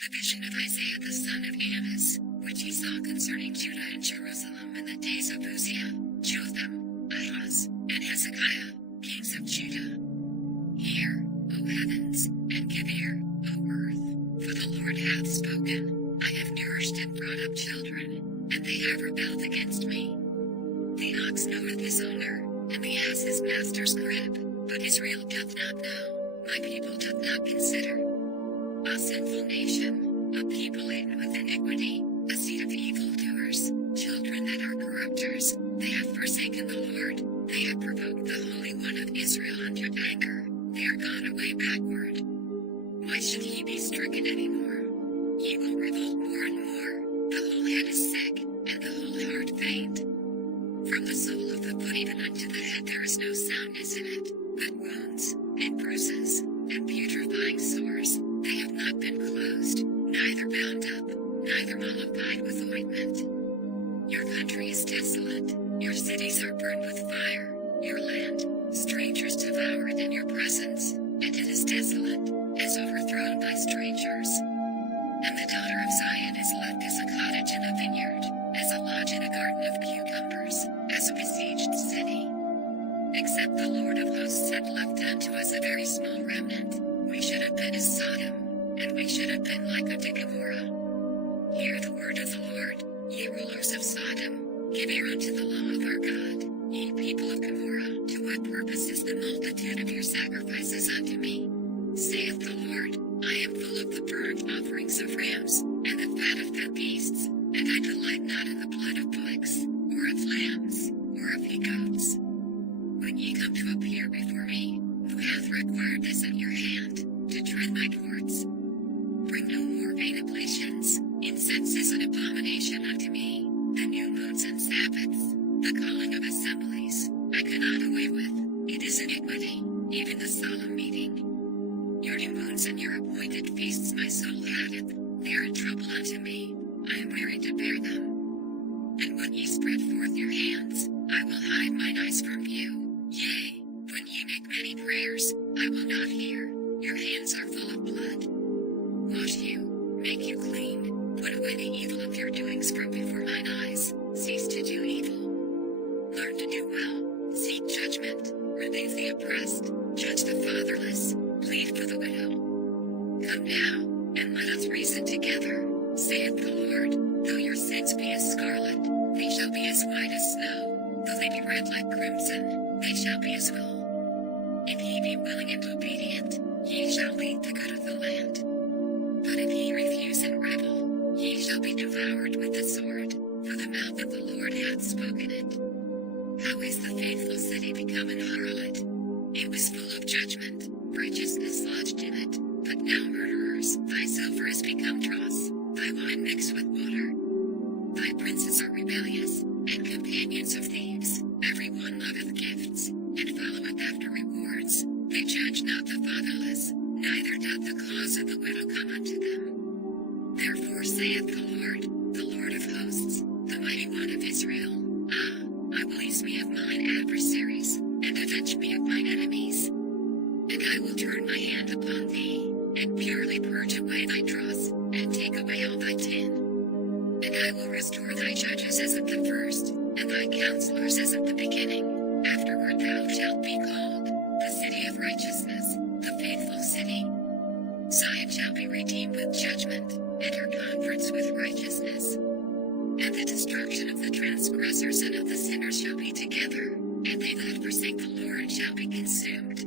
The vision of Isaiah the son of Amos, which he saw concerning Judah and Jerusalem in the days of Uzziah, Jotham, Ahaz, and Hezekiah, kings of Judah. Hear, O heavens, and give ear, O earth, for the Lord hath spoken. I have nourished and brought up children, and they have rebelled against me. The ox knoweth his owner, and the ass his master's crib, but Israel doth not know, my people doth not consider. A sinful nation, a people laden with iniquity, a seed of evildoers, children that are corrupters, they have forsaken the Lord, they have provoked the Holy One of Israel unto anger, they are gone away backward. Why should he be stricken any more? He will revolt more and more, the whole head is sick, and the whole heart faint. From the sole of the foot even unto the head there is no soundness in it, but wounds, and bruises, and putrefying sores, they have not been closed, neither bound up, neither mollified with ointment. Your country is desolate, your cities are burned with fire, your land, strangers devour it in your presence, and it is desolate, as overthrown by strangers. And the daughter of Zion is left as a cottage in a vineyard, as a lodge in a garden of cucumbers, as a besieged city. Except the Lord of hosts had left unto us a very small remnant, we should have been as Sodom, and we should have been like unto Gomorrah. Hear the word of the Lord, ye rulers of Sodom, give ear unto the law of our God, ye people of Gomorrah. To what purpose is the multitude of your sacrifices unto me? Saith the Lord, I am full of the burnt offerings of rams, and the fat of fat beasts, and I delight not in the blood of bullocks, or of lambs, or of he-goats. When ye come to appear before me, who hath required this at your hand, to tread my courts? Bring no more vain oblations, incense is an abomination unto me, the new moons and Sabbaths, the calling of assemblies, I cannot away with, it is iniquity, even the solemn meeting. Your new moons and your appointed feasts my soul hateth, they are a trouble unto me, I am weary to bear them. And when ye spread forth your hands, I will hide mine eyes from you, yea, when ye make many prayers, I will not hear, your hands are full of blood. Wash you, make you clean, put away the evil of your doings from before mine eyes, cease to do evil. Learn to do well, seek judgment, relieve the oppressed, judge the fatherless, plead for the widow. Come now, and let us reason together, saith the Lord, though your sins be as scarlet, they shall be as white as snow, though they be red like crimson, they shall be as wool. If ye be willing and obedient, ye shall eat the good of the land. But if ye refuse and rebel, ye shall be devoured with the sword, for the mouth of the Lord hath spoken it. How is the faithful city become an harlot? It was full of judgment, righteousness lodged in it, but now murderers, thy silver is become dross, thy wine mixed with water. Thy princes are rebellious, and companions of thieves, every one loveth gifts, and followeth after rewards, they judge not the fatherless, neither doth the cause of the widow come unto them. Therefore saith the Lord of hosts, the mighty one of Israel, I will ease me of mine adversaries, and avenge me of mine enemies. And I will turn my hand upon thee, and purely purge away thy dross, and take away all thy tin. And I will restore thy judges as at the first, and thy counselors as at the beginning. Afterward thou shalt be called, the city of righteousness, the faithful city. Zion shall be redeemed with judgment, and her converts with righteousness. And the destruction of the transgressors and of the sinners shall be together, and they that forsake the Lord shall be consumed.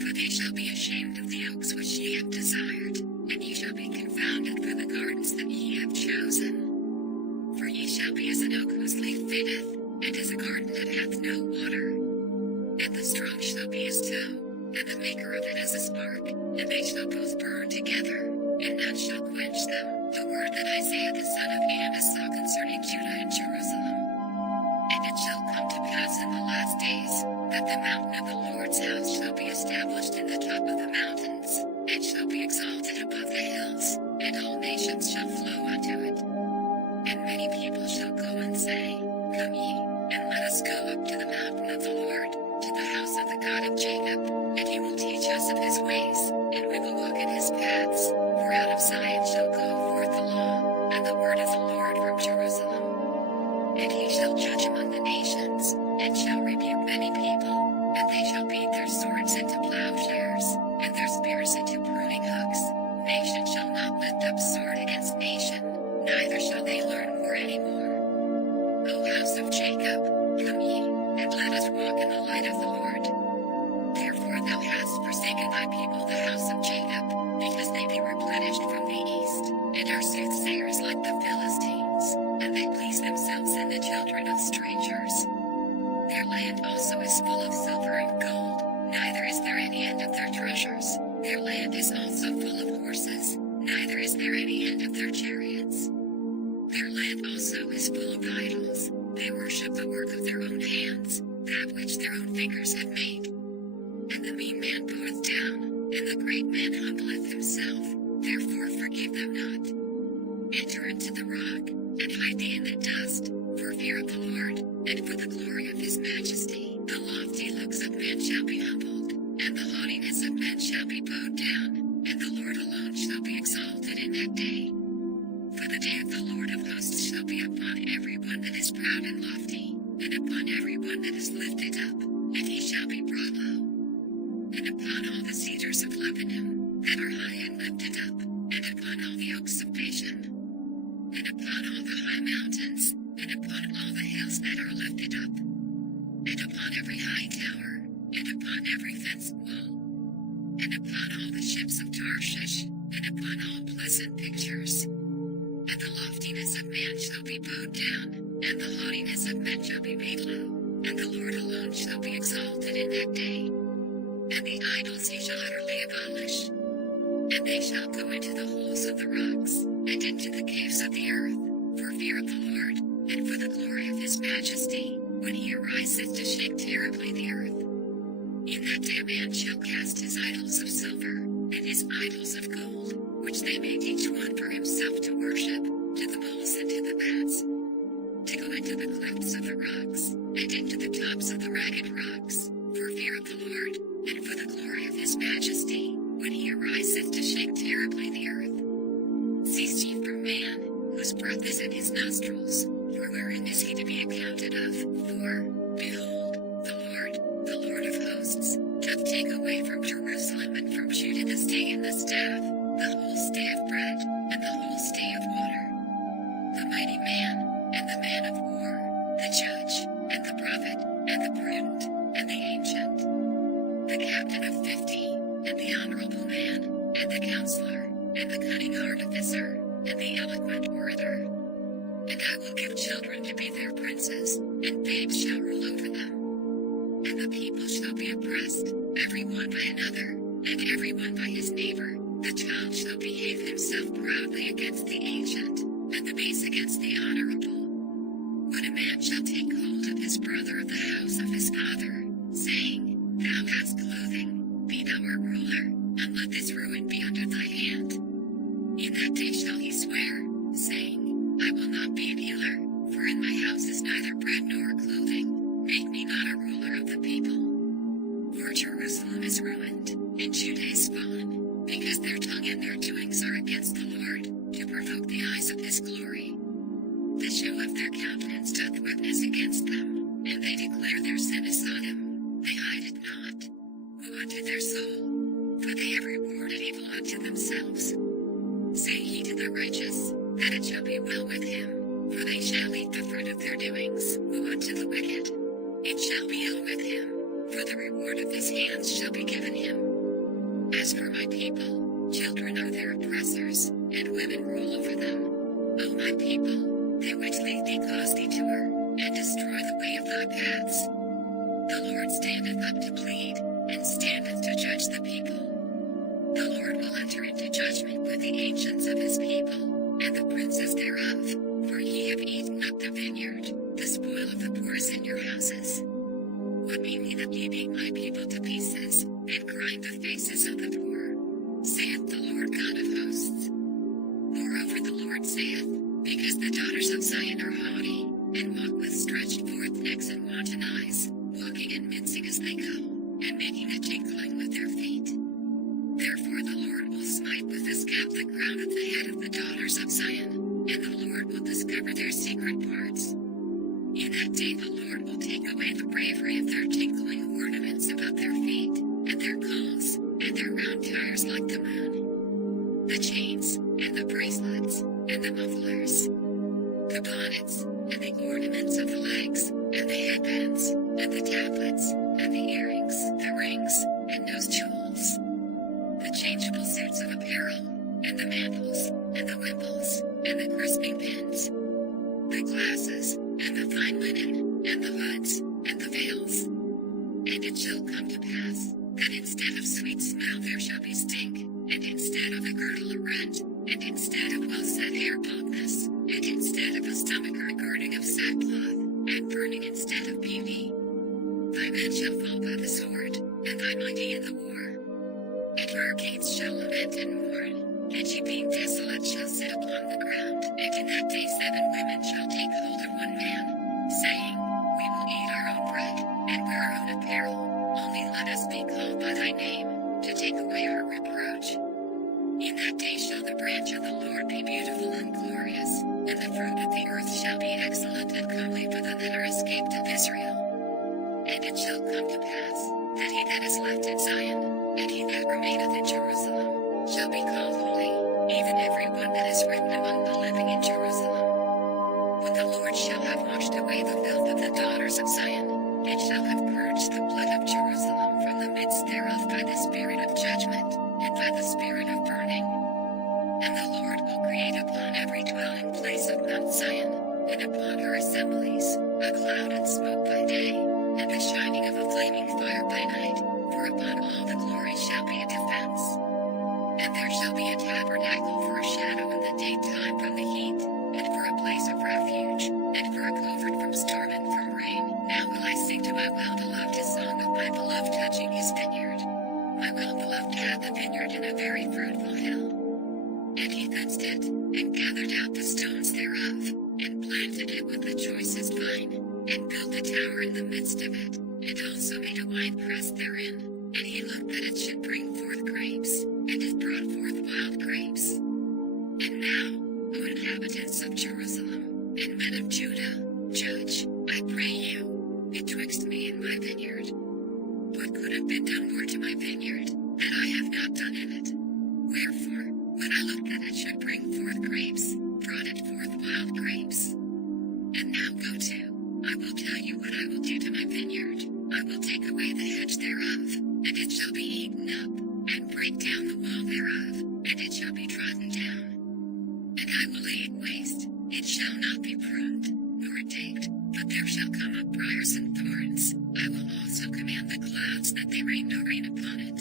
For they shall be ashamed of the oaks which ye have desired, and ye shall be confounded for the gardens that ye have chosen. For ye shall be as an oak whose leaf fadeth, and as a garden that hath no water. And the strong shall be as tow, and the maker of it as a spark, and they shall both burn together, and none shall quench them. The word that Isaiah the son of Amos saw concerning Judah and Jerusalem. And it shall come to pass in the last days, that the mountain of the Lord's house shall be established in the top of the mountains, and shall be exalted above the hills, and all nations shall flow unto it. And many people shall go and say, Come ye, and let us go up to the mountain of the Lord, to the house of the God of Jacob, and he will teach us of his ways, and we will walk in his paths, for out of Zion shall shall judge among the nations, and shall rebuke many people, and they shall beat their swords into plowshares, and their spears into pruning hooks. Nation shall not lift up sword against nation, neither shall they learn war any more. O house of Jacob, come ye, and let us walk in the light of the Lord. Therefore thou hast forsaken thy people the house of Jacob, because they be replenished from the east, and are soothsayers like the Philistines, and they please themselves in the children of strangers. Their land also is full of silver and gold, neither is there any end of their treasures. Their land is also full of horses, neither is there any end of their chariots. Their land also is full of idols, they worship the work of their own hands, that which their own fingers have made. And the mean man goeth down, and the great man humbleth himself, therefore forgive them not. Enter into the rock, and hide thee in the dust, for fear of the Lord, and for the glory of his majesty. The lofty looks of men shall be humbled, and the haughtiness of men shall be bowed down, and the Lord alone shall be exalted in that day. For the day of the Lord of hosts shall be upon every one that is proud and lofty, and upon every one that is lifted up, and he shall be brought low. And upon all the cedars of Lebanon, that are high and lifted up, and upon all the oaks of Bashan, and upon all the high mountains, and upon all the hills that are lifted up, and upon every high tower, and upon every fenced wall, and upon all the ships of Tarshish, and upon all pleasant pictures. And the loftiness of man shall be bowed down, and the haughtiness of men shall be made low, and the Lord alone shall be exalted in that day. And the idols he shall utterly abolish. And they shall go into the holes of the rocks, and into the caves of the earth, for fear of the Lord, and for the glory of his majesty, when he ariseth to shake terribly the earth. In that day a man shall cast his idols of silver, and his idols of gold, which they made each one for himself to worship, to the bulls and to the bats, to go into the clefts of the rocks, and into the tops of the ragged rocks, for fear of the Lord, and for the glory of his majesty, when he ariseth to shake terribly the earth. Cease ye from man, whose breath is in his nostrils, for wherein is he to be accounted of? For, behold, the Lord of hosts, doth take away from Jerusalem and from Judah the stay and the staff, the whole stay of bread, and the whole stay of water. The mighty man, and the man of war, the judge, and the prophet, and the prudent, and the ancient, the captain of 50, and the honorable man, and the counselor, and the cunning artificer, and the eloquent orator. And I will give children to be their princes, and babes shall rule over them. And the people shall be oppressed, every one by another, and every one by his neighbor. The child shall behave himself proudly against the ancient, and the base against the honorable. When a man shall take hold of his brother of the house of his father, saying, Thou hast clothing, be thou our ruler, and let this ruin be under thy hand. In that day shall he swear, saying, I will not be an healer, for in my house is neither bread nor clothing. Make me not a ruler of the people. For Jerusalem is ruined, and Judah is fallen, because their tongue and their doings are against the Lord, to provoke the eyes of his glory. The show of their countenance doth witness against them, and they declare their sin is Sodom. They hide it not. Woe unto their soul, for they have rewarded evil unto themselves. Say ye to the righteous, that it shall be well with him, for they shall eat the fruit of their doings. Woe unto the wicked, it shall be ill with him, for the reward of his hands shall be given him. As for my people, children are their oppressors, and women rule over them. O my people, they which lead thee cause thee to err, and destroy the way of thy paths. The Lord standeth up to plead, and standeth to judge the people. The Lord will enter into judgment with the ancients of his people, and the princes thereof, for ye have eaten up the vineyard, the spoil of the poor is in your houses. What mean ye that ye beat my people to pieces, and grind the faces of the poor? Saith the Lord God of hosts. Moreover the Lord saith, because the daughters of Zion are haughty, and walk with stretched forth necks and wanton eyes, walking and mincing as they go, and making a jingling with their feet. Therefore the Lord will smite with a scab the crown of the head of the daughters of Zion, and the Lord will discover their secret parts. In that day the Lord will take away the bravery of their tinkling ornaments about their feet, and their calls, and their round tires like the moon. The chains, and the bracelets, and the mufflers. The bonnets, and the ornaments of the legs, and the headbands, and the tablets, and the earrings, the rings, and nose jewels. The changeable suits of apparel, and the mantles, and the wimples, and the crisping pins. The glasses, and the fine linen, and the hoods, and the veils. And it shall come to pass, that instead of sweet smell there shall be stink, and instead of a girdle a rent, and instead of well-set hair baldness, and instead of a stomach a girding of sackcloth, and burning instead of beauty. Thy men shall fall by the sword, and thy mighty in the war. And your gates shall lament and mourn, and ye being desolate shall sit upon the ground. And in that day 7 women shall take hold of one man, saying, We will eat our own bread, and wear our own apparel, only let us be called by thy name, to take away our reproach. In that day shall the branch of the Lord be beautiful and glorious, and the fruit of the earth shall be excellent and comely for them that are escaped of Israel. And it shall come to pass, that he that is left in Zion, and he that remaineth in Jerusalem, shall be called holy, even every one that is written among the living in Jerusalem. When the Lord shall have washed away the filth of the daughters of Zion, and shall have purged the blood of Jerusalem from the midst thereof by the spirit of judgment, and by the spirit of burning. And the Lord will create upon every dwelling place of Mount Zion, and upon her assemblies, a cloud and smoke by day, and the shining of a flaming fire by night, for upon all the glory shall be a defense. And there shall be a tabernacle for a shadow in the daytime from the heat, and for a place of refuge, and for a covert from storm and from rain. Now will I sing to my well-beloved a song of my beloved touching his vineyard. My well-beloved hath a vineyard in a very fruitful hill. And he fenced it, and gathered out the stones thereof, and planted it with the choicest vine, and built a tower in the midst of it, and also made a winepress therein. And he looked that it should bring forth grapes, and it brought forth wild grapes. And now, O inhabitants of Jerusalem, and men of Judah, judge, I pray you, betwixt me and my vineyard. What could have been done more to my vineyard, that I have not done in it? Wherefore, when I looked that it should bring forth grapes, brought it forth wild grapes. And now go to, I will tell you what I will do to my vineyard. I will take away the hedge thereof, and it shall be eaten up, and break down the wall thereof, and it shall be trodden down. And I will lay it waste, it shall not be pruned, nor digged, but there shall come up briars and thorns. I will also command the clouds that they rain no rain upon it.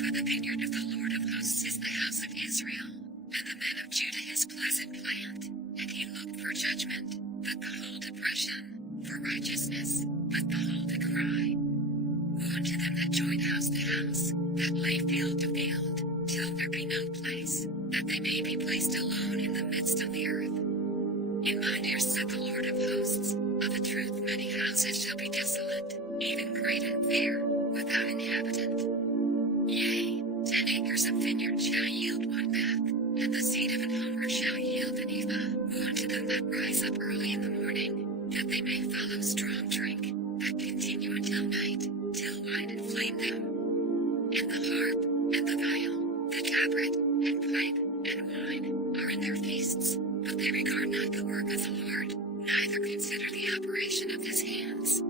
For the vineyard of the Lord of hosts is the house of Israel, and the men of Judah his pleasant plant. And he looked for judgment, but behold oppression, for righteousness, but behold a cry. Woe unto them that join house to house, that lay field to field, till there be no place, that they may be placed alone in the midst of the earth. In mine ears said the Lord of hosts, of a truth many houses shall be desolate, even great and fair, without inhabitant. Yea, 10 acres of vineyard shall yield 1 bath, and the seed of an homer shall yield an ephah. Woe unto them that rise up early in the morning, that they may follow strong drink, that continue until night, till wine inflame them. And the harp, and the viol, the tabret, and pipe, and wine, are in their feasts, but they regard not the work of the Lord, neither consider the operation of his hands.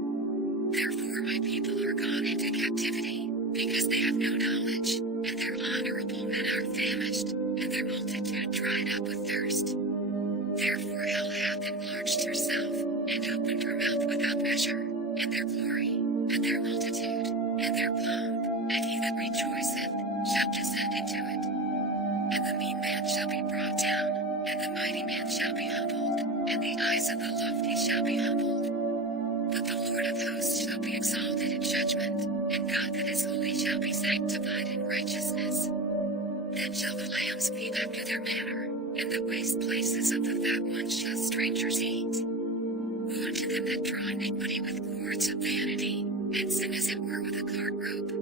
Therefore my people are gone into captivity, because they have no knowledge, and their honorable men are famished, and their multitude dried up with thirst. Therefore hell hath enlarged herself, and opened her mouth without measure, and their glory, and their multitude, and their pomp, and he that rejoiceth, shall descend into it. And the mean man shall be brought down, and the mighty man shall be humbled, and the eyes of the lofty shall be humbled. But the Lord of hosts shall be exalted in judgment, and God that is holy shall be sanctified in righteousness. Then shall the lambs feed after their manner, and the waste places of the fat ones shall strangers eat. Woe unto them that draw iniquity with cords of vanity, and sin as it were with a cart rope.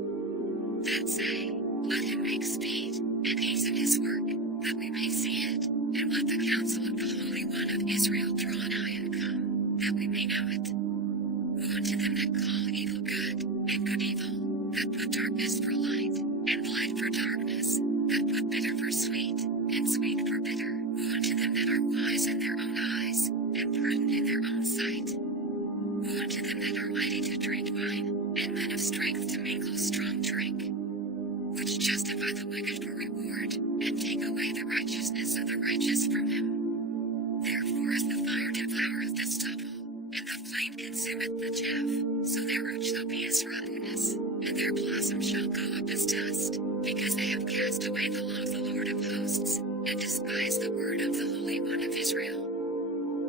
That say, let him make speed, and hasten his work, that we may see it, and let the counsel of the Holy One of Israel draw nigh and come. that we may know it. Woe unto them that call evil good, and good evil, that put darkness for light, and light for darkness, that put bitter for sweet, and sweet for bitter. Woe unto them that are wise in their own eyes, and prudent in their own sight. Woe unto them that are mighty to drink wine, and men of strength to mingle strong drink, which justify the wicked for reward, and take away the righteousness of the righteous from him. Therefore as the fire devoureth the stubble, and the flame consumeth the chaff, so their root shall be as rottenness, and their blossom shall go up as dust, because they have cast away the law of the Lord of hosts, and despised the word of the Holy One of Israel.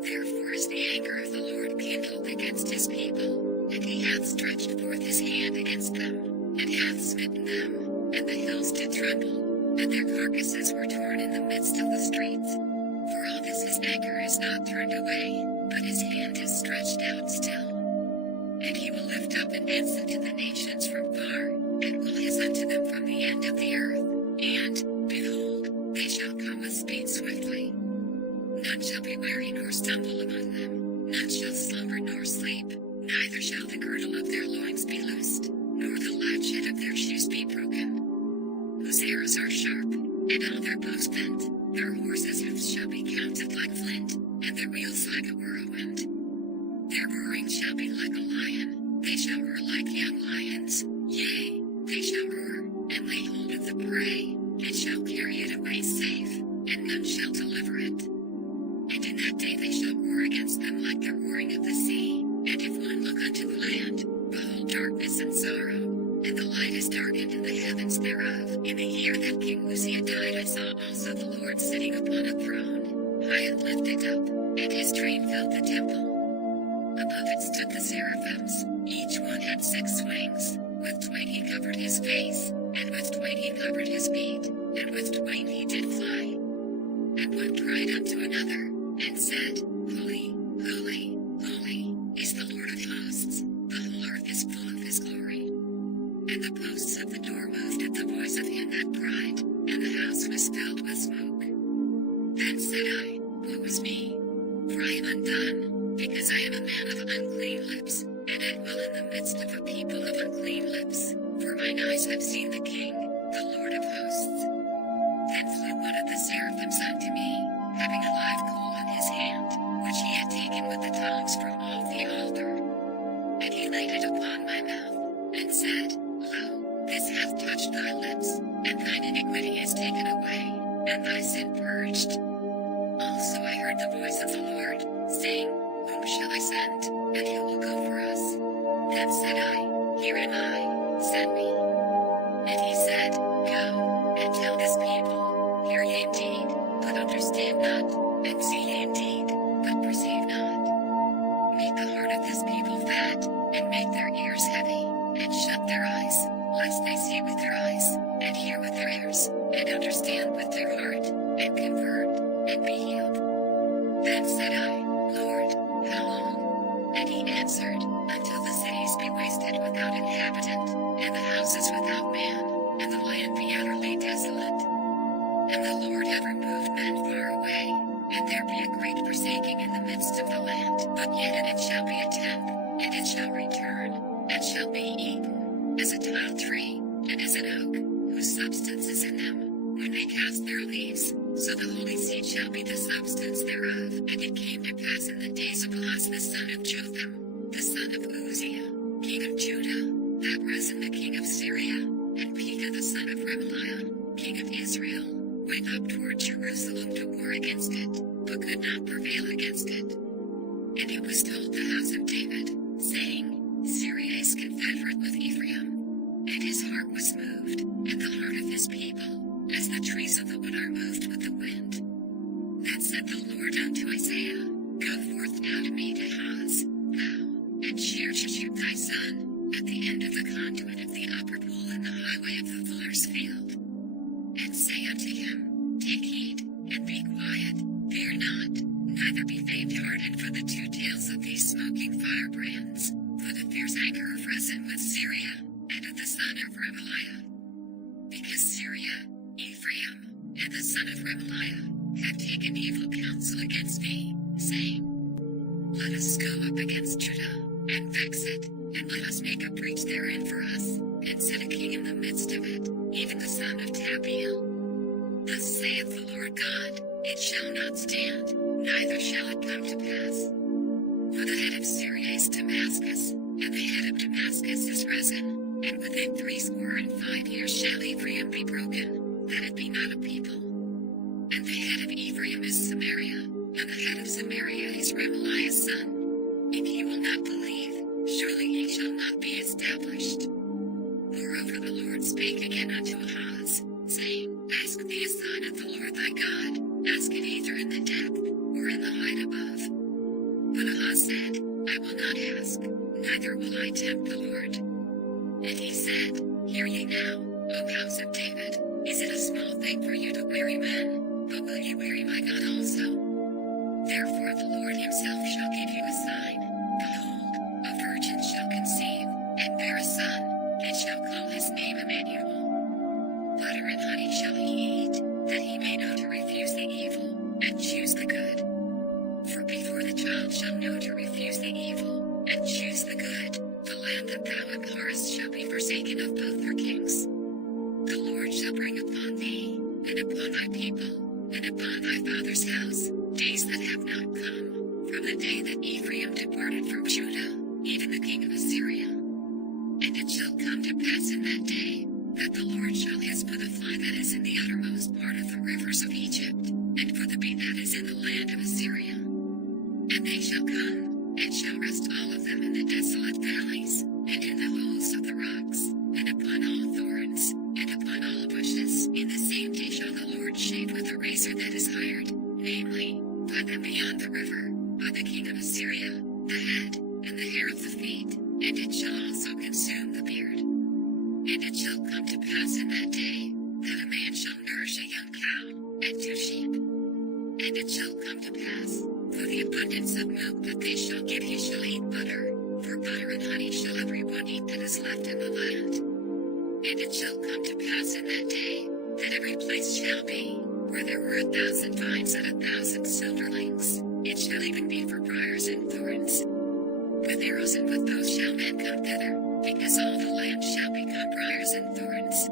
Therefore is the anger of the Lord kindled against his people, and he hath stretched forth his hand against them, and hath smitten them, and the hills did tremble, and their carcasses were torn in the midst of the streets. For all this his anger is not turned away, but his hand is stretched out still. And he will lift up an ensign to the nations from far, and will hiss unto them from the end of the earth. And, behold, they shall come with speed swiftly. None shall be weary nor stumble among them, none shall slumber nor sleep, neither shall the girdle of their loins be loosed, nor the latchet of their shoes be broken. Whose arrows are sharp, and all their bows bent, their horses' hoofs shall be counted like flint, and their wheels like a whirlwind. Their roaring shall be like a lion, they shall roar like young lions, yea, they shall roar, and lay hold of the prey, and shall carry it away safe, and none shall deliver it. And in that day they shall roar against them like the roaring of the sea, and if one look unto the land, behold darkness and sorrow, and the light is darkened in the heavens thereof. In the year that King Uzziah died I saw also the Lord sitting upon a throne, high and lifted up, and his train filled the temple. Above it stood the seraphims, each one had 6 wings, with twain he covered his face, and with twain he covered his feet, and with twain he did fly. And one cried unto another, and said, Holy, holy, holy, is the Lord of hosts, the whole earth is full of his glory. And the posts of the door moved at the voice of him that cried, and the house was filled with smoke. Then said I, Woe is me, for I am undone, because I am a man of unclean lips, and I dwell in the midst of a people of unclean lips, for mine eyes have seen the King, the Lord of hosts. Then flew one of the seraphims unto me, having a live coal in his hand, which he had taken with the tongs from off the altar. And he laid it upon my mouth, and said, Lo, this hath touched thy lips, and thine iniquity is taken away, and thy sin purged. Also I heard the voice of the Lord, saying, Whom shall I send, and who will go for us? Then said I, Here am I, send me. And he said, Go, and tell this people, Hear ye indeed, but understand not, and see ye indeed, but perceive not. Make the heart of this people fat, and make their ears heavy, and shut their eyes, lest they see with their eyes, and hear with their ears, and understand with their heart, and convert, and be healed. Then said I, Lord, how long? And he answered, Until the cities be wasted without inhabitant, and the houses without man, and the land be utterly desolate. And the Lord have removed men far away, and there be a great forsaking in the midst of the land. But yet in it shall be a tenth, and it shall return, and shall be eaten, as a tile tree, and as an oak, whose substance is in them, when they cast their leaves. So the holy seed shall be the substance thereof. And it came to pass in the days of Ahaz the son of Jotham, the son of Uzziah, king of Judah, that Rezin the king of Syria, and Pekah the son of Remaliah, king of Israel, went up toward Jerusalem to war against it, but could not prevail against it. And it was told the house of David, saying, Syria is confederate with Ephraim. And his heart was moved, and the heart of his people, as the trees of the wood are moved with the wind. Then said the Lord unto Isaiah, Go forth now to meet Ahaz, thou, and Shear-Jashub thy son, at the end of the conduit of the upper pool in the highway of the fuller's field. And say unto him, Take heed, and be quiet, fear not, neither be faint-hearted for the 2 tails of these smoking firebrands, for the fierce anger of Rezin with Syria, and of the son of Remaliah. Because Syria, Ephraim, and the son of Remaliah, have taken evil counsel against me, saying, Let us us go up against Judah, and vex it, and let us make a breach therein for us, and set a king in the midst of it, even the son of Tabiel. Thus saith the Lord God, it shall not stand, neither shall it come to pass. For the head of Syria is Damascus, and the head of Damascus is Rezin, and within 65 years shall Ephraim be broken, that it be not a people. And the head of Ephraim is Samaria, and the head of Samaria is Remaliah's son. If ye will not believe, surely ye shall not be established. Moreover the Lord spake again unto Ahaz, saying, Ask thee a sign of the Lord thy God, ask it either in the depth, or in the height above. But Ahaz said, I will not ask, neither will I tempt the Lord. And he said, Hear ye now, O house of David, is it a small thing for you to weary men, but will ye weary my God also? Therefore the Lord himself shall give you a sign. Behold, a virgin shall conceive, and bear a son, and shall call his name Emmanuel. Butter and honey shall he eat, that he may know to refuse the evil, and choose the good. For before the child shall know to refuse the evil, and choose the good, the land that thou abhorrest shall be forsaken of both her kings. The Lord shall bring upon thee, and upon thy people, and upon thy father's house, days that have not come, from the day that Ephraim departed from Judah, even the king of Assyria. And it shall come to pass in that day, that the Lord shall put the fly that is in the uttermost part of the rivers of Egypt, and for the bee that is in the land of Assyria. And they shall come, and shall rest all of them in the desolate valleys, and in the holes of the rocks, and upon all thorns, and upon all bushes. In the same day shall the Lord shave with a razor that is hired, namely, by them beyond the river, by the king of Assyria, the head, and the hair of the feet, and it shall also consume the beard. And it shall come to pass in that day, that a man shall nourish a young cow, and 2 sheep. And it shall come to pass, for the abundance of milk that they shall give you shall eat butter, for butter and honey shall every one eat that is left in the land. And it shall come to pass in that day, that every place shall be, where there were 1,000 vines and 1,000 silverlings, it shall even be for briars and thorns. With arrows and with bows shall men come thither, because all the land shall become briars and thorns.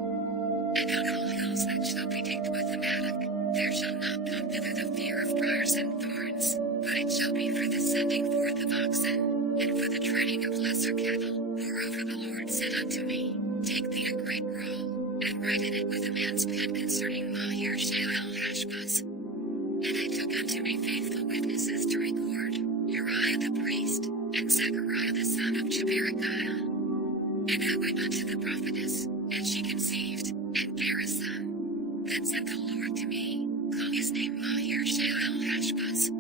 And on all hills that shall be digged with the mattock, there shall not come thither the fear of briars and thorns, but it shall be for the sending forth of oxen, and for the treading of lesser cattle. Moreover the Lord said unto me, Take thee a great roll, and write in it with a man's pen concerning Maher-shalal-Hashbaz. And I took unto me faithful witnesses to record, Uriah the priest, and Zechariah the son of Jeberechiah. And I went unto the prophetess, and she conceived, and bare a son. Then said the Lord to me, Call his name Maher-shalal-Hashbaz.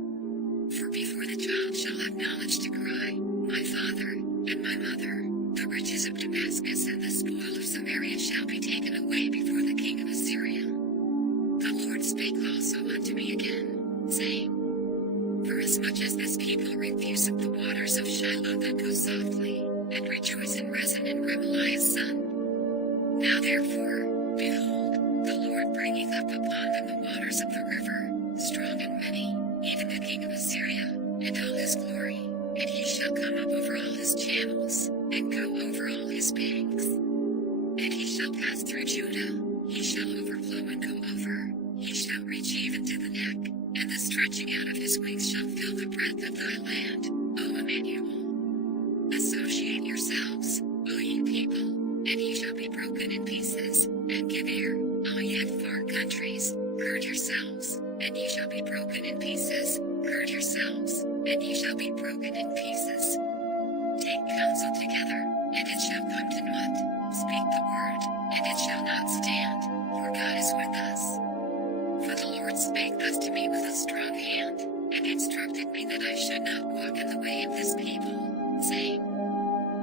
For before the child shall have knowledge to cry, My father, and my mother, the riches of Damascus and the spoil of Samaria shall be taken away before the king of Assyria. The Lord spake also unto me again, saying, Forasmuch as this people refuseth the waters of Shiloh that go softly, and rejoice in Rezin and Remaliah's son. Now therefore, behold, the Lord bringeth up upon them the waters of the river, strong and many, even the king of Assyria, and all his glory, and he shall come up over all his channels, and go over all his banks. And he shall pass through Judah, he shall overflow and go over, he shall reach even to the neck, and the stretching out of his wings shall fill the breadth of thy land, O Emmanuel. Associate yourselves, O ye people, and ye shall be broken in pieces, and give ear, all ye far countries, gird yourselves, and ye shall be broken in pieces, gird yourselves, and ye shall be broken in pieces. Take counsel together, and it shall come to naught, speak the word, and it shall not stand, for God is with us. For the Lord spake thus to me with a strong hand, and instructed me that I should not walk in the way of this people, saying,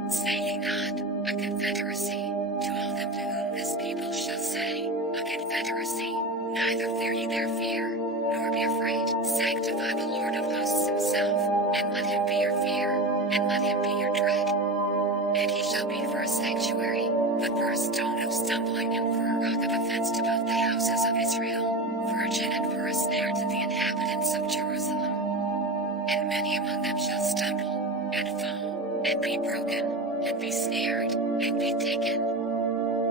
Say ye not, a confederacy, to all them to whom this people shall say, a confederacy, neither fear ye their fear, nor be afraid. Sanctify the Lord of hosts himself, and let him be your fear, and let him be your dread. And he shall be for a sanctuary, but for a stone of stumbling and for a rock of offense to both the houses of Israel, for a gin and for a snare to the inhabitants of Jerusalem. And many among them shall stumble and be broken, and be snared, and be taken.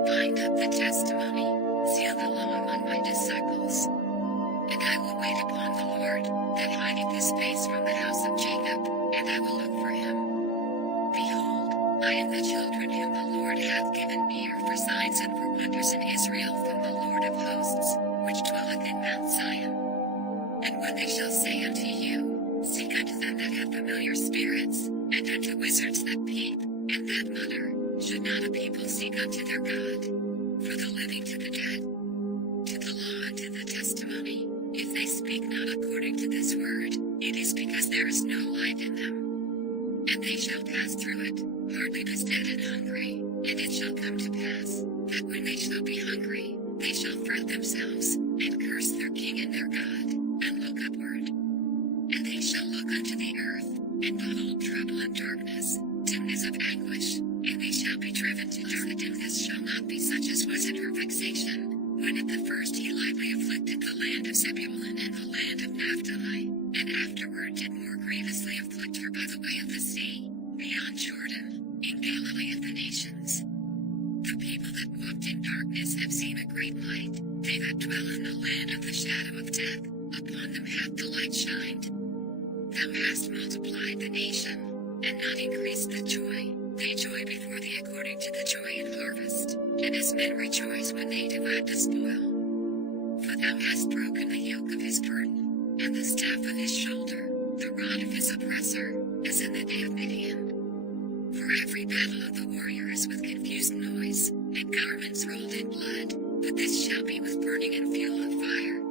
Bind up the testimony, seal the law among my disciples. And I will wait upon the Lord, that hideth his face from the house of Jacob, and I will look for him. Behold, I am the children whom the Lord hath given ear for signs and for wonders in Israel from the Lord of hosts, which dwelleth in Mount Zion. And when they shall say unto you, seek unto them that have familiar spirits, and unto wizards that peep, and that mutter, should not a people seek unto their God? For the living to the dead, to the law and to the testimony, if they speak not according to this word, it is because there is no light in them. And they shall pass through it, hardly as dead and hungry, and it shall come to pass, that when they shall be hungry, they shall fret themselves, and curse their king and their God, and look upward. And they shall look unto the earth, and behold trouble and darkness, dimness of anguish, and they shall be driven to dark. The dimness shall not be such as was in her vexation, when at the first he lightly afflicted the land of Zebulun and the land of Naphtali, and afterward did more grievously afflict her by the way of the sea, beyond Jordan, in Galilee of the nations. The people that walked in darkness have seen a great light, they that dwell in the land of the shadow of death, upon them hath the light shined. Thou hast multiplied the nation, and not increased the joy, they joy before thee according to the joy in harvest, and as men rejoice when they divide the spoil. For thou hast broken the yoke of his burden, and the staff of his shoulder, the rod of his oppressor, as in the day of Midian. For every battle of the warrior is with confused noise, and garments rolled in blood, but this shall be with burning and fuel of fire.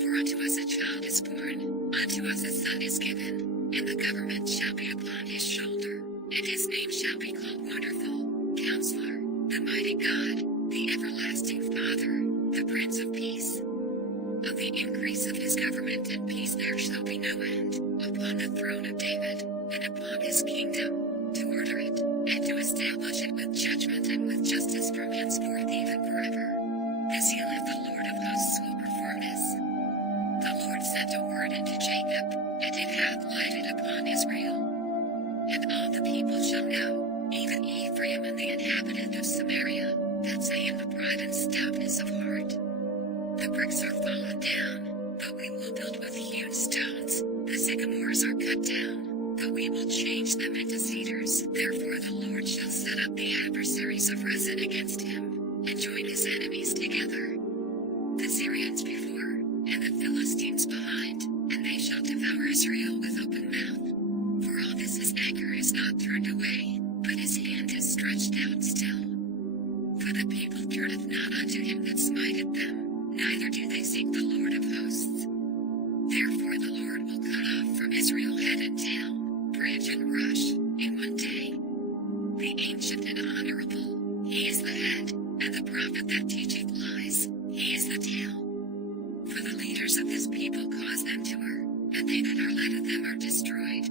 For unto us a child is born, unto us a son is given, and the government shall be upon his shoulder, and his name shall be called Wonderful, Counselor, the Mighty God, the Everlasting Father, the Prince of Peace. Of the increase of his government and peace there shall be no end, upon the throne of David, and upon his kingdom, to order it, and to establish it with judgment and with justice from henceforth even forever. The zeal of the Lord of hosts will perform this. The Lord sent a word into Jacob, and it hath lighted upon Israel. And all the people shall know, even Ephraim and the inhabitant of Samaria, that say in the pride and stoutness of heart, the bricks are fallen down, but we will build with hewn stones, the sycamores are cut down, but we will change them into cedars. Therefore the Lord shall set up the adversaries of Rezin against him, and join his enemies together. The Syrians before, and the Philistines behind, and they shall devour Israel with open mouth. For all this his anger is not turned away, but his hand is stretched out still. For the people turneth not unto him that smiteth them, neither do they seek the Lord of hosts. Therefore the Lord will cut off from Israel head and tail, branch and rush, in one day. The ancient and honorable, he is the head, and the prophet that teacheth lies, he is the tail. For the leaders of this people cause them to err, and they that are led of them are destroyed.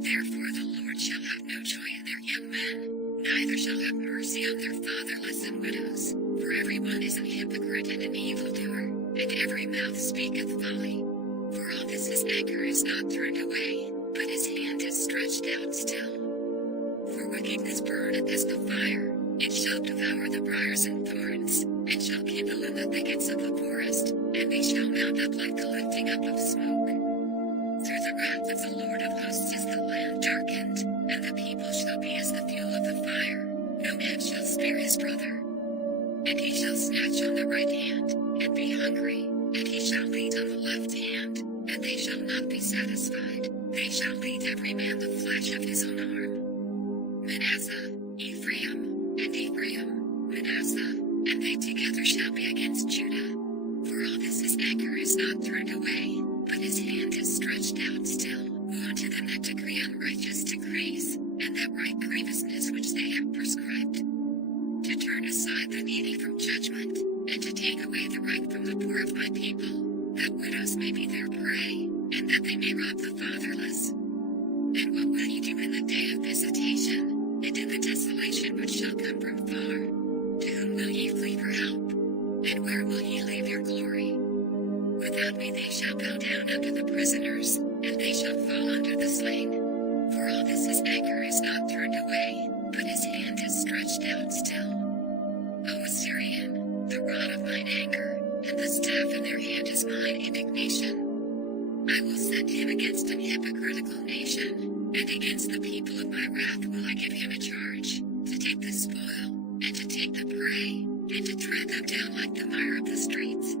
Therefore the Lord shall have no joy in their young men, neither shall have mercy on their fatherless and widows. For every one is an hypocrite and an evildoer, and every mouth speaketh folly. For all this his anger is not turned away, but his hand is stretched out still. For wickedness burneth as the fire, it shall devour the briars and thorns, and shall kindle in the thickets of the forest, and they shall mount up like the lifting up of smoke. Through the wrath of the Lord of hosts is the land darkened, and the people shall be as the fuel of the fire. No man shall spare his brother. And he shall snatch on the right hand, and be hungry, and he shall eat on the left hand, and they shall not be satisfied. They shall eat every man the flesh of his own arm. Manasseh, Ephraim, and Ephraim, Manasseh, and they together shall be against Judah. For all this his anger is not turned away, but his hand is stretched out still. Woe unto them that decree unrighteous decrees, and that write grievousness which they have prescribed. To turn aside the needy from judgment, and to take away the right from the poor of my people, that widows may be their prey, and that they may rob the fatherless. And what will ye do in the day of visitation, and in the desolation which shall come from far? To whom will ye flee for help? And where will ye leave your glory? Without me they shall bow down under the prisoners, and they shall fall under the slain. For all this his anger is not turned away, but his hand is stretched out still. O Assyrian, the rod of mine anger, and the staff in their hand is mine indignation. I will send him against an hypocritical nation, and against the people of my wrath will I give him a charge, to take the spoil, and to take the prey, and to tread them down like the mire of the streets.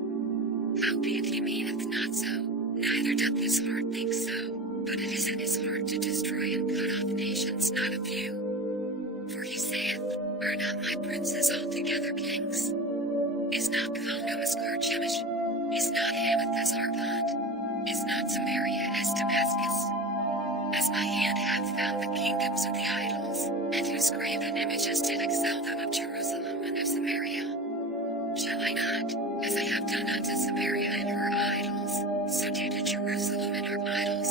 Howbeit he meaneth not so, neither doth his heart think so, but it is in his heart to destroy and cut off nations, not a few. For he saith, Are not my princes altogether kings? Is not Calno as Carchemish? Is not Hamath as Arpad? Is not Samaria as Damascus? As my hand hath found the kingdoms of the idols, and whose graven images did excel them of Jerusalem and of Samaria. Shall I not, as I have done unto Samaria and her idols, so do to Jerusalem and her idols?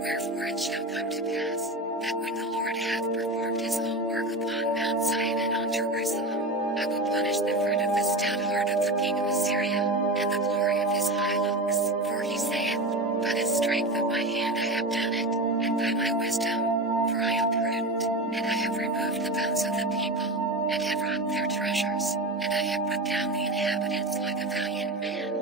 Wherefore it shall come to pass, that when the Lord hath performed his whole work upon Mount Zion and on Jerusalem, I will punish the fruit of the stout heart of the king of Assyria, and the glory of his high looks. For he saith, By the strength of my hand I have done it, and by my wisdom, for I am prudent, and I have removed the bounds of the people, and have wrought their treasures, and I have put down the inhabitants like a valiant man.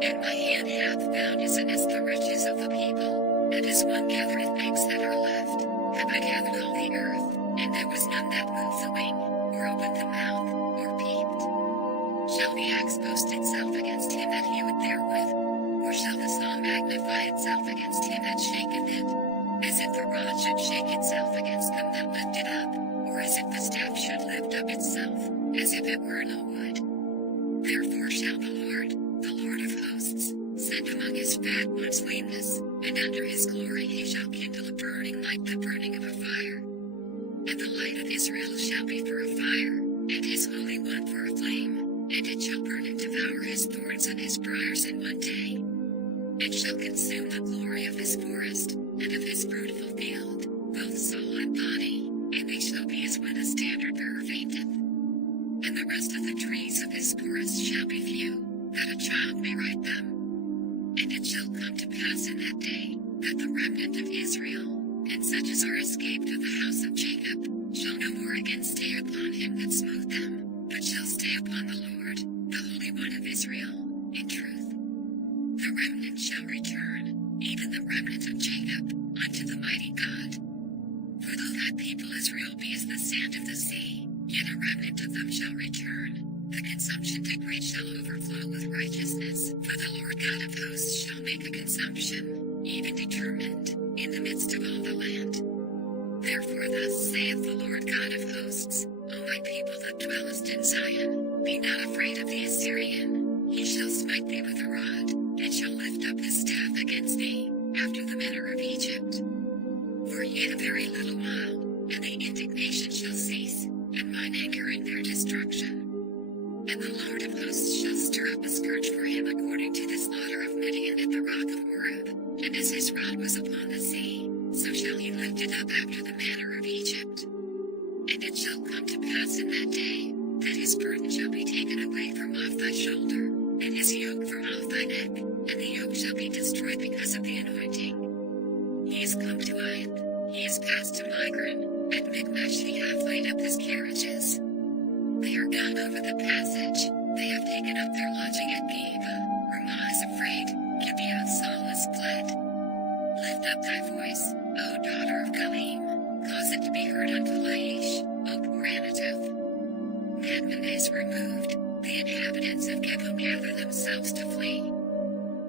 And my hand hath found as the riches of the people, and as one gathereth things that are left, have I gathered all the earth, and there was none that moved the wing, or opened the mouth, or peeped. Shall the axe boast itself against him that heweth therewith? Or shall the saw magnify itself against him that shaketh it? As if the rod should shake itself against them that lift it up, or as if the staff should lift up itself, as if it were no wood. Therefore shall the Lord of hosts, send among his fat ones leanness, and under his glory he shall kindle a burning like the burning of a fire. And the light of Israel shall be for a fire, and his Holy One for a flame, and it shall burn and devour his thorns and his briars in one day. It shall consume the glory of his forest, and of his fruitful field, both soul and body, and they shall be as when a standard bearer fainteth. And the rest of the trees of his forest shall be few, that a child may write them. And it shall come to pass in that day, that the remnant of Israel, and such as are escaped of the house of Jacob, shall no more again stay upon him that smote them, but shall stay upon the Lord, the Holy One of Israel, in truth. The remnant shall return, even the remnant of Jacob, unto the mighty God. For though that people Israel be as the sand of the sea, yet a remnant of them shall return. The consumption decree shall overflow with righteousness, for the Lord God of hosts shall make a consumption, even determined, in the midst of all the land. Therefore thus saith the Lord God of hosts, O my people that dwellest in Zion, be not afraid of the Assyrian. He shall smite thee with a rod, and shall lift up his staff against thee, after the manner of Egypt. For yet a very little while, and the indignation shall cease, and mine anger in their destruction. And the Lord of hosts shall stir up a scourge for him according to the slaughter of Midian at the rock of Horeb, and as his rod was upon the sea, so shall he lift it up after the manner of Egypt. And it shall come to pass in that day, that his burden shall be taken away from off thy shoulder, and his yoke from off thy neck, and the yoke shall be destroyed because of the anointing. He is come to Iath, he is passed to Migron, at Michmash he hath laid up his carriages. They are gone over the passage, they have taken up their lodging at Geba. Ramah is afraid, Gibeah of Saul is fled. Lift up thy voice, O daughter of Galim, cause it to be heard unto Laish, O poor Anatoth. Madmen is removed, the inhabitants of Geba gather themselves to flee.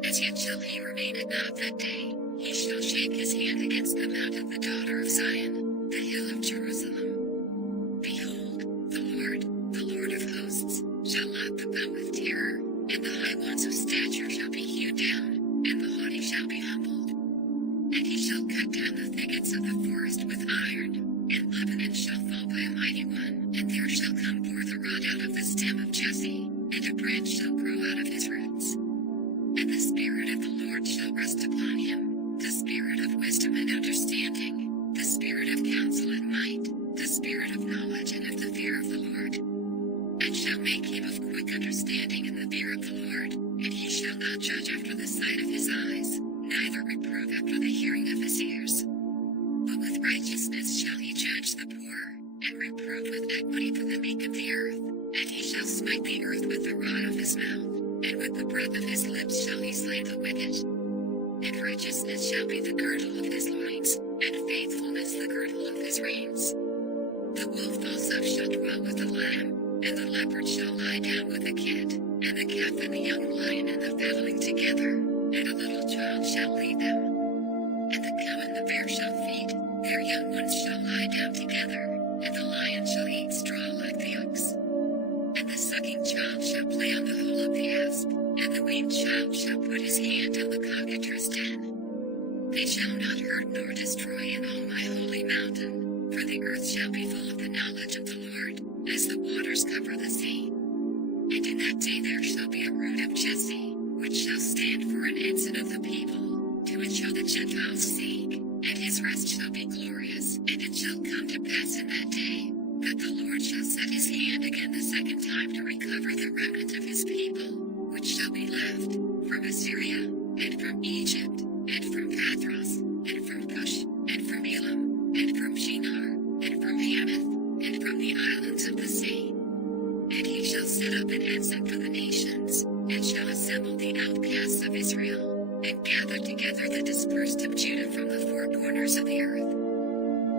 As yet shall he remain at not that day, he shall shake his hand against the mount of the daughter of Zion, the hill of Jerusalem. Behold, the Lord of hosts, shall lock the bow with terror, and the high ones of stature shall be hewed down, and the haughty shall be humbled. And he shall cut down the thickets of the forest with iron, and Lebanon shall fall by a mighty one, and there shall come forth a rod out of the stem of Jesse, and a branch shall grow out of his roots. And the Spirit of the Lord shall rest upon him, the Spirit of wisdom and understanding, the Spirit of counsel and might, the Spirit of knowledge and of the fear of the Lord. And shall make him of quick understanding in the fear of the Lord, and he shall not judge after the sight of his eyes, neither reprove after the hearing of his ears. But with righteousness shall he judge the poor, and reprove with equity for the meek of the earth. And he shall smite the earth with the rod of his mouth, and with the breath of his lips shall he slay the wicked. And righteousness shall be the girdle of his loins, and faithfulness the girdle of his reins. The wolf also shall dwell with the lamb, and the leopard shall lie down with the kid, and the calf and the young lion and the foundling together, and a little child shall lead them. And the cow and the bear shall feed, their young ones shall lie down together, and the lion shall eat straw like the ox. And the sucking child shall play on the hole of the asp, and the weaned child shall put his hand on the cockatrice den. They shall not hurt nor destroy in all my holy mountain, for the earth shall be full of the knowledge of the Lord, as the waters cover the sea. And in that day there shall be a root of Jesse, which shall stand for an ensign of the people, to it shall the Gentiles seek, and his rest shall be glorious. And it shall come to pass in that day, that the Lord shall set his hand again the second time to recover the remnant of his people, which shall be left, from Assyria, and from Egypt, and from Pathros, and from Cush, and from Elam, and from Shinar, and from Hamath, and from the islands of the sea. And he shall set up an ensign for the nations, and shall assemble the outcasts of Israel, and gather together the dispersed of Judah from the four corners of the earth.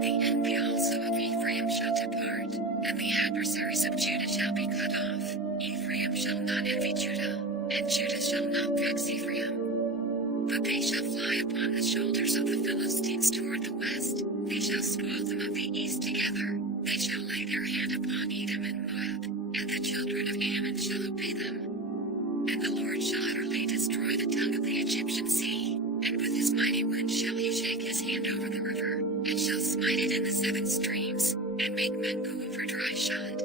The envy also of Ephraim shall depart, and the adversaries of Judah shall be cut off. Ephraim shall not envy Judah, and Judah shall not vex Ephraim. But they shall fly upon the shoulders of the Philistines toward the west, they shall spoil them of the east together, they shall lay their hand upon Edom and Moab, and the children of Ammon shall obey them. And the Lord shall utterly destroy the tongue of the Egyptian sea, and with his mighty wind shall he shake his hand over the river, and shall smite it in the seven streams, and make men go over dry shod.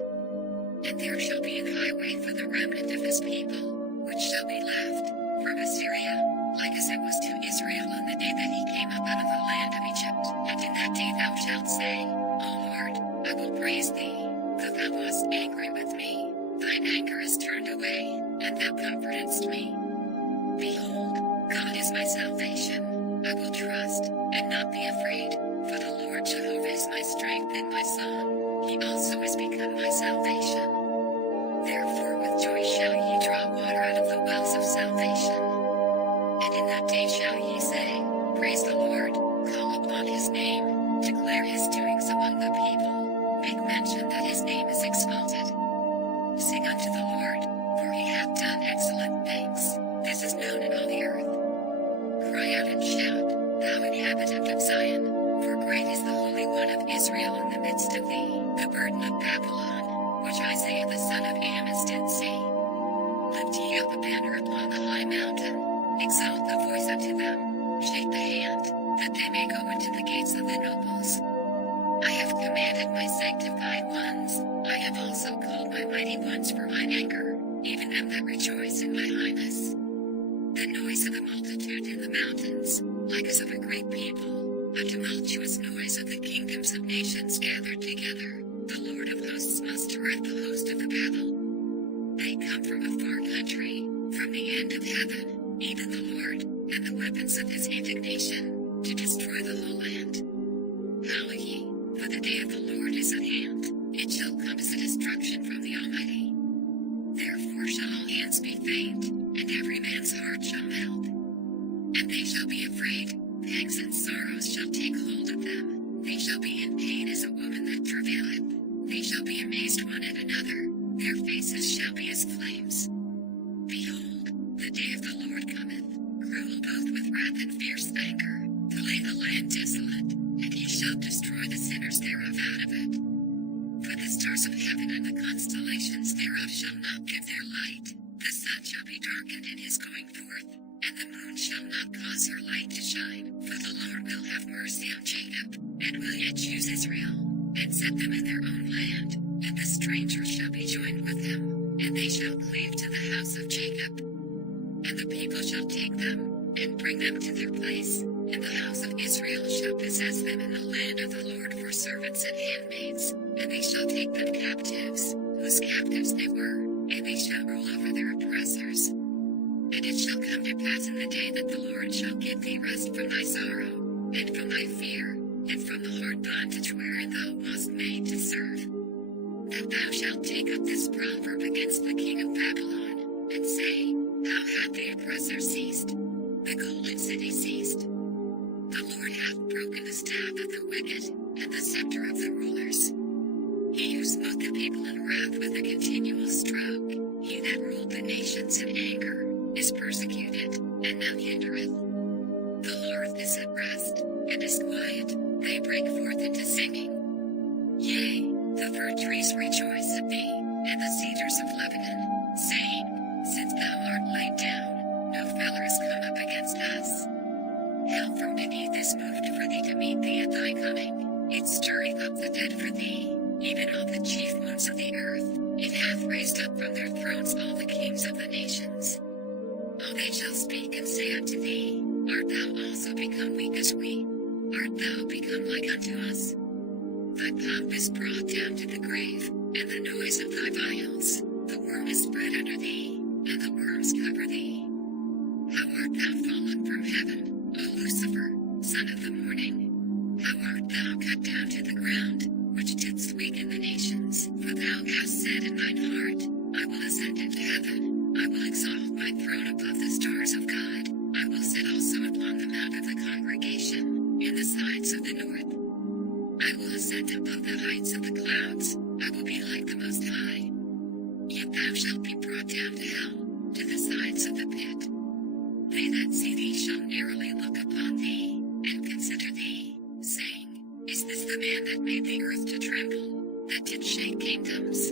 And there shall be an highway for the remnant of his people, which shall be left, from Assyria, like as it was to Israel on the day that he came up out of the land of Egypt. And in that day thou shalt say, O Lord, I will praise thee, though thou wast angry with me. Thine anger is turned away, and thou comfortedst me. Behold, God is my salvation. I will trust, and not be afraid, for the Lord Jehovah is my strength and my song. He also is become my salvation. Therefore with joy shall ye draw water out of the wells of salvation. And in that day shall ye say, Praise the Lord, call upon his name, declare his doings among the people, make mention that his name is exalted. Sing unto the Lord, for he hath done excellent things. This is known in all the earth. Cry out and shout, thou inhabitant of Zion, for great is the Holy One of Israel in the midst of thee. The burden of Babylon, which Isaiah the son of Amoz did see. Lift ye up a banner upon the high mountain, exalt the voice unto them, shake the hand, that they may go into the gates of the nobles. I have commanded my sanctified ones, I have also called my mighty ones for mine anger, even them that rejoice in my highness. The noise of the multitude in the mountains, like as of a great people, a tumultuous noise of the kingdoms of nations gathered together. The Lord of hosts mustereth the host of the battle. They come from a far country, from the end of heaven, even the Lord, and the weapons of his indignation, to destroy the whole land. Howl ye, for the day of the Lord is at hand, it shall come as a destruction from the Almighty. Therefore shall all hands be faint, and every man's heart shall melt. And they shall be afraid, pangs and sorrows shall take hold of them, they shall be in pain as a woman that travaileth, they shall be amazed one at another, their faces shall be as flames. Behold, the day of the Lord cometh, cruel both with wrath and fierce anger, to lay the land desolate, and he shall destroy the sinners thereof out of it. For the stars of heaven and the constellations thereof shall not give their light, the sun shall be darkened in his going forth, and the moon shall not cause her light to shine. For the Lord will have mercy on Jacob, and will yet choose Israel, and set them in their own land, and the strangers shall be joined with them, and they shall cleave to the house of Jacob. And the people shall take them, and bring them to their place, and the house of Israel shall possess them in the land of the Lord for servants and handmaids, and they shall take them captives, whose captives they were, and they shall rule over their oppressors. And it shall come to pass in the day that the Lord shall give thee rest from thy sorrow, and from thy fear, and from the hard bondage wherein thou wast made to serve. That thou shalt take up this proverb against the king of Babylon, and say, How hath the oppressor ceased? The golden city ceased. The Lord hath broken the staff of the wicked, and the scepter of the rulers. He who smote the people in wrath with a continual stroke, he that ruled the nations in anger, is persecuted, and now hindereth. The hearth is at rest, and is quiet, they break forth into singing. Yea, the fir trees rejoice at thee, and the cedars of Lebanon, saying, Since thou art laid down, no feller is come up against us. Hell from beneath is moved for thee to meet thee at thy coming, it stirreth up the dead for thee, even all the chief ones of the earth, it hath raised up from their thrones all the kings of the nations. All they shall speak and say unto thee, Art thou also become weak as we? Art thou become like unto us? Thy pomp is brought down to the grave, and the noise of thy vials, the worm is spread under thee, and the worms cover thee. How art thou fallen from heaven, O Lucifer, son of the morning? How art thou cut down to the ground, which didst weaken the nations? For thou hast said in thine heart, I will ascend into heaven, I will exalt my throne above the stars of God, I will sit also upon the mount of the congregation, in the sides of the north. I will ascend above the heights of the clouds, I will be like the Most High. Yet thou shalt be brought down to hell, to the sides of the pit. They that see thee shall narrowly look upon thee, and consider thee, saying, Is this the man that made the earth to tremble, that did shake kingdoms?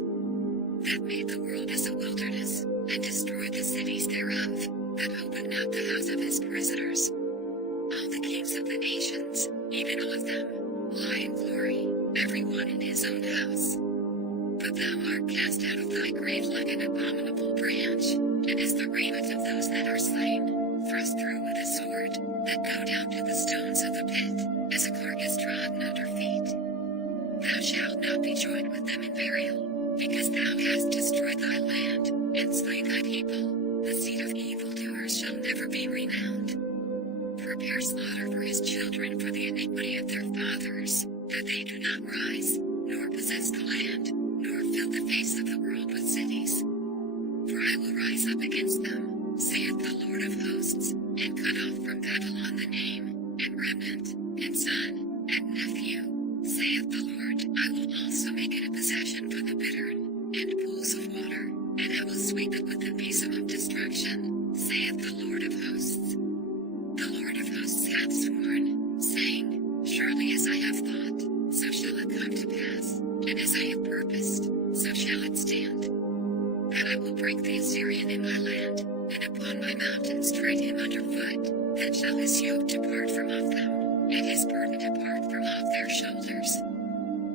That made the world as a wilderness, and destroyed the cities thereof, that opened not the house of his prisoners. All the kings of the nations, even all of them, lie in glory, every one in his own house. But thou art cast out of thy grave like an abominable branch, and as the raiment of those that are slain, thrust through with a sword, that go down to the stones of the pit, as a carcass trodden under feet. Thou shalt not be joined with them in burial, because thou hast destroyed thy land, and slain thy people. The seed of evildoers shall never be renowned. Prepare slaughter for his children for the iniquity of their fathers, that they do not rise, nor possess the land, nor fill the face of the world with cities. For I will rise up against them, saith the Lord of hosts, and cut off from Babylon the name, and remnant, and son, and nephew, saith the Lord. I will also make it a possession for the bittern, and pools of water, and I will sweep it with the besom of destruction, saith the Lord of hosts. The Lord of hosts hath sworn, saying, Surely as I have thought, so shall it come to pass, and as I have purposed, so shall it stand. That I will break the Assyrian in my land, and upon my mountains tread him underfoot, then shall his yoke depart from off them, and his burden depart from off their shoulders.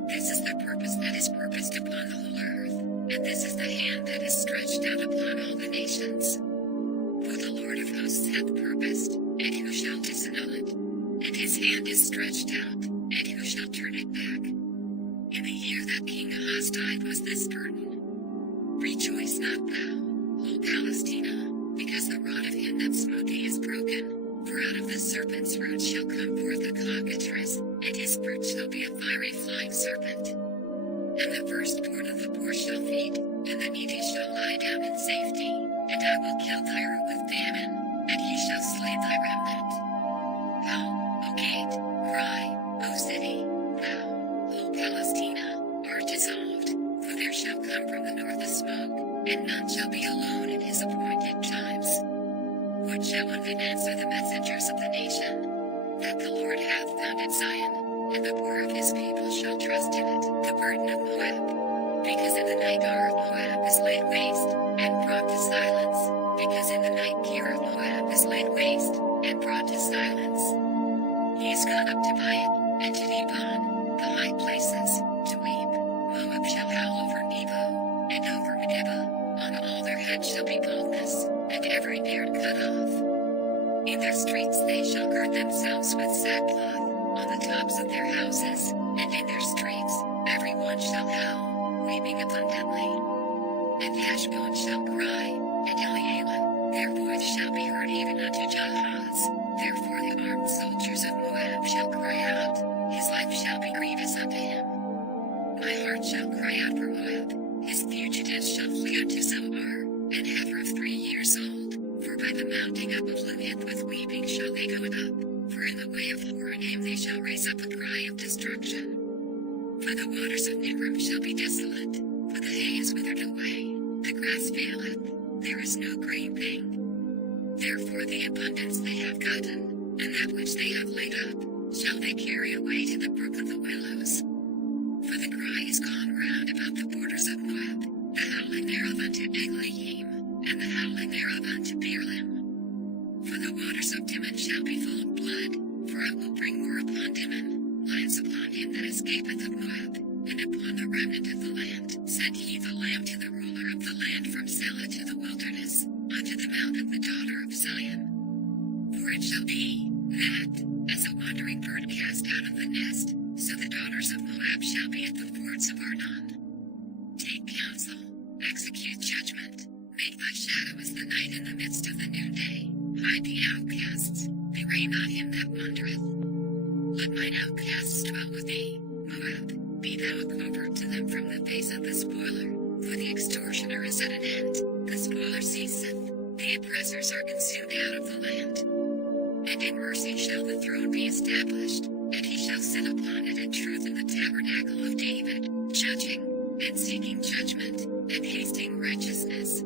This is the purpose that is purposed upon the whole earth, and this is the hand that is stretched out upon all the nations. For the Lord of hosts hath purposed, and who shall disannul it? And his hand is stretched out, and who shall turn it back? In the year that King Ahaz died was this burden. Rejoice not thou, whole Palestina, because the rod of him that smote thee is broken. For out of the serpent's root shall come forth a cockatrice, and his fruit shall be a fiery flying serpent. And the firstborn of the poor shall feed, and the needy shall lie down in safety. And I will kill thy root with famine, and he shall slay thy remnant. How, O gate, cry, O city, thou, whole Palestina, art dissolved, for there shall come from the north a smoke, and none shall be alone in his appointed times. What shall one then answer the messengers of the nation? That the Lord hath founded Zion, and the poor of his people shall trust in it, the burden of Moab. Because in the night Ar of Moab is laid waste, and brought to silence, because in the night Kir of Moab is laid waste, and brought to silence. He is gone up to Maat, and to Dibon, the high places, to weep. Moab shall howl over Nebo, and over Medeba, on all their heads shall be baldness, and every beard cut off. In their streets they shall gird themselves with sackcloth, on the tops of their houses, and in their streets, every one shall howl, weeping abundantly. And Heshbon shall cry, and Elealeh, their voice shall be heard even unto Jahaz. Therefore the armed soldiers of Moab shall cry out, his grievous unto him. My heart shall cry out for Moab, his fugitives shall flee unto Zoar, an heifer of 3 years old, for by the mounting up of Luhith with weeping shall they go up, for in the way of Horonaim they shall raise up a cry of destruction. For the waters of Nimrim shall be desolate, for the hay is withered away, the grass faileth, there is no green thing. Therefore the abundance they have gotten, and that which they have laid up, shall they carry away to the brook of the willows. For the cry is gone round about the borders of Moab, the howling thereof unto Eglayim, and the howling thereof unto Beerlim. For the waters of Dimon shall be full of blood, for I will bring war upon Dimon, lions upon him that escapeth of Moab, and upon the remnant of the land. Send ye the lamb to the ruler of the land from Selah to the wilderness, unto the mount of the daughter of Zion. For it shall be, that, as a wandering bird cast out of the nest, so the daughters of Moab shall be at the fords of Arnon. Take counsel, execute judgment, make thy shadow as the night in the midst of the noonday, hide the outcasts, bewray not him that wandereth. Let mine outcasts dwell with thee, Moab, be thou a covert to them from the face of the spoiler, for the extortioner is at an end, the spoiler ceaseth, the oppressors are consumed out of the land. And in mercy shall the throne be established, and he shall sit upon it in truth in the tabernacle of David, judging, and seeking judgment, and hasting righteousness.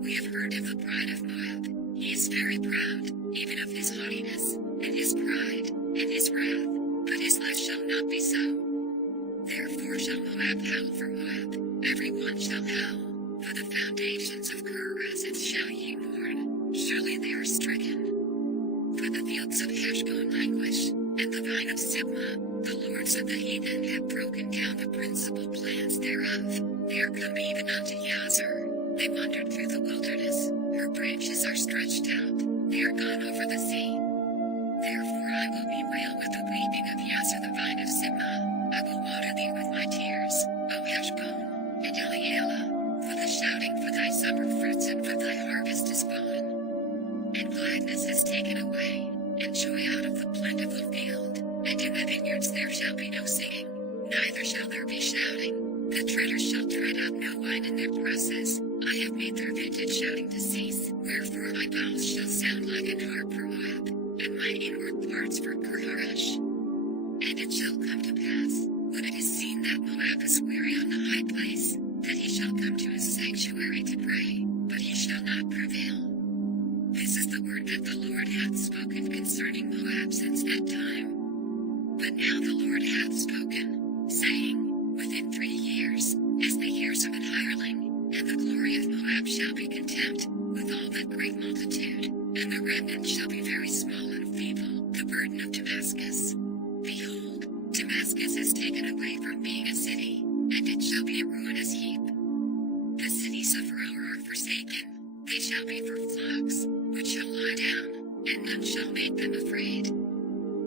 We have heard of the pride of Moab, he is very proud, even of his haughtiness, and his pride, and his wrath, but his life shall not be so. Therefore shall Moab howl for Moab, every one shall howl, for the foundations of Kerezeth shall ye mourn, surely they are stricken. For the fields of Heshbon languish, and the vine of Sibmah, the lords of the heathen have broken down the principal plants thereof. They are come even unto Yazar. They wandered through the wilderness, her branches are stretched out, they are gone over the sea. Therefore I will bewail with the weeping of Yazar the vine of Sibmah, I will water thee with my tears, O Heshbon, and Eliela, for the shouting for thy summer fruits and for thy harvest is fallen. And gladness is taken away, and joy out of the plentiful field, and in the vineyards there shall be no singing, neither shall there be shouting. The treaders shall tread out no wine in their presses, I have made their vintage shouting to cease. Wherefore my bowels shall sound like an harp for Moab, and my inward parts for Kerharesh. And it shall come to pass, when it is seen that Moab is weary on the high place, that he shall come to his sanctuary to pray, but he shall not prevail. This is the word that the Lord hath spoken concerning Moab since that time. But now the Lord hath spoken, saying, within 3 years, as the years of an hireling, and the glory of Moab shall be contempt, with all that great multitude, and the remnant shall be very small and feeble, the burden of Damascus. Behold, Damascus is taken away from being a city, and it shall be a ruinous heap. The cities of Roer are forsaken, they shall be for flocks, which shall lie down, and none shall make them afraid.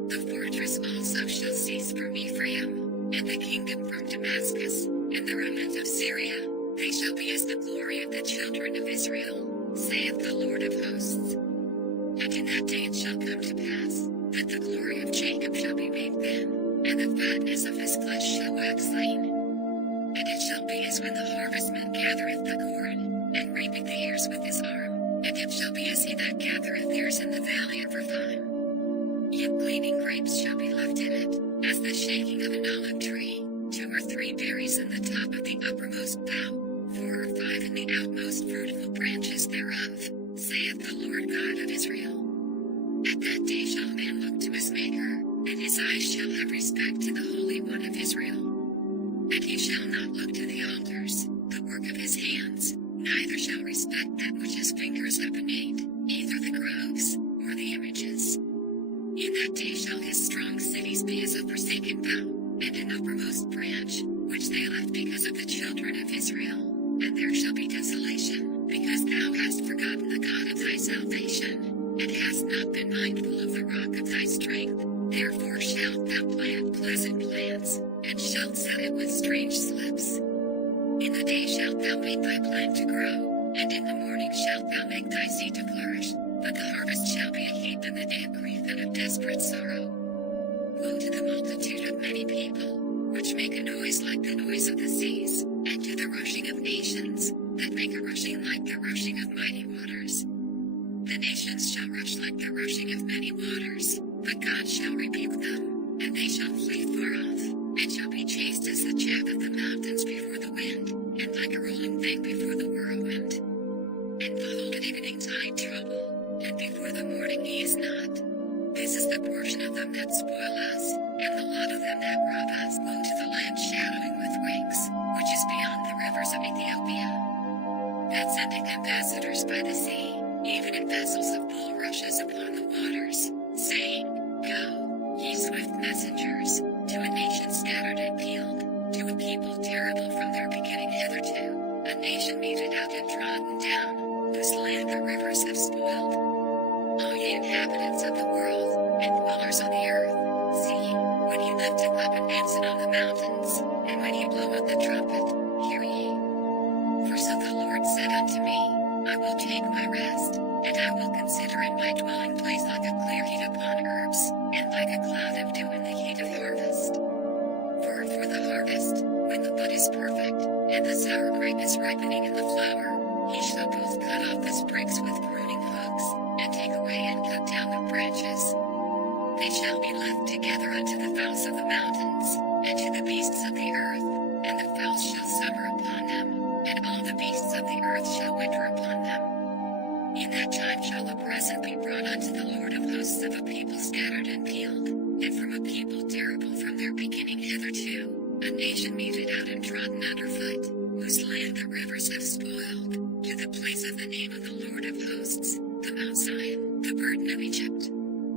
The fortress also shall cease from Ephraim, and the kingdom from Damascus, and the remnant of Syria, they shall be as the glory of the children of Israel, saith the Lord of hosts. And in that day it shall come to pass, that the glory of Jacob shall be made thin, and the fatness of his flesh shall wax lean. And it shall be as when the harvestman gathereth the corn, and reapeth the ears with his arm, and it shall be as he that gathereth ears in the valley of Rephaim. Yet gleaning grapes shall be left in it, as the shaking of an olive tree, 2 or 3 berries in the top of the uppermost bough, 4 or 5 in the outmost fruitful branches thereof, saith the Lord God of Israel. At that day shall a man look to his Maker, and his eyes shall have respect to the Holy One of Israel. And he shall not look to the altars, the work of his hands, neither shall respect that which his fingers have made, either the groves, or the images. In that day shall his strong cities be as a forsaken bough, and an uppermost branch, which they left because of the children of Israel. And there shall be desolation, because thou hast forgotten the God of thy salvation, and hast not been mindful of the rock of thy strength. Therefore shalt thou plant pleasant plants, and shalt set it with strange slips. In the day shalt thou make thy plant to grow, and in the morning shalt thou make thy seed to flourish, but the harvest shall be a heap in the day of grief and of desperate sorrow. Woe to the multitude of many people, which make a noise like the noise of the seas, and to the rushing of nations, that make a rushing like the rushing of mighty waters. The nations shall rush like the rushing of many waters, but God shall rebuke them, and they shall flee far off, and shall be chased as the chaff of the mountains before the wind, and like a rolling thing before the whirlwind. And behold, at evening tide trouble, and before the morning he is not. This is the portion of them that spoil us, and the lot of them that rob us. Woe to the land shadowing with wings, which is beyond the rivers of Ethiopia, that sendeth ambassadors by the sea, even in vessels of bulrushes upon the waters, saying, Go, ye swift messengers, to a nation scattered and peeled, to a people terrible from their beginning hitherto, a nation meted out and trodden down, whose land the rivers have spoiled. All ye inhabitants of the world, and dwellers on the earth, see, when he lifteth up a ensign on the mountains, and when he bloweth the trumpet, hear ye. For so the Lord said unto me, I will take my rest, and I will consider in my dwelling place like a clear heat upon herbs, and like a cloud of dew in the heat of harvest. For the harvest, when the bud is perfect, and the sour grape is ripening in the flower, he shall both cut off the sprigs with pruning hooks, and take away and cut down the branches. They shall be left together unto the fowls of the mountains, and to the beasts of the earth, and the fowls shall summer upon them, and all the beasts of the earth shall winter upon them. In that time shall a present be brought unto the Lord of hosts of a people scattered and peeled, and from a people terrible from their beginning hitherto, a nation meted out and trodden underfoot, whose land the rivers have spoiled, to the place of the name of the Lord of hosts, the Mount Zion, the burden of Egypt.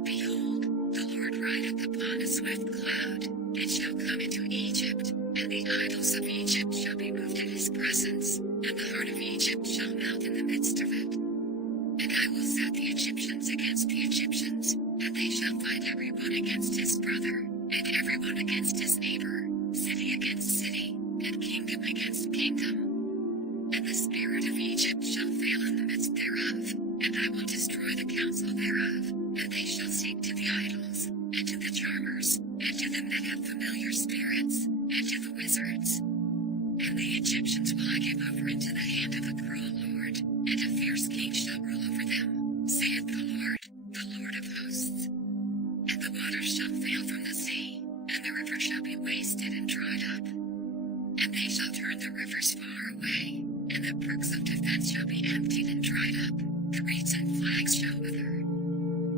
Behold, the Lord rideth upon a swift cloud, and shall come into Egypt, and the idols of Egypt shall be moved in his presence, and the heart of Egypt shall melt in the midst of it. And I will set the Egyptians against the Egyptians, and they shall fight every one against his brother, and every one against his neighbor, city against city, and kingdom against kingdom. And the spirit of Egypt shall fail in the midst thereof, and I will destroy the counsel thereof, and they shall seek to the idols, and to the charmers, and to them that have familiar spirits, and to the wizards. And the Egyptians will I give over into the hand of a cruel lord, and a fierce king shall rule over them, saith the Lord of hosts. And the waters shall fail from the sea, and the river shall be wasted and dried up. And they shall turn the rivers far away, and the brooks of defense shall be emptied and dried up, the reeds and flags shall wither.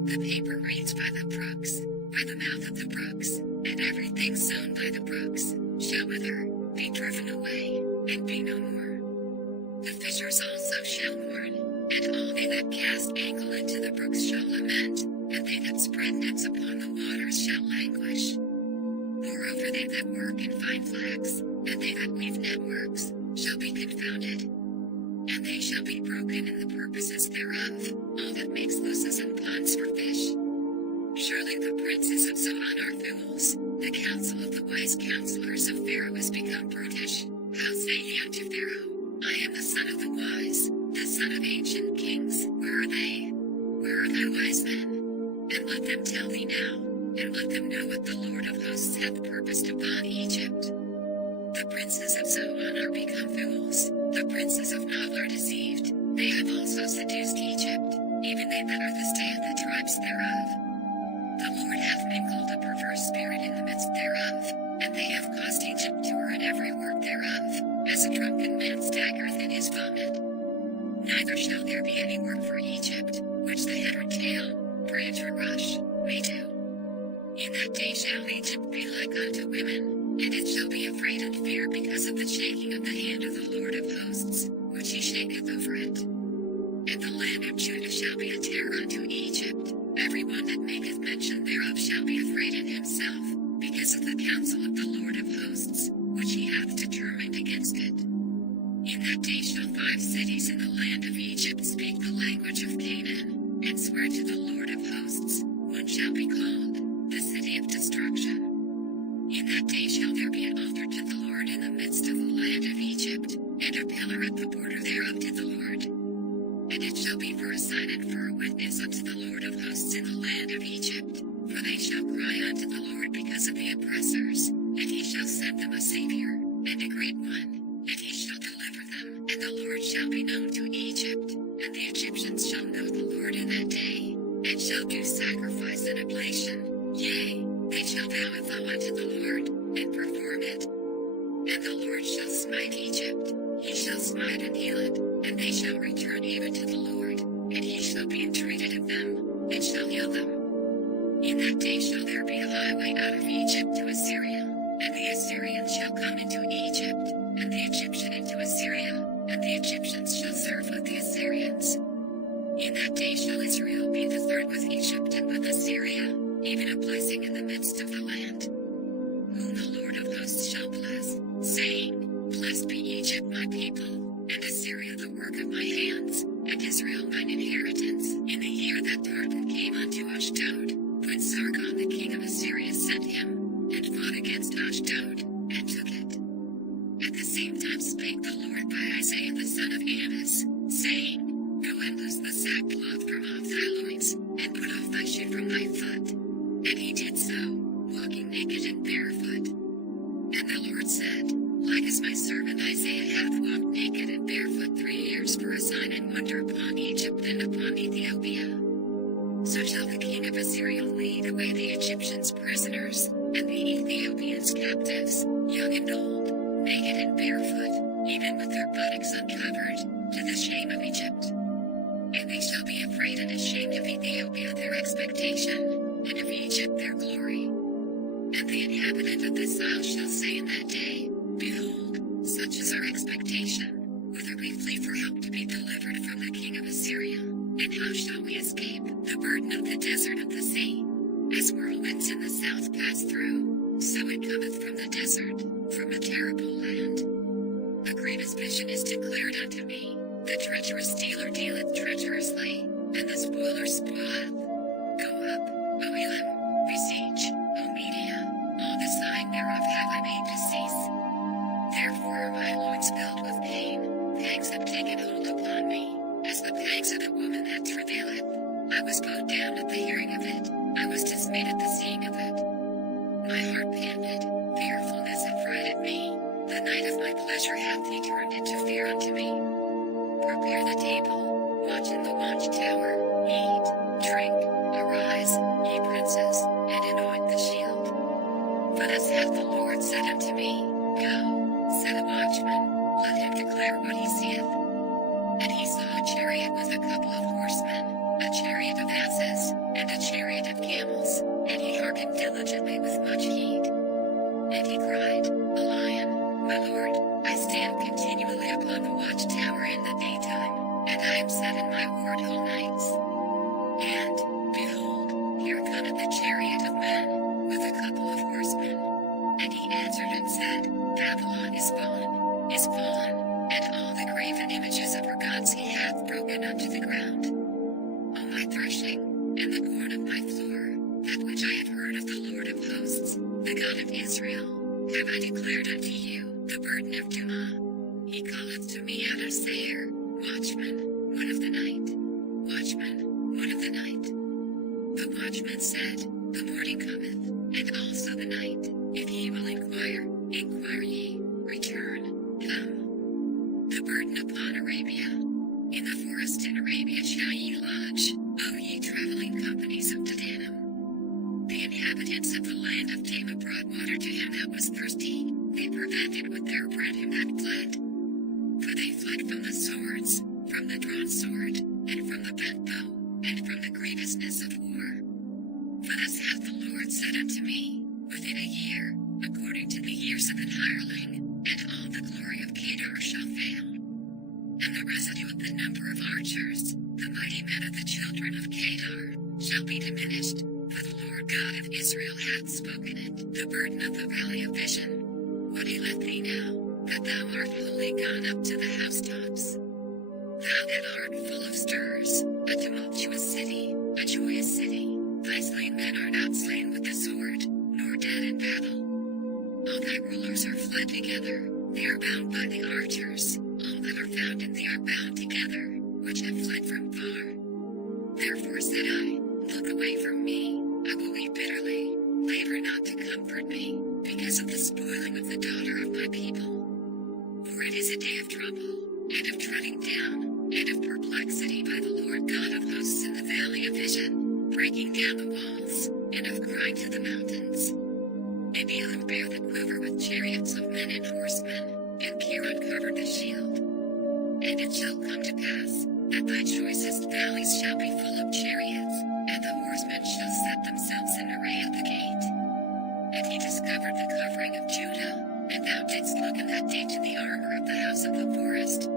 The paper reeds by the brooks, by the mouth of the brooks, and everything sown by the brooks, shall wither, be driven away, and be no more. The fishers also shall mourn, and all they that cast angle into the brooks shall lament, and they that spread nets upon the waters shall languish. Moreover, they that work in fine flax, and they that weave networks, shall be confounded. And they shall be broken in the purposes thereof, all that makes sluices and ponds for fish. Surely the princes of Zoan are fools, the counsel of the wise counselors of Pharaoh is become brutish. How say ye unto Pharaoh, I am the son of the wise, the son of ancient kings? Where are they? Where are thy wise men? And let them tell thee now, and let them know what the Lord of hosts hath purposed upon Egypt. The princes of Zoan are become fools, the princes of Nob are deceived, they have also seduced Egypt, even they that are the stay of the tribes thereof. The Lord hath mingled a perverse spirit in the midst thereof, and they have caused Egypt to ruin every work thereof, as a drunken man staggereth in his vomit. Neither shall there be any work for Egypt, which the head or tail, branch or rush, may do. In that day shall Egypt be like unto women, and it shall be afraid and fear because of the shaking of the hand of the Lord of hosts, which he shaketh over it. And the land of Judah shall be a terror unto Egypt, every one that maketh mention thereof shall be afraid in himself, because of the counsel of the Lord of hosts, which he hath determined against it. In that day shall 5 cities in the land of Egypt speak the language of Canaan, and swear to the Lord of hosts, one shall be called, the city of destruction. In that day shall there be an altar to the Lord in the midst of the land of Egypt, and a pillar at the border thereof to the Lord. And it shall be for a sign and for a witness unto the Lord of hosts in the land of Egypt, For they shall cry unto the Lord because of the oppressors, and he shall send them a Savior, and a great one, and he shall deliver them. And the Lord shall be known to Egypt, and the Egyptians shall know the Lord in that day, and shall do sacrifice and oblation, yea, they shall vow a vow unto the Lord, and perform it. And the Lord shall smite Egypt, he shall smite and heal it, and they shall return even to the Lord, and he shall be entreated of them, and shall heal them. In that day shall there be a highway out of Egypt to Assyria, and the Assyrians shall come into Egypt, and the Egyptian into Assyria, and the Egyptians shall serve with the Assyrians. In that day shall Israel be the third with Egypt and with Assyria, even a blessing in the midst of the land. Whom the Lord of hosts shall bless, saying, Blessed be Egypt my people, and Assyria the work of my hands, and Israel mine inheritance. In the year that Tartan came unto Ashdod, when Sargon the king of Assyria sent him, and fought against Ashdod, and took it. At the same time spake the Lord by Isaiah the son of Amoz, saying, Go and loose the sackcloth from off thy loins, and put off thy shoe from thy foot. And he did so, walking naked and barefoot. And the Lord said, Like as my servant Isaiah hath walked naked and barefoot 3 years for a sign and wonder upon Egypt and upon Ethiopia, so shall the king of Assyria lead away the Egyptians prisoners, and the Ethiopians captives, young and old, naked and barefoot, even with their buttocks uncovered, to the shame of Egypt. And they shall be afraid and ashamed of Ethiopia their expectation, and of Egypt their glory. And the inhabitant of this isle shall say in that day, Behold, such is our expectation, whither we flee for help to be delivered from the king of Assyria. And how shall we escape the burden of the desert of the sea? As whirlwinds in the south pass through, so it cometh from the desert, from a terrible land. A grievous vision is declared unto me. The treacherous dealer dealeth treacherously, and the spoiler spoileth. Go up, O Elam, beseech, O Media, all the sighing thereof have I made to cease. Therefore are my loins filled with pain, pangs have taken hold upon me, as the pangs of a woman that travaileth. I was bowed down at the hearing of it, I was dismayed at the seeing of it. My heart panted, fearfulness affrighted me, the night of my pleasure hath he turned into fear unto me. Prepare the table, watch in the watchtower, eat, drink, arise, ye princes, and anoint the shield. For thus hath the Lord said unto me, Go, set a watchman, let him declare what he seeth. And he saw a chariot with a couple of horsemen, a chariot of asses, and a chariot of camels, and he hearkened diligently with much heed. And he cried, A lion, my Lord, I stand continually upon the watchtower in the daytime, and I am set in my ward whole nights. And, behold, here cometh the chariot of men, with a couple of horsemen. And he answered and said, Babylon is fallen, and all the graven images of her gods he hath broken unto the ground. O my threshing, and the corn of my floor, that which I have heard of the Lord of hosts, the God of Israel, have I declared unto you, the burden of Dumah. He calleth to me out of Seir, Watchman, what of the night? Watchman, what of the night? The watchman said, The morning cometh, and also the night. If ye will inquire, inquire ye, return, come. The burden upon Arabia. In the forest in Arabia shall ye lodge, O ye traveling companies of Dedanim. The inhabitants of the land of Tema brought water to him that was thirsty. They prevented with their bread him that fled. For they fled from the swords, from the drawn sword, and from the bent bow, and from the grievousness of war. For thus hath the Lord said unto me, Within a year, according to the years of an hireling, and all the glory of Kedar shall fail. And the residue of the number of archers, the mighty men of the children of Kedar, shall be diminished, for the Lord God of Israel hath spoken it. The burden of the valley of vision. What aileth thee now, that thou art wholly gone up to the housetops? Thou that art full of stirs, a tumultuous city, a joyous city, thy slain men are not slain with the sword, nor dead in battle. All thy rulers are fled together, they are bound by the archers, all that are found in thee are bound together, which have fled from far. Therefore said I, Look away from me, I will weep bitterly. comfort me, because of the spoiling of the daughter of my people. For it is a day of trouble, and of treading down, and of perplexity by the Lord God of hosts in the valley of vision, breaking down the walls, and of crying to the mountains. And Elam bare the quiver with chariots of men and horsemen, and Kiron covered the shield. And it shall come to pass, that thy choicest valleys shall be full of chariots, and the horsemen shall set themselves in array at the gate. And he discovered the covering of Judah, and thou didst look in that day to the armor of the house of the forest.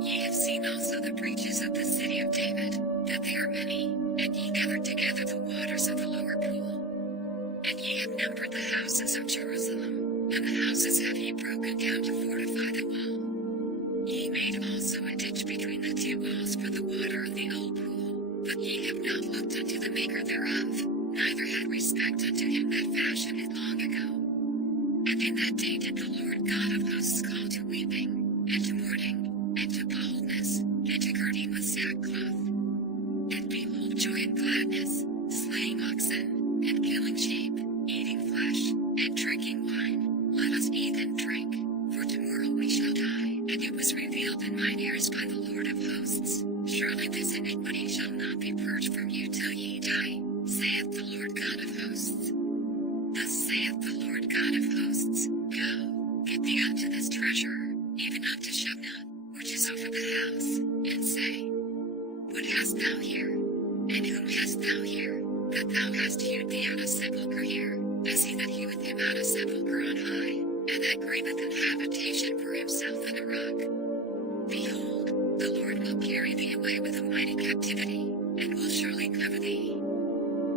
Ye have seen also the breaches of the city of David, that they are many, and ye gathered together the waters of the lower pool. And ye have numbered the houses of Jerusalem, and the houses have ye broken down to fortify the wall. Ye made also a ditch between the two walls for the water of the old pool, but ye have not looked unto the maker thereof, neither had respect unto him that fashioned it long ago. And in that day did the Lord God of hosts call to weeping, and to mourning, and to baldness, and to girding with sackcloth. And behold, joy and gladness, slaying oxen, and killing sheep, eating flesh, and drinking wine. Let us eat and drink, for tomorrow we shall die. And it was revealed in mine ears by the Lord of hosts, surely this iniquity shall not be purged from you till ye die, saith the Lord God of hosts. Thus saith the Lord God of hosts, Go, get thee unto this treasurer, even unto Shebna, which is over the house, and say, What hast thou here? And whom hast thou here, that thou hast hewed thee out of sepulchre here, as he that heweth him out of sepulchre on high, and that grieveth an habitation for himself in a rock? Behold, the Lord will carry thee away with a mighty captivity, and will surely cover thee.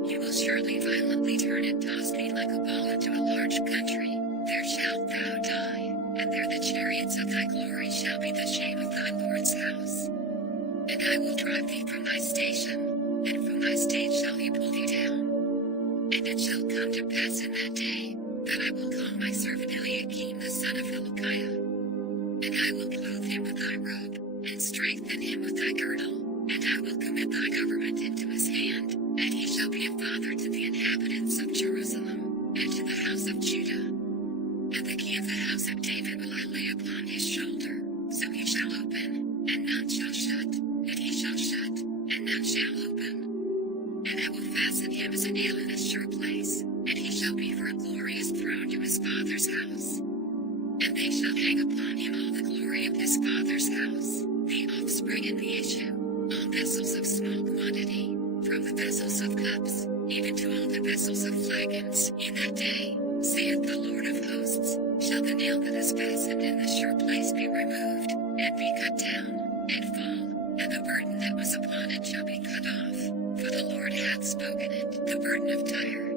He will surely violently turn and toss thee like a ball into a large country. There shalt thou die, and there the chariots of thy glory shall be the shame of thy Lord's house. And I will drive thee from thy station, and from thy state shall he pull thee down. And it shall come to pass in that day, that I will call my servant Eliakim the son of Hilkiah. And I will clothe him with thy robe, and strengthen him with thy girdle, and I will commit thy government into his hand, and he shall be a father to the inhabitants of Jerusalem, and to the house of Judah. And the key of the house of David will I lay upon his shoulder, so he shall open, and none shall shut, and he shall shut, and none shall open. And I will fasten him as a nail in a sure place, and he shall be for a glorious throne to his father's house. And they shall hang upon him all the glory of his father's house, the offspring and the issue, all vessels of small quantity, from the vessels of cups, even to all the vessels of flagons. In that day, saith the Lord of hosts, shall the nail that is fastened in the sure place be removed, and be cut down, and fall, and the burden that was upon it shall be cut off, for the Lord hath spoken it. The burden of Tyre.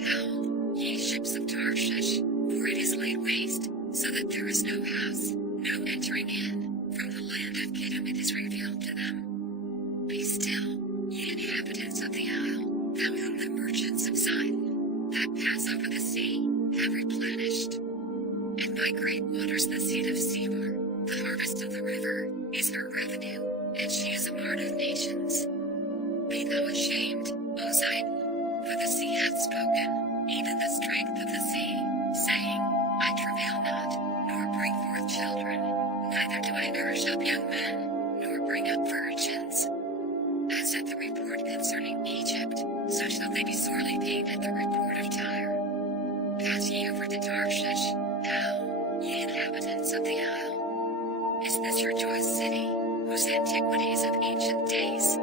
Howl, ye ships of Tarshish, for it is laid waste, so that there is no house, no entering in. From the land of Kittim it is revealed to them. Be still, ye inhabitants of the isle, thou whom the merchants of Sidon, that pass over the sea, have replenished. And by great waters the seed of Seymour, the harvest of the river, is her revenue, and she is a mart of nations. Be thou ashamed, O Sidon, for the sea hath spoken, even the strength of the sea, saying, I travail not, nor bring forth children, neither do I nourish up young men, nor bring up virgins. As at the report concerning Egypt, so shall they be sorely pained at the report of Tyre. Pass ye over to Tarshish, howl, ye inhabitants of the isle. Is this your joyous city, whose antiquity is of ancient days?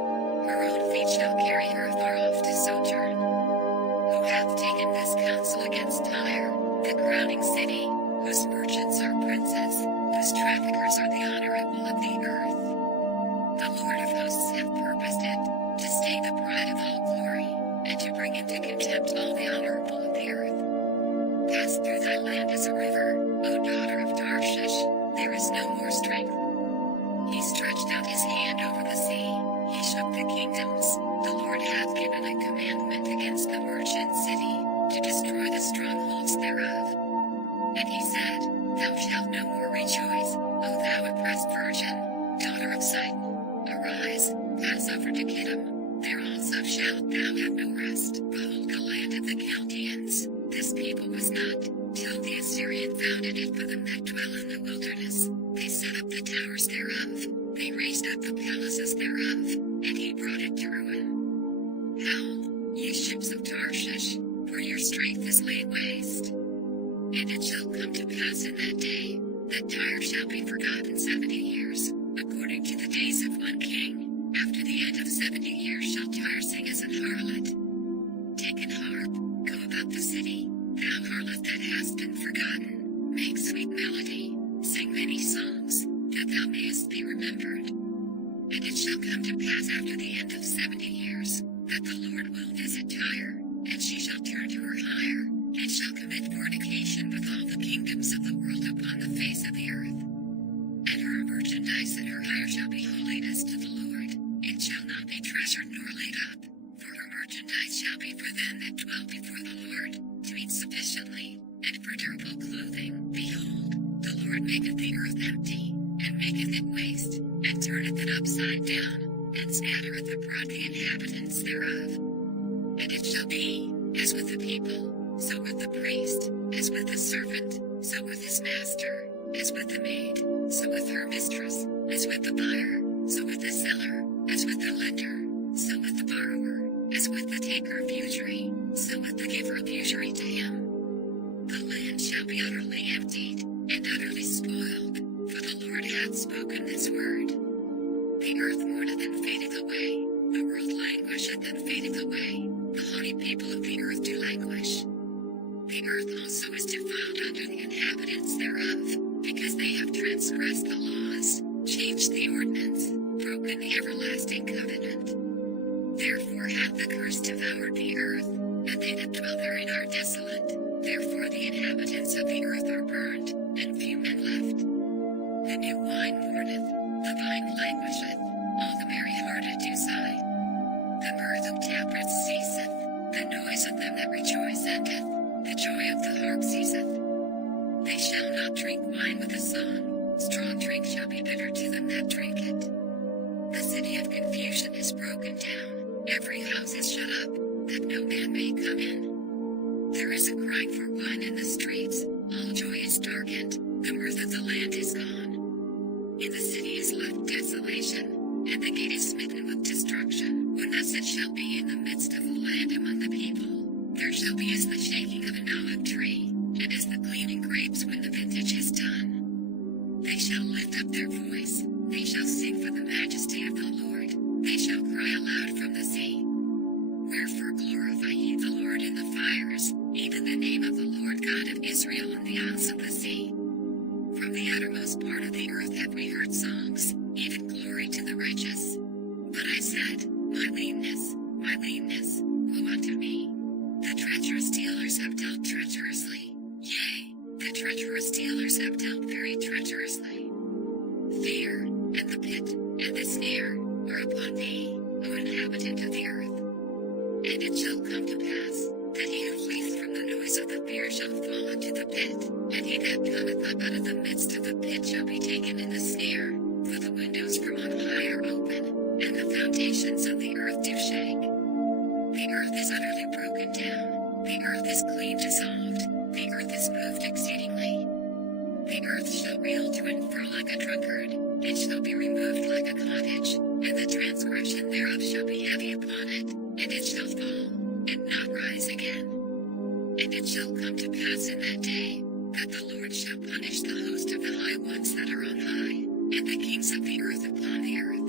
Her own feet shall carry her afar off to sojourn. Who hath taken this counsel against Tyre, the crowning city, whose merchants are princes, whose traffickers are the honorable of the earth? The Lord of hosts hath purposed it, to stay the pride of all glory, and to bring into contempt all the honorable of the earth. Pass through thy land as a river, O daughter of Tarshish, there is no more strength. He stretched out his hand over the sea, he shook the kingdoms. The Lord hath given a commandment against the merchant city, to destroy the strongholds thereof. And he said, Thou shalt no more rejoice, O thou oppressed virgin, daughter of Sidon. Arise, pass over to Kittim, there also shalt thou have no rest. Behold the land of the Chaldeans, this this people was not, till the Assyrian founded it for them that dwell in the wilderness. They set up the towers thereof, they raised up the palaces thereof, and he brought it to ruin. Howl, ye ships of Tarshish, for your strength is laid waste. And it shall come to pass in that day, that Tyre shall be forgotten 70 years, according to the days of one king. After the end of 70 years shall Tyre sing as an harlot. Take an harp, go about the city, thou harlot that hast been forgotten, make sweet melody, sing many songs, that thou mayest be remembered. And it shall come to pass after the end of 70 years, that the Lord will visit Tyre, and she shall turn to her hire, and shall commit fornication with all the kingdoms of the world upon the face of the earth. And her merchandise and her hire shall be holiness to the Lord, it shall not be treasured nor laid up, for her merchandise shall be for them that dwell before the Lord, to eat sufficiently, and for durable clothing. Behold, the Lord maketh the earth empty, and maketh it waste, and turneth it upside down, and scattereth abroad the inhabitants thereof. And it shall be, as with the people, so with the priest, as with the servant, so with his master, as with the maid, so with her mistress, as with the buyer, so with the seller, as with the lender, so with the borrower, as with the taker of usury, so with the giver of usury to him. The land shall be utterly emptied, and utterly spoiled, for the Lord hath spoken this word. The earth mourneth and fadeth away, the world languisheth and fadeth away, the haughty people of the earth do languish. The earth also is defiled under the inhabitants thereof, because they have transgressed the laws, changed the ordinance, broken the everlasting covenant. Therefore hath the curse devoured the earth, and they that dwell therein are desolate. Therefore the inhabitants of the earth are burned, and few men left. The new wine mourneth, the vine languisheth, all the merry-hearted do sigh. The mirth of tabrets ceaseth, the noise of them that rejoice endeth, the joy of the harp ceaseth. They shall not drink wine with a song, strong drink shall be bitter to them that drink it. The city of confusion is broken down, every house is shut up, that no man may come in. There is a crying for wine in the streets, all joy is darkened, the mirth of the land is gone. In the city is left desolation, and the gate is smitten with destruction. When thus it shall be in the midst of the land among the people, there shall be as the shaking of an olive tree, and as the gleaning grapes when the vintage is done. They shall lift up their voice, they shall sing for the majesty of the Lord, they shall cry aloud from the sea. Wherefore glorify ye the Lord in the fires, even the name of the Lord God of Israel in the isles of the sea. From the uttermost part of the earth have we heard songs, even glory to the righteous. But I said, my leanness, woe unto me. The treacherous dealers have dealt treacherously, yea, the treacherous dealers have dealt very treacherously. Fear, and the pit, and the snare, are upon thee, O inhabitant of the earth. And it shall come to pass, that he who fleeth from the noise of the fear shall fall into the pit, and he that cometh up out of the midst of the pit shall be taken in the snare, for the windows from on high are open, and the foundations of the earth do shake. The earth is utterly broken down, the earth is clean dissolved, the earth is moved exceedingly. The earth shall reel to and fro like a drunkard, it shall be removed like a cottage, and the transgression thereof shall be heavy upon it, and it shall fall, and not rise again. And it shall come to pass in that day, that the Lord shall punish the host of the high ones that are on high, and the kings of the earth upon the earth.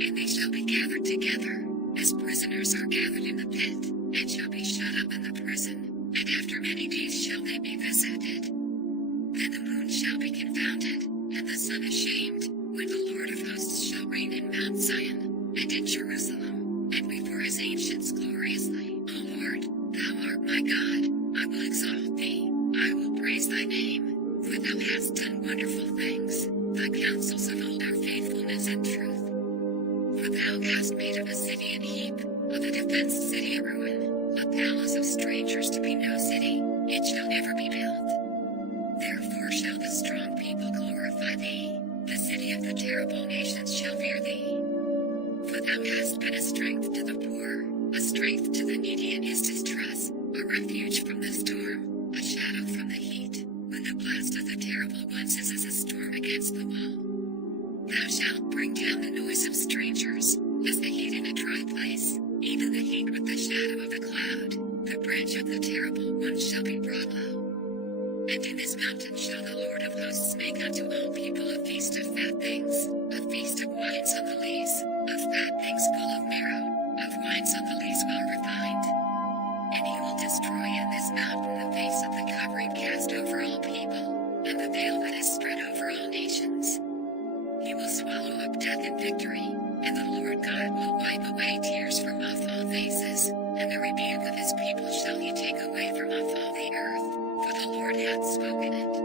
And they shall be gathered together, as prisoners are gathered in the pit, and shall be shut up in the prison, and after many days shall they be visited. Then the moon shall be confounded, and the sun ashamed, when the Lord of hosts shall reign in Mount Zion, and in Jerusalem, and before his ancients gloriously. O Lord, thou art my God, I will exalt thee, I will praise thy name, for thou hast done wonderful things, thy counsels of old are faithfulness and truth. For thou hast made of a city an heap, of a defenced city a ruin, a palace of strangers to be no city, it shall never be built. Therefore shall the strong people glorify thee, the city of the terrible nations shall fear thee. For thou hast been a strength to the poor, a strength to the needy in his distress, a refuge from the storm, a shadow from the heat, when the blast of the terrible ones is as a storm against the wall. Thou shalt bring down the noise of strangers, as the heat in a dry place, even the heat with the shadow of a cloud. The branch of the terrible one shall be brought low. And in this mountain shall the Lord of hosts make unto all people a feast of fat things, a feast of wines on the lees, of fat things full of marrow, of wines on the lees well refined. And he will destroy in this mountain the face of the covering cast over all people, and the veil that is spread over all nations. He will swallow up death in victory, and the Lord God will wipe away tears from off all faces, and the rebuke of his people shall he take away from off all the earth, for the Lord hath spoken it.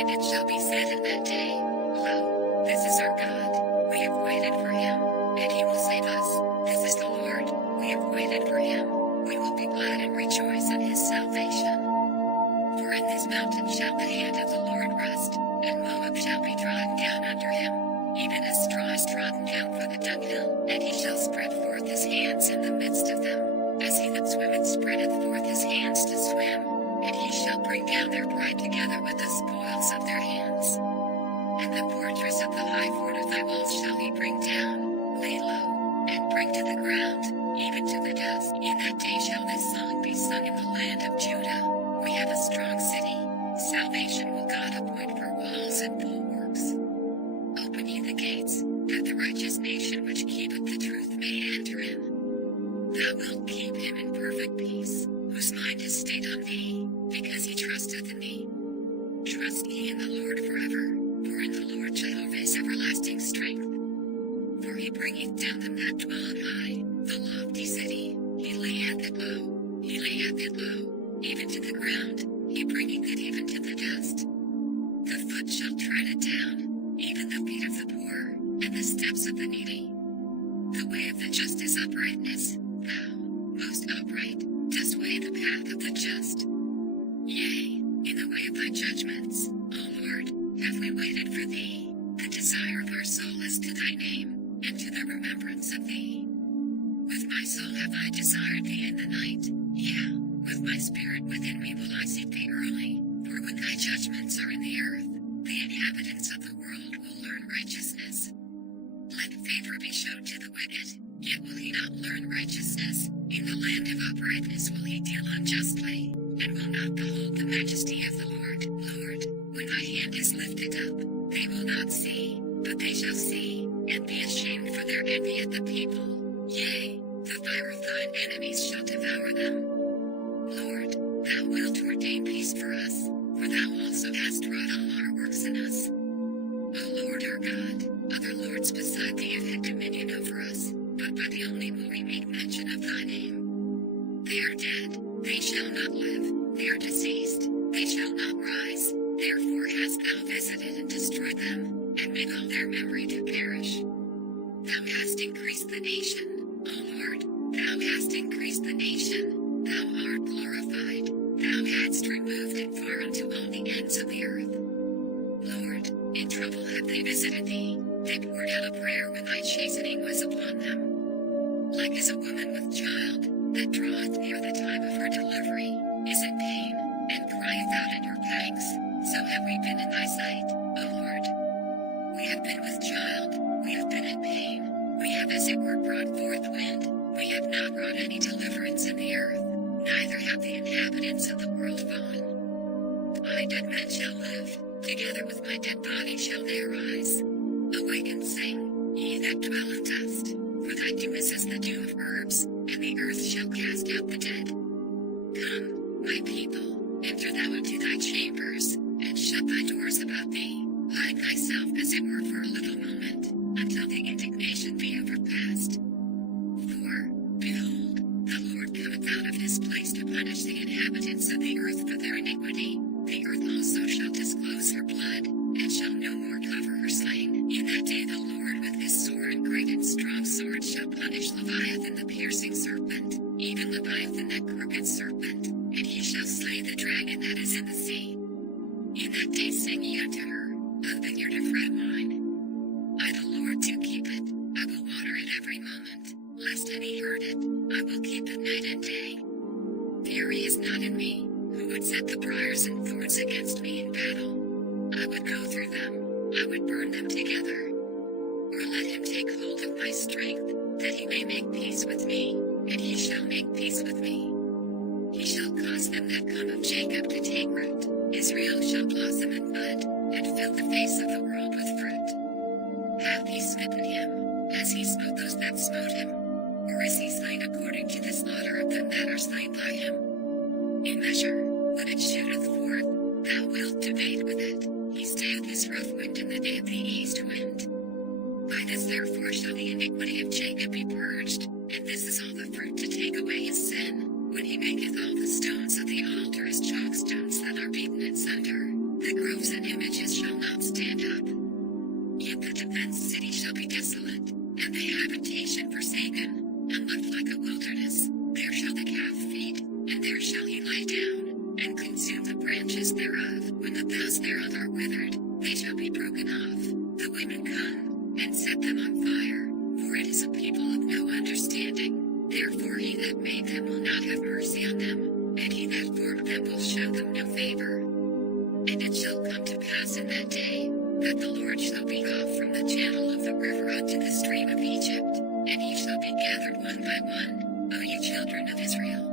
And it shall be said in that day, Lo, this is our God, we have waited for him, and he will save us. This is the Lord, we have waited for him, we will be glad and rejoice in his salvation. For in this mountain shall the hand of the Lord rest, and Moab shall be trodden down under him, even as straw is trodden down for the dunghill, and he shall spread forth his hands in the midst of them, as he that swimmeth spreadeth forth his hands to swim, and he shall bring down their pride together with the spoils of their hands. And the fortress of the high fort of thy walls shall he bring down, lay low, and bring to the ground, even to the dust. In that day shall this song be sung in the land of Judah. We have a strong city, salvation will God appoint for walls and bulwarks. Open ye the gates, that the righteous nation which keepeth the truth may enter in. Thou wilt keep him in perfect peace, whose mind is stayed on thee, because he trusteth in thee. Trust ye in the Lord forever, for in the Lord Jehovah is everlasting strength. For he bringeth down them that dwell on high, the lofty city, he layeth it low, even to the ground, he bringeth it even to the dust. The foot shall tread it down, even the feet of the poor, and the steps of the needy. The way of the just is uprightness, thou, most upright, dost weigh the path of the just. Yea, in the way of thy judgments, O Lord, have we waited for thee. The desire of our soul is to thy name, and to the remembrance of thee. With my soul have I desired thee in the night, yeah, with my spirit within me will I seek thee early, for when thy judgments are in the earth, the inhabitants of the world will learn righteousness. Let favor be shown to the wicked, yet will he not learn righteousness. In the land of uprightness will he deal unjustly, and will not behold the majesty of the Lord. Lord, when thy hand is lifted up, they will not see, but they shall see, and be ashamed for their envy at the people. Yea, the fire of thine enemies shall devour them. Lord, thou wilt ordain peace for us, for thou also hast wrought all our works in us. O Lord our God, other lords beside thee have had dominion over us, but by thee only will we make mention of thy name. They are dead, they shall not live, they are deceased, they shall not rise, therefore hast thou visited and destroyed them, and made all their memory to perish. Thou hast increased the nation, O Lord, thou hast increased the nation, thou art glorified, thou hadst removed it far unto all the ends of the earth. Lord, in trouble have they visited thee, they poured out a prayer when thy chastening was upon them. Like as a woman with child, that draweth near the time of her delivery, is in pain, and crieth out in her pangs, so have we been in thy sight, O Lord. We have been with child, we have been in pain, we have as it were brought forth wind, we have not brought any deliverance in the earth, neither have the inhabitants of the world fallen. My dead men shall live, together with my dead body shall they arise. Awake and sing, ye that dwell in dust, for thy dew is as the dew of herbs, and the earth shall cast out the dead. Come, my people, enter thou into thy chambers, and shut thy doors about thee, hide thyself as it were for a little moment, until the indignation be overpast. For, behold, the Lord cometh out of his place to punish the inhabitants of the earth for their iniquity. The earth also shall disclose her blood, and shall no more cover her slain. In that day the Lord with his sore and great and strong sword shall punish Leviathan the piercing serpent, even Leviathan that crooked serpent, and he shall slay the dragon that is in the sea. In that day sing ye unto her, a vineyard of red wine. I the Lord do keep it, I will water it every moment, lest any hurt it, I will keep it night and day. Fear adversary is not in me, who would set the briars and thorns against me in battle. I would go through them, I would burn them together. Or let him take hold of my strength, that he may make peace with me, and he shall make peace with me. He shall cause them that come of Jacob to take root, Israel shall blossom and bud, and fill the face of the world with fruit. Hath he smitten him, as he smote those that smote him? Or is he slain according to the slaughter of them that are slain by him? In measure, when it shooteth forth, thou wilt debate with it. He stayeth his rough wind in the day of the east wind. By this therefore shall the iniquity of Jacob be purged, and this is all the fruit to take away his sin, when he maketh all the stones of the altar as chalk stones that are beaten asunder. The groves and images shall not stand up. Yet the defenced city shall be desolate, and the habitation forsaken, and left like a wilderness. There shall the calf feed, and there shall he lie down, and consume the branches thereof. When the boughs thereof are withered, they shall be broken off. The women come, and set them on fire, for it is a people of no understanding. Therefore he that made them will not have mercy on them, and he that formed them will show them no favor. And it shall come to pass in that day, that the Lord shall be off from the channel of the river unto the stream of Egypt, and ye shall be gathered one by one, O ye children of Israel.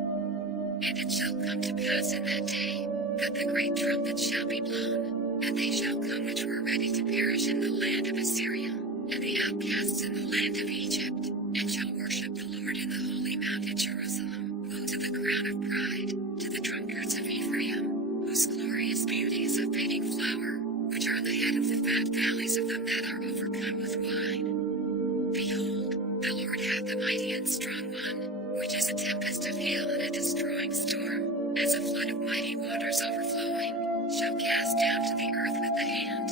And it shall come to pass in that day, that the great trumpet shall be blown, and they shall come which were ready to perish in the land of Assyria, and the outcasts in the land of Egypt, and shall worship the Lord in the holy mount at Jerusalem. Woe to the crown of pride, to the drunkards of Ephraim, whose glorious beauty is a fading flower, which are the head of the fat valleys of them that are overcome with wine. Behold, the Lord hath a mighty and strong one, which is a tempest of hail and a destroying storm, as a flood of mighty waters overflowing, shall cast down to the earth with the hand.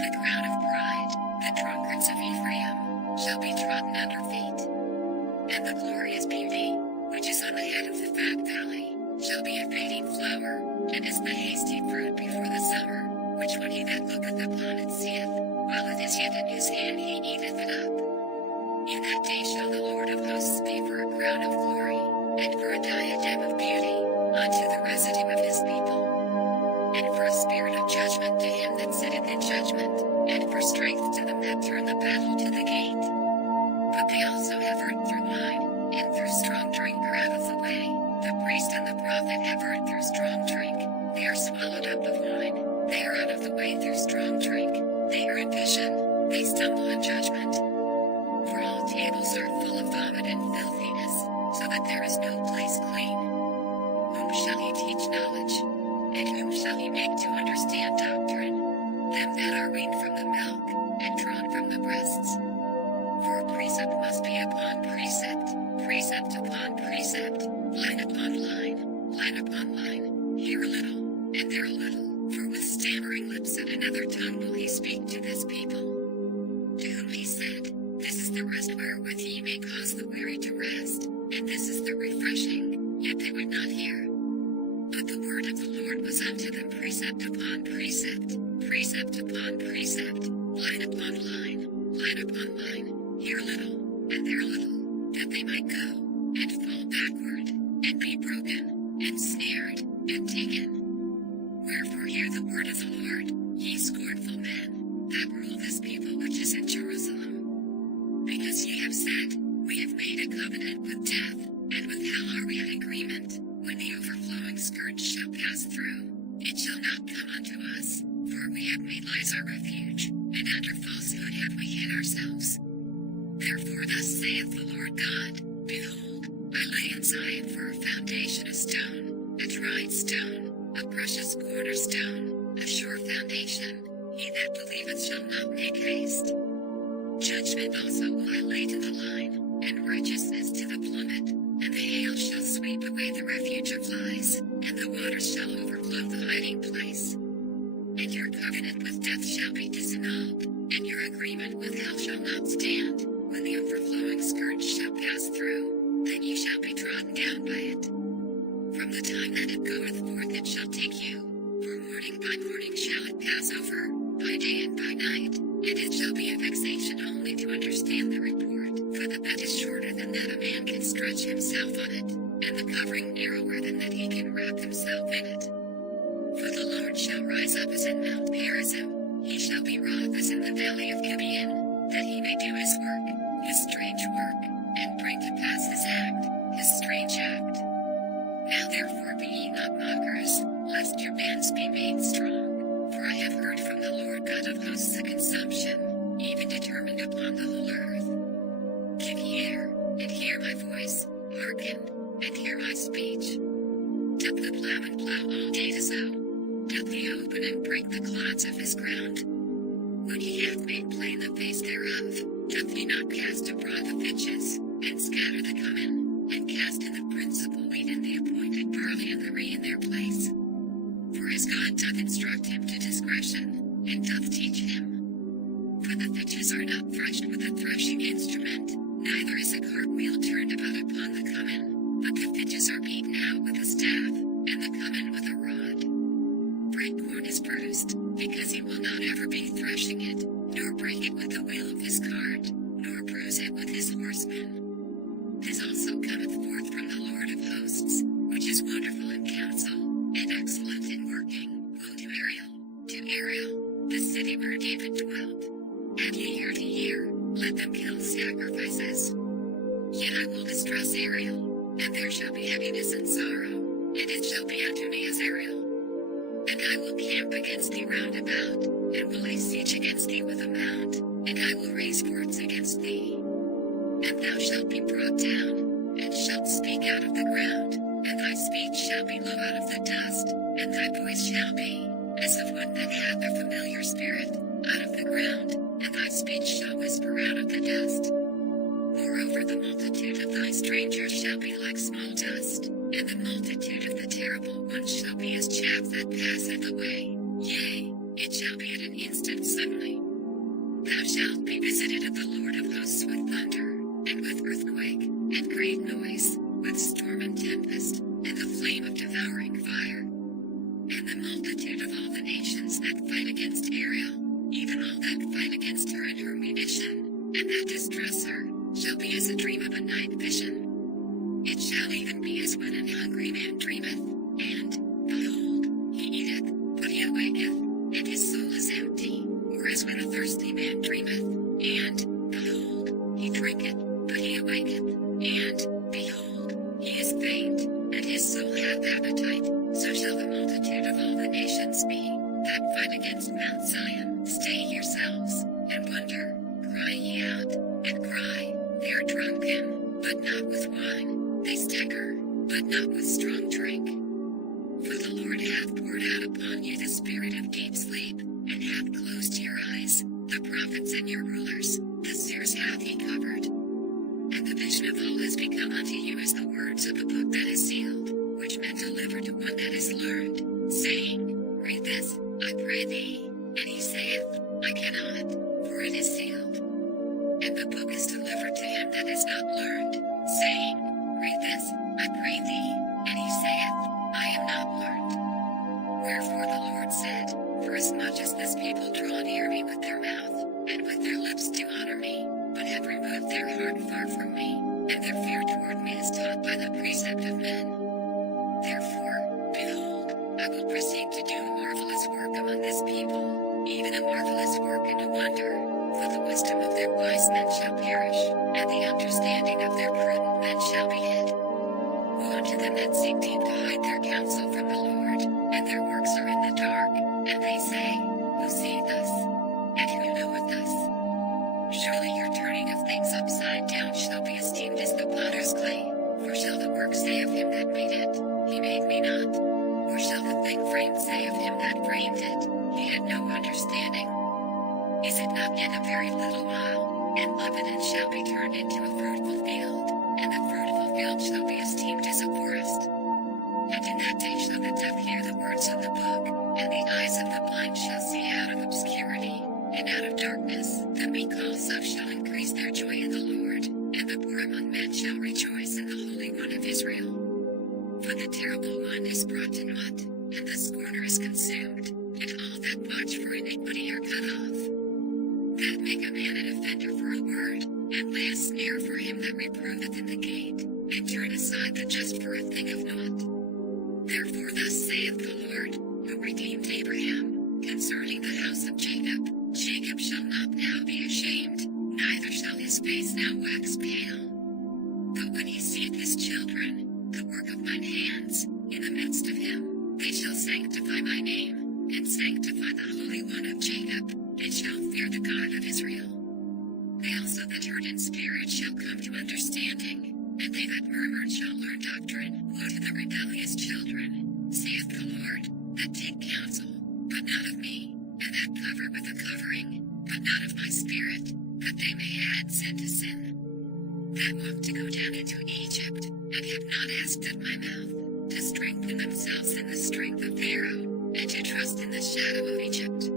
The crown of pride, the drunkards of Ephraim, shall be trodden under feet. And the glorious beauty, which is on the head of the fat valley, shall be a fading flower, and as the hasty fruit before the summer, which when he that looketh upon it seeth, while it is yet in his hand he eateth it up. In that day shall the Lord of hosts be for a crown of glory, and for a diadem of beauty, unto the residue of his people. And for a spirit of judgment to him that sitteth in judgment, and for strength to them that turn the battle to the gate. But they also have heard through wine, and through strong drink are out of the way. The priest and the prophet have heard through strong drink. They are swallowed up of wine. They are out of the way through strong drink. They are in vision. They stumble in judgment. For all tables are full of vomit and filthiness, so that there is no place clean. Whom shall he teach knowledge? And whom shall he make to understand doctrine? Them that are weaned from the milk, and drawn from the breasts. For precept must be upon precept, precept upon precept, line upon line, line upon line, here a little, and there a little, for with stammering lips and another tongue will he speak to this people. To whom he said, This is the rest wherewith ye may cause the weary to rest, and this is the refreshing, yet they would not hear. But the word of the Lord was unto them precept upon precept, precept upon precept, line upon line, line upon line, here a little, and there a little, that they might go, and fall backward, and be broken, and snared, and taken. Wherefore hear the word of the Lord, ye scornful men, that rule this people which is in Jerusalem. Because ye have said, We have made a covenant with death, and with hell are we in agreement. When the overflowing scourge shall pass through, it shall not come unto us, for we have made lies our refuge, and under falsehood have we hid ourselves. Therefore thus saith the Lord God, Behold, I lay in Zion for a foundation a stone, a tried stone, a precious cornerstone, a sure foundation. He that believeth shall not make haste. Judgment also will I lay to the line, and righteousness to the plummet, and the hail shall sweep away the refuge of lies, and the waters shall overflow the hiding place. And your covenant with death shall be disannulled, and your agreement with hell shall not stand. When the overflowing scourge shall pass through, then you shall be trodden down by it. From the time that it goeth forth it shall take you, for morning by morning shall it pass over, by day and by night, and it shall be a vexation only to understand the report, for the bed is shorter than that a man can stretch himself on it, and the covering narrower than that he can wrap himself in it. For the Lord shall rise up as in Mount Perazim, he shall be wroth as in the valley of Gibeon, that he may do his work, his strange work, and bring to pass his act, his strange act. Now therefore be ye not mockers, lest your bands be made strong, for I have heard from the Lord God of hosts a consumption, even determined upon the whole earth. Give ye ear, and hear my voice, hearken, and hear my speech. Doth the plowman plow all day to sow? Doth he open and break the clods of his ground? When he hath made plain the face thereof, doth he not cast abroad the fitches, and scatter the cumin, and cast in the principal wheat and the appointed barley and the rye in their place? For his God doth instruct him to discretion, and doth teach him. For the fitches are not threshed with a threshing instrument, neither is a cartwheel turned about upon the cumin, but the fitches are beaten out with a staff, and the cumin with a rod. Bread corn is bruised, because he will not ever be threshing it, nor break it with the wheel of his cart, nor bruise it with his horsemen. This also cometh forth from the Lord of hosts, which is wonderful in counsel, and excellent in working. Woe to Ariel, the city where David dwelt. Add ye year to year, let them kill sacrifices. Yet I will distress Ariel, and there shall be heaviness and sorrow, and it shall be unto me as Ariel. And I will camp against thee round about, and will lay siege against thee with a mount, and I will raise forts against thee. And thou shalt be brought down, and shalt speak out of the ground, and thy speech shall be low out of the dust, and thy voice shall be, as of one that hath a familiar spirit, out of the ground, and thy speech shall whisper out of the dust. Moreover the multitude of thy strangers shall be like small dust, and the multitude of the terrible ones shall be as chaff that passeth away, yea, it shall be at an instant suddenly. Thou shalt be visited of the Lord of hosts with thunder, and with earthquake, and great noise, with storm and tempest, and the flame of devouring fire. And the multitude of all the nations that fight against Ariel, even all that fight against her and her munition, and that distress her, shall be as a dream of a night vision. It shall even be as when an hungry man dreameth, and, behold, he eateth, but he awaketh, and his soul is empty, or as when a thirsty man dreameth, and, behold, he drinketh, but he awaketh, and, behold, he is faint, and his soul hath appetite. So shall the multitude of all the nations be, that fight against Mount Zion. Stay yourselves, and wonder, cry ye out, and cry. They are drunken, but not with wine, they stagger, but not with strong drink. For the Lord hath poured out upon you the spirit of deep sleep, and hath closed your eyes, the prophets and your rulers, the seers hath he covered. And the vision of all has become unto you as the words of a book that is sealed, which men deliver to one that is learned, saying, Read this, I pray thee. And he saith, I cannot, for it is sealed. And the book is delivered to him that is not learned, saying, Read this, I pray thee. And he saith, I am not learned. Wherefore the Lord said, Forasmuch as this people draw near me with their mouth, and with their lips do honor me, but have removed their heart far from me, and their fear toward me is taught by the precept of men. Therefore, behold, I will proceed to do a marvelous work among this people, even a marvelous work and a wonder, for the wisdom of their wise men shall perish, and the understanding of their prudent men shall be hid. Woe unto them that seek deep to hide their counsel from the Lord, and their works are in the dark, and they say, Who seeth us? And who knoweth us? Surely your turning of things upside down shall be esteemed as the potter's clay, for shall the work say of him that made it, He made me not? Or shall the thing framed say of him that framed it, He had no understanding? Is it not yet a very little while, and Lebanon shall be turned into a fruitful field, and the fruitful field shall be esteemed as a forest? And in that day shall the deaf hear the words of the book, and the eyes of the blind shall see out of obscurity, and out of darkness. The meek also shall increase their joy in the Lord, and the poor among men shall rejoice in the Holy One of Israel. For the terrible one is brought to naught, and the scorner is consumed, and all that watch for iniquity are cut off. That make a man an offender for a word, and lay a snare for him that reproveth in the gate, and turn aside the just for a thing of naught. Therefore thus saith the Lord, who redeemed Abraham, concerning the house of Jacob, Jacob shall not now be ashamed, neither shall his face now wax pale. But when he seeth his children, the work of mine hands, in the midst of him, they shall sanctify my name, and sanctify the Holy One of Jacob, and shall fear the God of Israel. They also that heard in spirit shall come to understanding, and they that murmured shall learn doctrine. Woe to the rebellious children, saith the Lord, that take counsel, but not of me, and that cover with a covering, but not of my spirit, that they may add sin to sin. That want to go down into Egypt, and have not asked at my mouth, to strengthen themselves in the strength of Pharaoh, and to trust in the shadow of Egypt.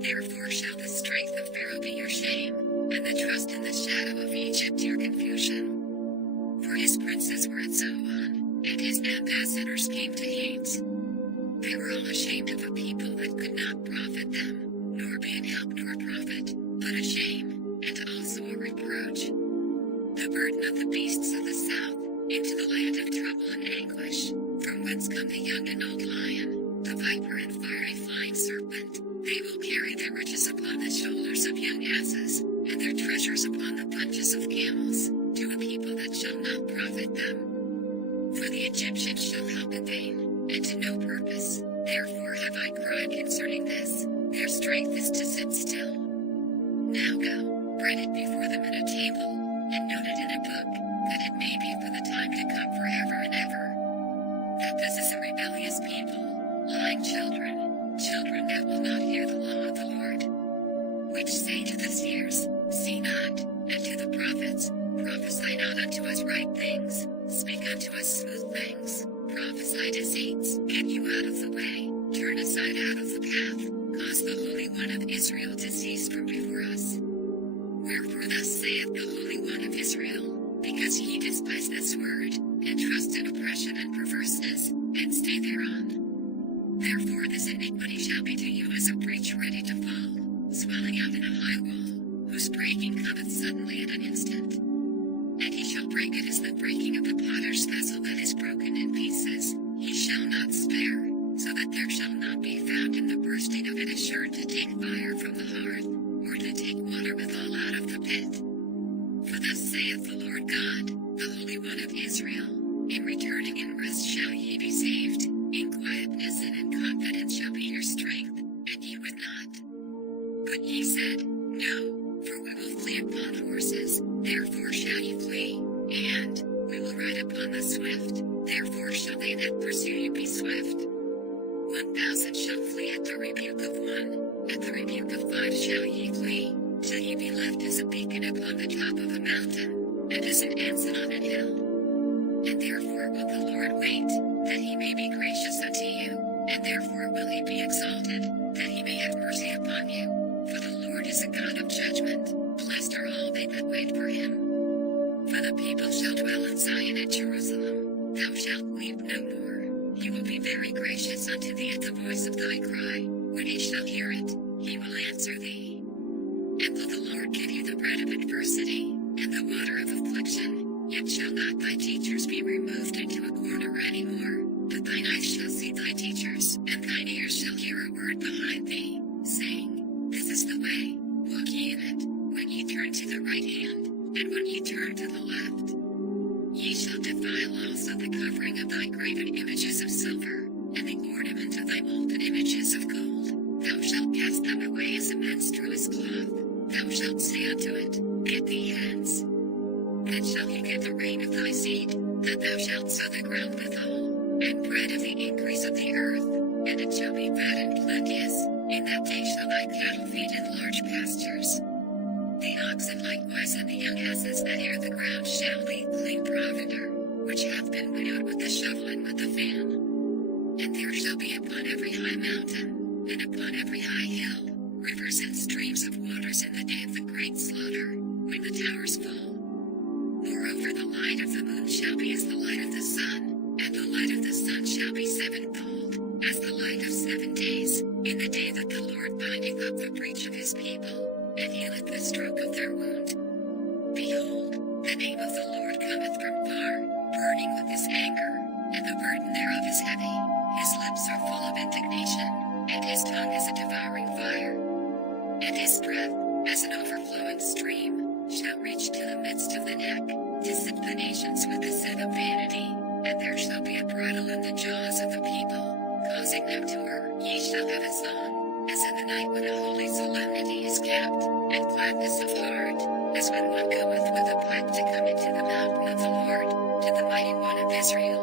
Therefore shall the strength of Pharaoh be your shame, and the trust in the shadow of Egypt your confusion. For his princes were at Zoan, and his ambassadors came to Hades. They were all ashamed of a people that could not profit them, nor be an help nor profit, but a shame, and also a reproach. The burden of the beasts of the south, into the land of trouble and anguish, from whence come the young and old lion, the viper and fiery flying serpent. They will carry their riches upon the shoulders of young asses, and their treasures upon the bunches of camels, to a people that shall not profit them. For the Egyptians shall help in vain, and to no purpose. Therefore have I cried concerning this, their strength is to sit still. Now go, write it before them in a table, and note it in a book, that it may be for the time to come forever and ever. That this is a rebellious people, lying children, children that will not hear the law of the Lord. Which say to the seers, see not, and to the prophets, prophesy not unto us right things, speak unto us smooth things, prophesy deceits, get you out of the way, turn aside out of the path, cause the Holy One of Israel to cease from before us. Wherefore thus saith the Holy One of Israel, because ye despise this word, and trust in oppression and perverseness, and stay thereon. Therefore this iniquity shall be to you as a breach ready to fall, swelling out in a high wall, whose breaking cometh suddenly at an instant. And he shall break it as the breaking of the potter's vessel that is broken in pieces, he shall not spare, so that there shall not be found in the bursting of it assured to take fire from the hearth, or to take water withal out of the pit. For thus saith the Lord God, the Holy One of Israel, in returning in rest shall ye be saved, in quietness and in confidence shall be your strength, and ye would not. But ye said, no, for we will flee upon horses, therefore shall ye flee, and we will ride upon the swift, therefore shall they that pursue you be swift. 1,000 shall flee at the rebuke of one, at the rebuke of 5 shall ye flee, till ye be left as a beacon upon the top of a mountain, and as an ensign on an hill. And therefore will the Lord wait, that he may be gracious unto you, and therefore will he be exalted, that he may have mercy upon you. For the Lord is a God of judgment, blessed are all they that wait for him. For the people shall dwell in Zion and Jerusalem, thou shalt weep no more. He will be very gracious unto thee at the voice of thy cry, when he shall hear it, he will answer thee. And will the Lord give you the bread of adversity, and the water of affliction, yet shall not thy teachers be removed into a corner any more, but thine eyes shall see thy teachers, and thine ears shall hear a word behind thee, saying, this is the way, walk ye in it, when ye turn to the right hand, and when ye turn to the left. Ye shall defile also the covering of thy graven images of silver, and the ornament of thy molten images of gold. Thou shalt cast them away as a menstruous cloth. Thou shalt say unto it, get thee hence. Then shall you get the rain of thy seed, that thou shalt sow the ground withal, and bread of the increase of the earth, and it shall be fat and plenteous. In that day shall thy cattle feed in large pastures. The oxen likewise and the young asses that hear the ground shall eat clean provender, which hath been winnowed with the shovel and with the fan. And there shall be upon every high mountain, and upon every high hill, rivers and streams of waters in the day of the great slaughter, when the towers fall. Moreover the light of the moon shall be as the light of the sun, and the light of the sun shall be sevenfold, as the light of 7 days, in the day that the Lord bindeth up the breach of his people, and healeth the stroke of their wound. Behold, The name of the Lord cometh from far, burning with his anger, and the burden thereof is heavy. His lips are full of indignation, and his tongue is a devouring fire. And his breath, as an overflowing stream, shall reach to the midst of the neck, to sip the nations with the sin of vanity. And there shall be a bridle in the jaws of the people, causing them to err. Ye shall have a song, as in the night when a holy solemnity is kept, and gladness of heart, as when one goeth with a pipe to come into the mountain of the Lord, to the mighty one of Israel.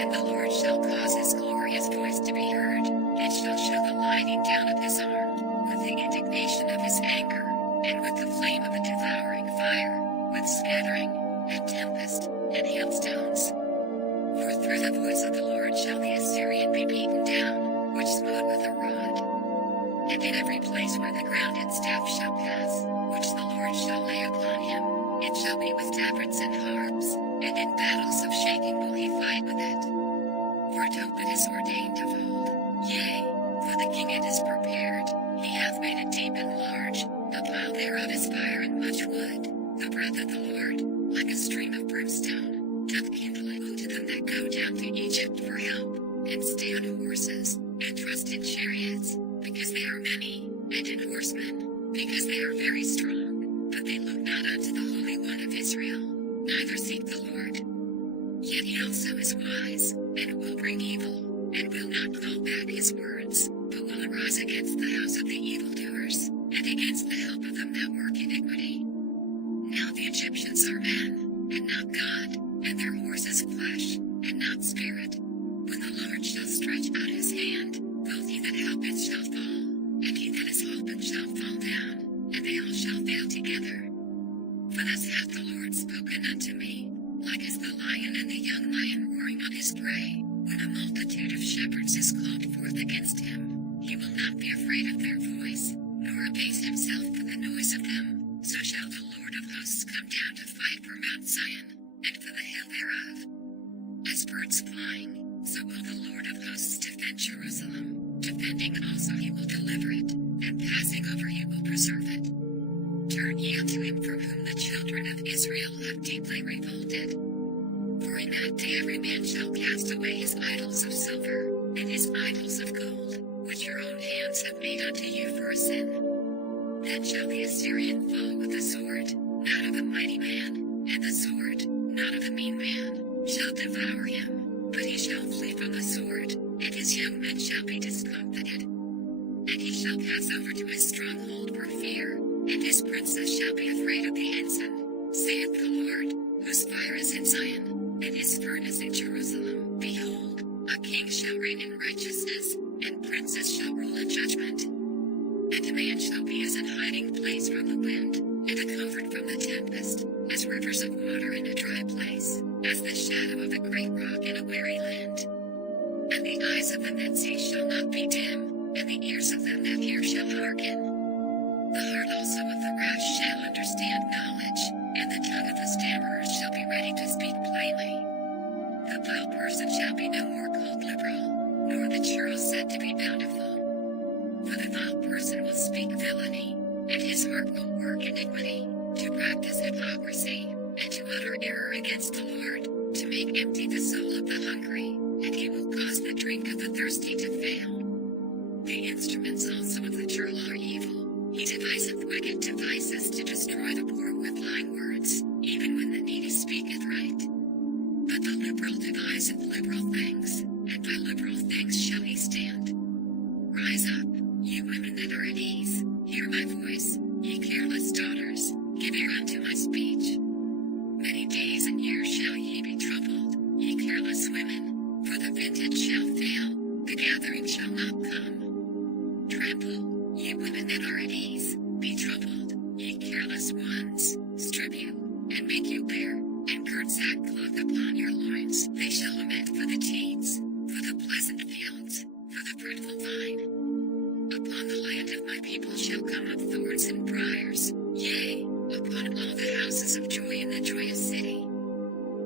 And the Lord shall cause his glorious voice to be heard, and shall show the lighting down of his arm, with the indignation of his anger, and with the flame of a devouring fire, with scattering, and tempest, and hailstones. For through the voice of the Lord shall the Assyrian be beaten down, which smote with a rod. And in every place where the grounded staff shall pass, which the Lord shall lay upon him, it shall be with tabrets and harps, and in battles of shaking will he fight with it. For to open is ordained of old, yea, for the king it is prepared. He hath made it deep and large, the pile thereof is fire and much wood. The breath of the Lord, like a stream of brimstone, doth kindle it unto them that go down to Egypt for help, and stay on horses, and trust in chariots, because they are many, and in horsemen, because they are very strong. But they look not unto the Holy One of Israel, neither seek the Lord. Yet he also is wise, and will bring evil, and will not call back his words, but will arise against the house of the evildoers, and against the help of them that work iniquity. Now the Egyptians are men, and not God, and their horses flesh, and not spirit. When the Lord shall stretch out his hand, both he that helpeth shall fall, and he that is holpen shall fall down, and they all shall fail together. For thus hath the Lord spoken unto me, like as the lion and the young lion roaring on his prey, when a multitude of shepherds is called forth against him. He will not be afraid of their voice, nor abase himself for the noise of them. So shall the Lord of hosts come down to fight for Mount Zion, and for the hill thereof. As birds flying, so will the Lord of hosts defend Jerusalem. Defending also he will deliver it, and passing over he will preserve it. Turn ye unto him from whom the children of Israel have deeply revolted. For in that day every man shall cast away his idols of silver, and his idols of gold, which your own hands have made unto you for a sin. Then shall the Assyrian fall with the sword, not of a mighty man, and the sword, not of a mean man, shall devour him, but he shall flee from the sword, and his young men shall be discomfited. And he shall pass over to his stronghold for fear, and his princes shall be afraid of the ensign, saith the Lord, whose fire is in Zion, and his furnace in Jerusalem. Behold, a king shall reign in righteousness, and princes shall rule in judgment. And a man shall be as an hiding place from the wind, and a comfort from the tempest, as rivers of water in a dry place, as the shadow of a great rock in a weary land. And the eyes of them that see shall not be dim, and the ears of them that hear shall hearken. The heart also of the rash shall understand knowledge, and the tongue of the stammerers shall be ready to speak plainly. The vile person shall be no more called liberal, nor the churl said to be bountiful. For the vile person will speak villainy, and his heart will work iniquity, to practice hypocrisy, and to utter error against the Lord, to make empty the soul of the hungry, and he will cause the drink of the thirsty to fail. The instruments also of the churl are evil. He deviseth wicked devices to destroy the poor with lying words, even when the needy speaketh right. But the liberal deviseth liberal things, and by liberal things shall he stand. Rise up, ye women that are at ease, hear my voice, ye careless daughters, give ear unto my speech. Many days and years shall ye be troubled, ye careless women, for the vintage shall fail, the gathering shall not come. Tremble, ye women that are at ease, be troubled, ye careless ones, strip you, and make you bare, and gird sackcloth upon your loins. They shall lament for the teats, for the pleasant fields, for the fruitful vine. Upon the land of my people shall come up thorns and briars, yea, upon all the houses of joy in the joyous city.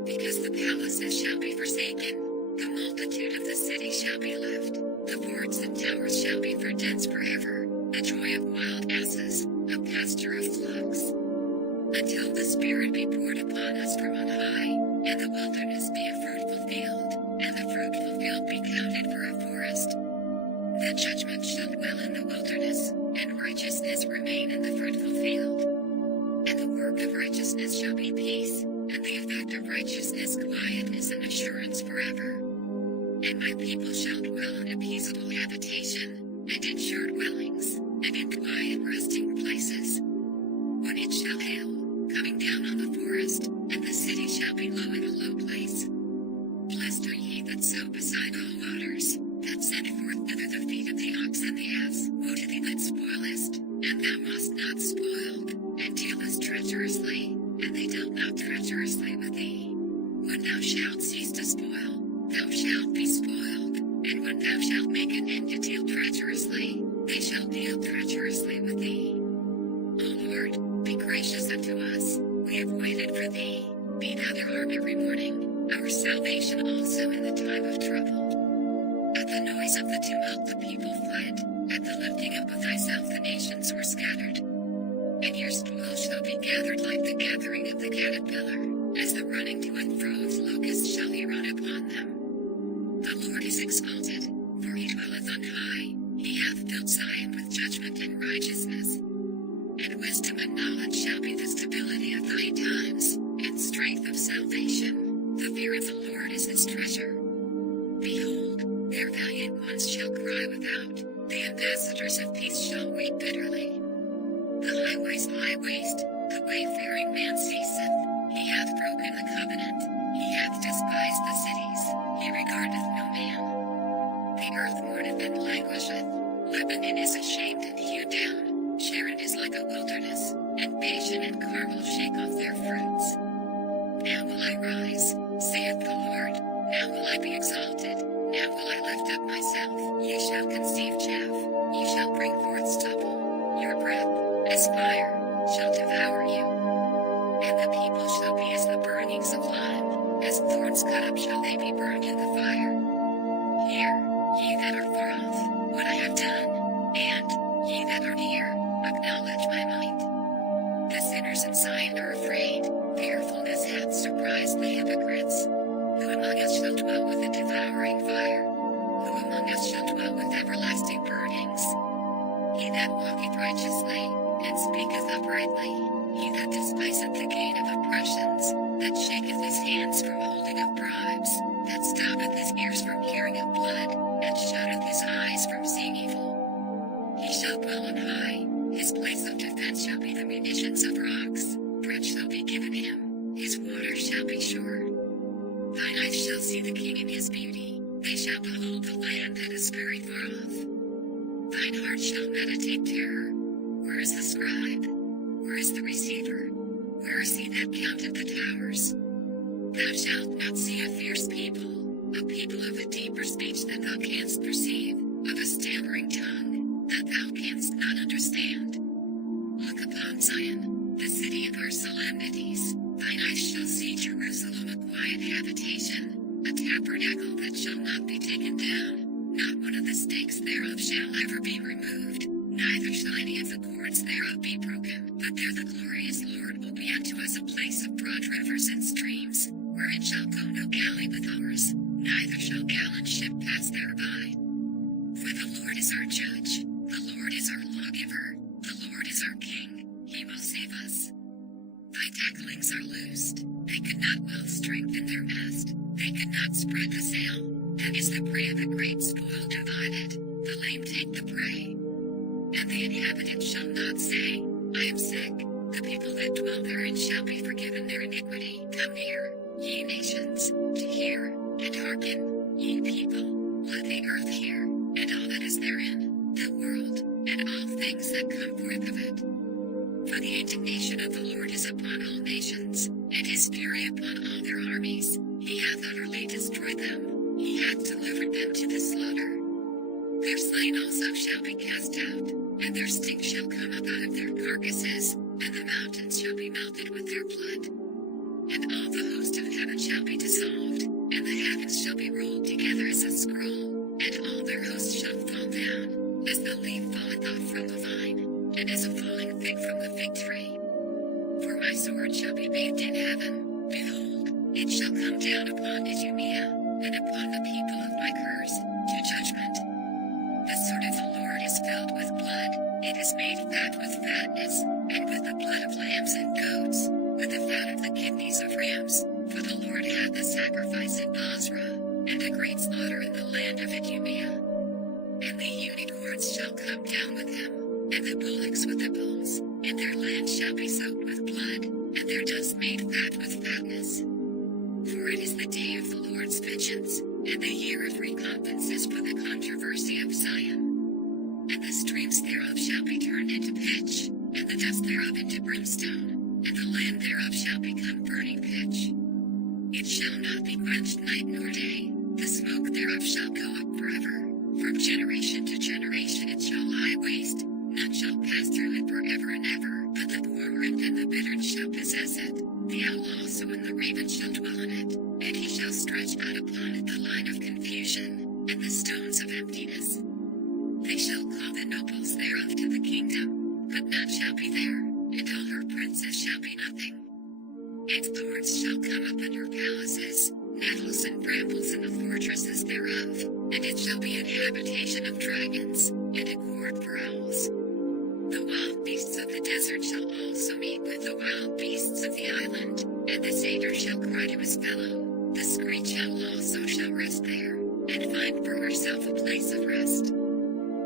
Because the palaces shall be forsaken, the multitude of the city shall be left, the forts and towers shall be for dens forever, the joy of wild asses, a pasture of flocks. until the Spirit be poured upon us from on high, and the wilderness be a fruitful field, and the fruitful field be counted for a forest. The judgment shall dwell in the wilderness, and righteousness remain in the fruitful field. And the work of righteousness shall be peace, and the effect of righteousness quietness and assurance forever. And my people shall dwell in a peaceable habitation, and in sure dwellings, and in quiet resting places. When it shall hail, coming down on the forest, and the city shall be low in a low place. Blessed are ye that sow beside all waters, that send forth thither the feet of the ox and the ass. Woe to thee that spoilest, and thou wast not spoiled, and dealest treacherously, and they dealt not treacherously with thee. When thou shalt cease to spoil, thou shalt be spoiled, and when thou shalt make an end to deal treacherously, they shall deal treacherously with thee. O Lord, be gracious unto us, we have waited for thee. Be thou their arm every morning, our salvation also in the time of trouble. At the noise of the tumult the people fled, at the lifting up of thyself the nations were scattered. And your spoil shall be gathered like the gathering of the caterpillar, as the running to and fro of locusts shall he run upon them. The Lord is exalted, for he dwelleth on high, he hath filled Zion with judgment and righteousness. And wisdom and knowledge shall be the stability of thy times, and strength of salvation. The fear of the Lord is his treasure. Behold, their valiant ones shall cry without, the ambassadors of peace shall weep bitterly. The highways lie waste, the wayfaring man ceaseth, he hath broken the covenant, he hath despised the cities, he regardeth no man. The earth mourneth and languisheth, Lebanon is ashamed and hewed down, Sharon is like a wilderness, and Bashan and Carmel shake off their fruits. Now will I rise, saith the Lord, now will I be exalted, now will I lift up myself. Ye shall conceive chaff, ye shall bring forth stubble, your breath, as fire, shall devour you. And the people shall be as the burnings of lime, as thorns cut up shall they be burned in the fire. Hear, ye that are far off, what I have done, and, ye that are near, acknowledge my might. The sinners in Zion are afraid, fearfulness hath surprised the hypocrites. Who among us shall dwell with the devouring fire? Who among us shall dwell with everlasting burnings? He that walketh righteously, and speaketh uprightly, he that despiseth the gain of oppressions, that shaketh his hands from holding of bribes, that stoppeth his ears from hearing of blood, and shutteth his eyes from seeing evil. He shall dwell on high, his place of defense shall be the munitions of rocks, bread shall be given him, his water shall be sure. Thine eyes shall see the king in his beauty, they shall behold the land that is very far off. Thine heart shall meditate terror. Where is the scribe? Where is the receiver? Where is he that counted the towers? Thou shalt not see a fierce people, a people of a deeper speech than thou canst perceive, of a stammering tongue, that thou canst not understand. Look upon Zion, the city of our solemnities. Thine eyes shall see Jerusalem a quiet habitation, a tabernacle that shall not be taken down. Not one of the stakes thereof shall ever be removed, neither shall any of the cords thereof be broken. But there the glorious Lord will be unto us a place of broad rivers and streams, wherein shall go no galley with oars, neither shall gallant ship pass thereby. For the Lord is our judge, the Lord is our lawgiver, the Lord is our king, he will save us. Thy tacklings are loosed, they could not well strengthen their mast, they could not spread the sail. Then is the prey of a great spoil divided, the lame take the prey. And the inhabitant shall not say, I am sick, the people that dwell therein shall be forgiven their iniquity. Come near, ye nations, to hear, and hearken, ye people, let the earth hear, and all that is therein, the world, and all things that come forth of it. For the indignation of the Lord is upon all nations, and his fury upon all their armies. He hath utterly destroyed them, he hath delivered them to the slaughter. Their slain also shall be cast out, and their stink shall come up out of their carcasses, and the mountains shall be melted with their blood. And all the host of heaven shall be dissolved, and the heavens shall be rolled together as a scroll, and all their hosts shall fall down, as the leaf falleth off from the vine, and as a falling fig from the fig tree. For my sword shall be bathed in heaven, behold, it shall come down upon Idumea, and upon the people of my curse, to judgment. The sword of the Lord is filled with blood, it is made fat with fatness, and with the blood of lambs and goats, with the fat of the kidneys of rams, for the Lord hath a sacrifice in Basra, and a great slaughter in the land of Idumea. And the unicorns shall come down with him, and the bullocks with the bulls, and their land shall be soaked with blood, and their dust made fat with fatness. For it is the day of the Lord's vengeance, and the year of recompenses for the controversy of Zion. And the streams thereof shall be turned into pitch, and the dust thereof into brimstone, and the land thereof shall become burning pitch. It shall not be quenched night nor day, the smoke thereof shall go up forever. From generation to generation it shall lie waste, none shall pass through it forever and ever, but the cormorant and the bittern shall possess it, the owl also and the raven shall dwell in it, and he shall stretch out upon it the line of confusion, and the stones of emptiness. They shall call the nobles thereof to the kingdom, but none shall be there, and all her princes shall be nothing. Its lords shall come up in her palaces, nettles and brambles in the fortresses thereof, and it shall be an habitation of dragons, and a court for owls. The wild beasts of the desert shall also meet with the wild beasts of the island, and the satyr shall cry to his fellow, the screech owl also shall rest there, and find for herself a place of rest.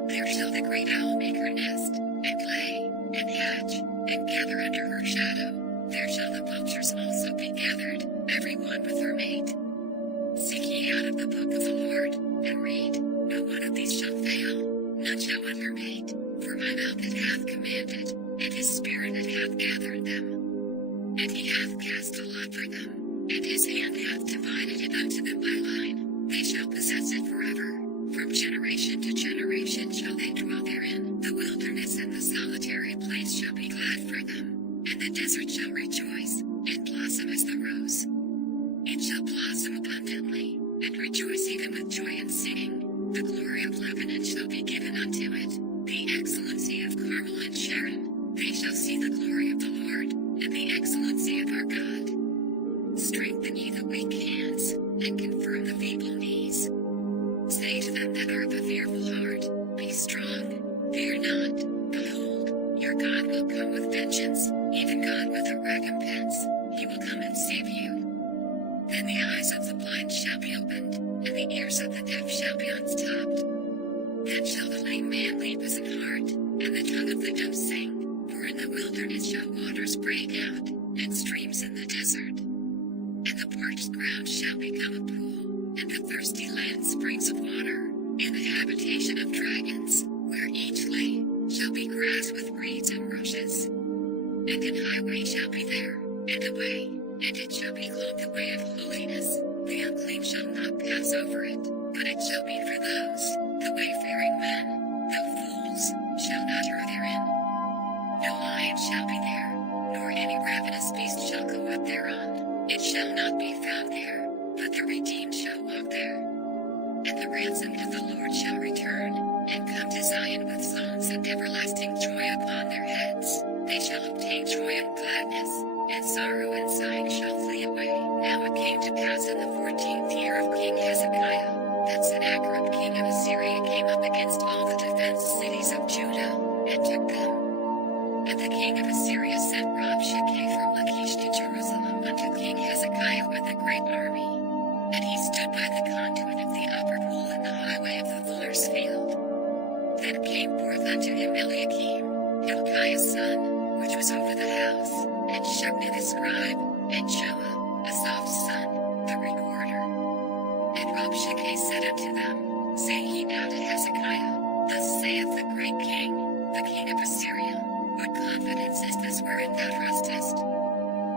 There shall the great owl make her nest, and lay, and hatch, and gather under her shadow. There shall the vultures also be gathered, every one with her mate. Seek ye out of the book of the Lord, and read, no one of these shall fail, none shall with her mate, for my mouth it hath commanded, and his spirit it hath gathered them. And he hath cast a lot for them, and his hand hath divided it unto them by line, they shall possess it forever. From generation to generation shall they dwell therein, the wilderness and the solitary place shall be glad for them. And the desert shall rejoice, and blossom as the rose. It shall blossom abundantly, and rejoice even with joy and singing. The glory of Lebanon shall be given unto it, the excellency of Carmel and Sharon. They shall see the glory of the Lord, and the excellency of our God. Strengthen ye the weak hands, and confirm the feeble knees. Say to them that are of a fearful heart, be strong, fear not, behold, your God will come with vengeance, even God with a recompense, he will come and save you. Then the eyes of the blind shall be opened, and the ears of the deaf shall be unstopped. Then shall the lame man leap as an hart, and the tongue of the dumb sing, for in the wilderness shall waters break out, and streams in the desert. And the parched ground shall become a pool, and the thirsty land springs of water, and the habitation of dragons, where each lay, shall be grass with reeds and rushes. And an highway shall be there, and a way, and it shall be called the way of holiness. The unclean shall not pass over it, but it shall be for those, the wayfaring men, the fools, shall not err therein. No lion shall be there, nor any ravenous beast shall go up thereon. It shall not be found there, but the redeemed shall walk there. And the ransomed of the Lord shall return, and come to Zion with songs and everlasting joy upon their heads. They shall obtain joy and gladness, and sorrow and sighing shall flee away. Now it came to pass in the 14th year of King Hezekiah, that Sennacherib king of Assyria came up against all the defense cities of Judah, and took them. And the king of Assyria sent Rabshakeh from Lachish to Jerusalem unto King Hezekiah with a great army. And he stood by the conduit of the upper pool in the highway of the fuller's field. Then came forth unto him Eliakim, Hilkiah's son, which was over the house, and Shebna the scribe, and Joah, Asaph's son, the recorder. And Rabshakeh said unto them, Say ye now to Hezekiah, Thus saith the great king, the king of Assyria, What confidence is this wherein thou trustest?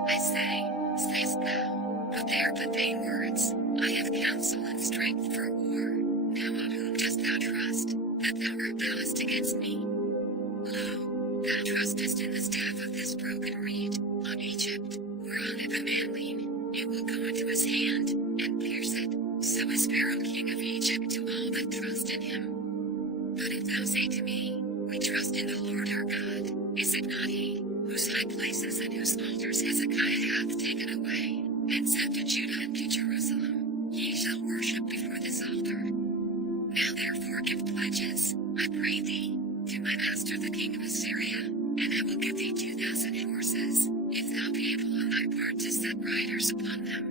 I say, sayest thou, but they are but vain words. I have counsel and strength for war. Now on whom dost thou trust, that thou rebellest against me? Lo, thou trustest in the staff of this broken reed, on Egypt, whereon if a man lean, it will go into his hand, and pierce it. So is Pharaoh king of Egypt to all that trust in him. But if thou say to me, We trust in the Lord our God, is it not he, who whose high places and whose altars Hezekiah hath taken away, and said to Judah and to Jerusalem, Ye shall worship before this altar. Now therefore give pledges, I pray thee, to my master the king of Assyria, and I will give thee 2,000 horses, if thou be able on thy part to set riders upon them.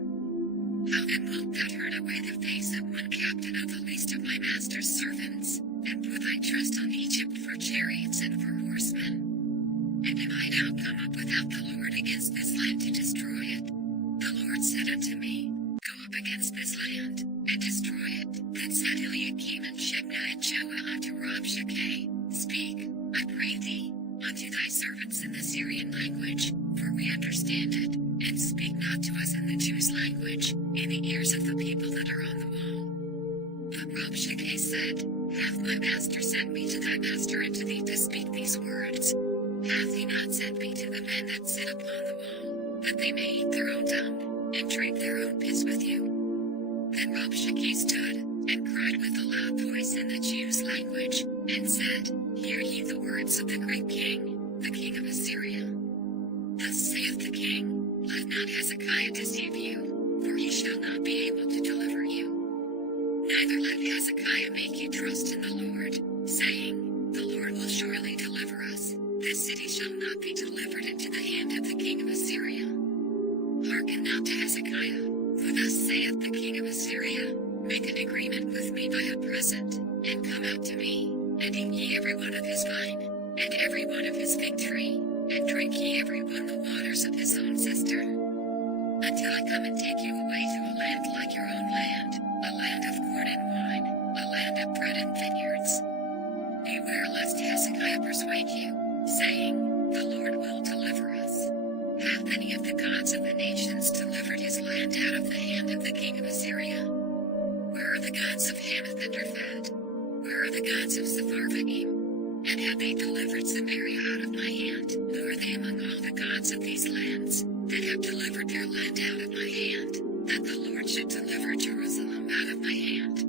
How then wilt thou turn away the face of one captain of the least of my master's servants, and put thy trust on Egypt for chariots and for horsemen? And am I now come up without the Lord against this land to destroy it? The Lord said unto me, Go up against this land, and destroy it. Then said Eliakim and Shebna and Joah unto Rabshakeh, Speak, I pray thee, unto thy servants in the Syrian language, for we understand it, and speak not to us in the Jews' language, in the ears of the people that are on the wall. But Rabshakeh said, Hath my master sent me to thy master and to thee to speak these words? Hath he not sent me to the men that sit upon the wall, that they may eat their own dung, and drink their own piss with you? Then Rabshakeh stood, and cried with a loud voice in the Jews' language, and said, Hear ye the words of the great king, the king of Assyria. Thus saith the king, Let not Hezekiah deceive you, for he shall not be able to deliver you. Neither let Hezekiah make you trust in the Lord, saying, The Lord will surely deliver us. This city shall not be delivered into the hand of the king of Assyria. Hearken now to Hezekiah, for thus saith the king of Assyria, Make an agreement with me by a present, and come out to me, and eat ye every one of his vine, and every one of his fig tree, and drink ye every one the waters of his own cistern, until I come and take you away to a land like your own land, a land of corn and wine, a land of bread and vineyards. Beware lest Hezekiah persuade you, saying, The Lord will deliver us. Hath any of the gods of the nations delivered his land out of the hand of the king of Assyria? Where are the gods of Hamath and Arphad? Where are the gods of Sepharvaim? And have they delivered Samaria out of my hand? Who are they among all the gods of these lands, that have delivered their land out of my hand, that the Lord should deliver Jerusalem out of my hand?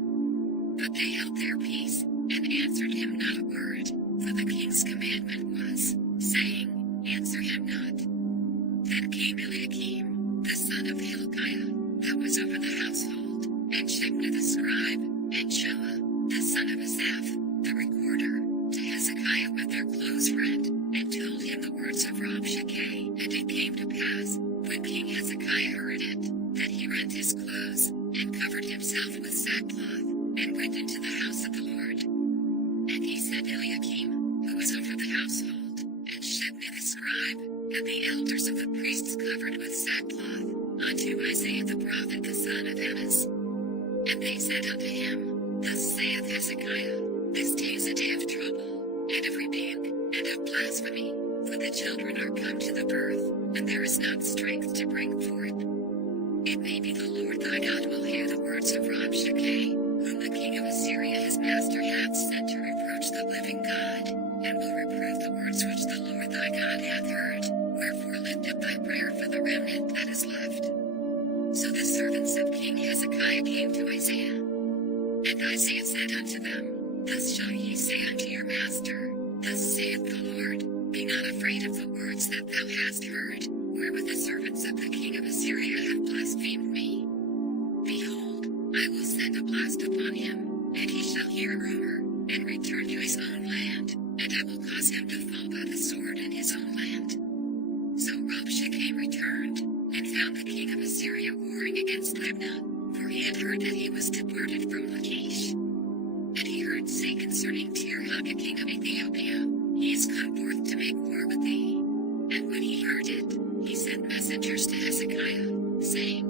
But they held their peace, and answered him not a word, for the king's commandment was, saying, Answer him not. Then came Eliakim, the son of Hilkiah, that was over the household, and Shebna the scribe, and Joah, the son of Asaph, the recorder, to Hezekiah with their clothes rent, and told him the words of Rabshakeh. And it came to pass, when King Hezekiah heard it, that he rent his clothes, and covered himself with sackcloth, and went into the house of the Lord. And he sent Eliakim, who was over the household, and Shebna the scribe, and the elders of the priests covered with sackcloth, unto Isaiah the prophet the son of Amoz. And they said unto him, Thus saith Hezekiah, This day is a day of trouble, and of rebuke, and of blasphemy, for the children are come to the birth, and there is not strength to bring forth. It may be the Lord thy God will hear the words of Rabshakeh, whom the king of Assyria his master hath sent to reproach the living God, and will reprove the words which the Lord thy God hath heard. Wherefore lift up thy prayer for the remnant that is left. So the servants of King Hezekiah came to Isaiah. And Isaiah said unto them, Thus shall ye say unto your master, Thus saith the Lord, Be not afraid of the words that thou hast heard, wherewith the servants of the king of Assyria have blasphemed me. Behold, I will send a blast upon him, and he shall hear a rumor, and return to his own land, and I will cause him to fall by the sword in his own land. So Rabshakeh returned, and found the king of Assyria warring against Libnah, for he had heard that he was departed from Lachish. And he heard say concerning Tirhakah king of Ethiopia, He is come forth to make war with thee. And when he heard it, he sent messengers to Hezekiah, saying,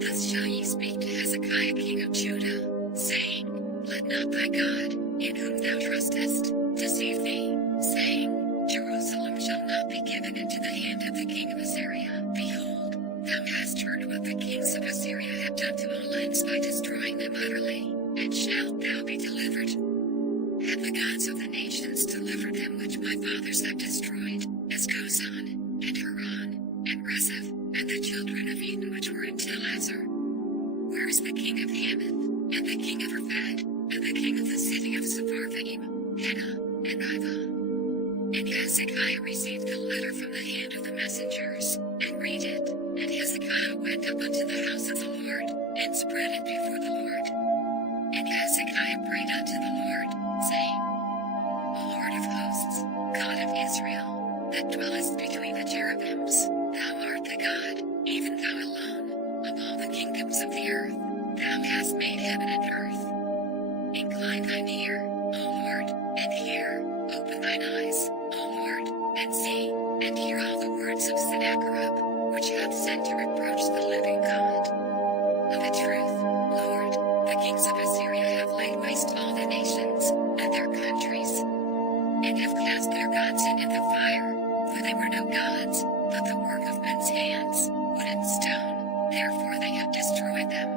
Thus shall ye speak to Hezekiah king of Judah, saying, Let not thy God, in whom thou trustest, deceive thee, saying, Jerusalem shall not be given into the hand of the king of Assyria. Behold, thou hast heard what the kings of Assyria have done to all lands by destroying them utterly, and shalt thou be delivered? Have the gods of the nations delivered them which my fathers have destroyed, as Gozan, and Haran, and Rezeph, and the children of Eden which were in Telassar? Where is the king of Hamath, and the king of Arphad, and the king of the city of Sepharvaim, Hena, and Ivah? And Hezekiah received the letter from the hand of the messengers, and read it. And Hezekiah went up unto the house of the Lord, and spread it before the Lord. And Hezekiah prayed unto the Lord, saying, O Lord of hosts, God of Israel, that dwellest between the cherubims, thou art the God, even thou alone, of all the kingdoms of the earth. Thou hast made heaven and earth. Incline thine ear, O Lord, and hear, open thine eyes, O Lord, and see, and hear all the words of Sennacherib, which hath sent to reproach the living God. Of a truth, Lord, the kings of Assyria have laid waste all the nations, and their countries, and have cast their gods into the fire, for they were no gods, but the work of men's hands, wood and stone, therefore they have destroyed them.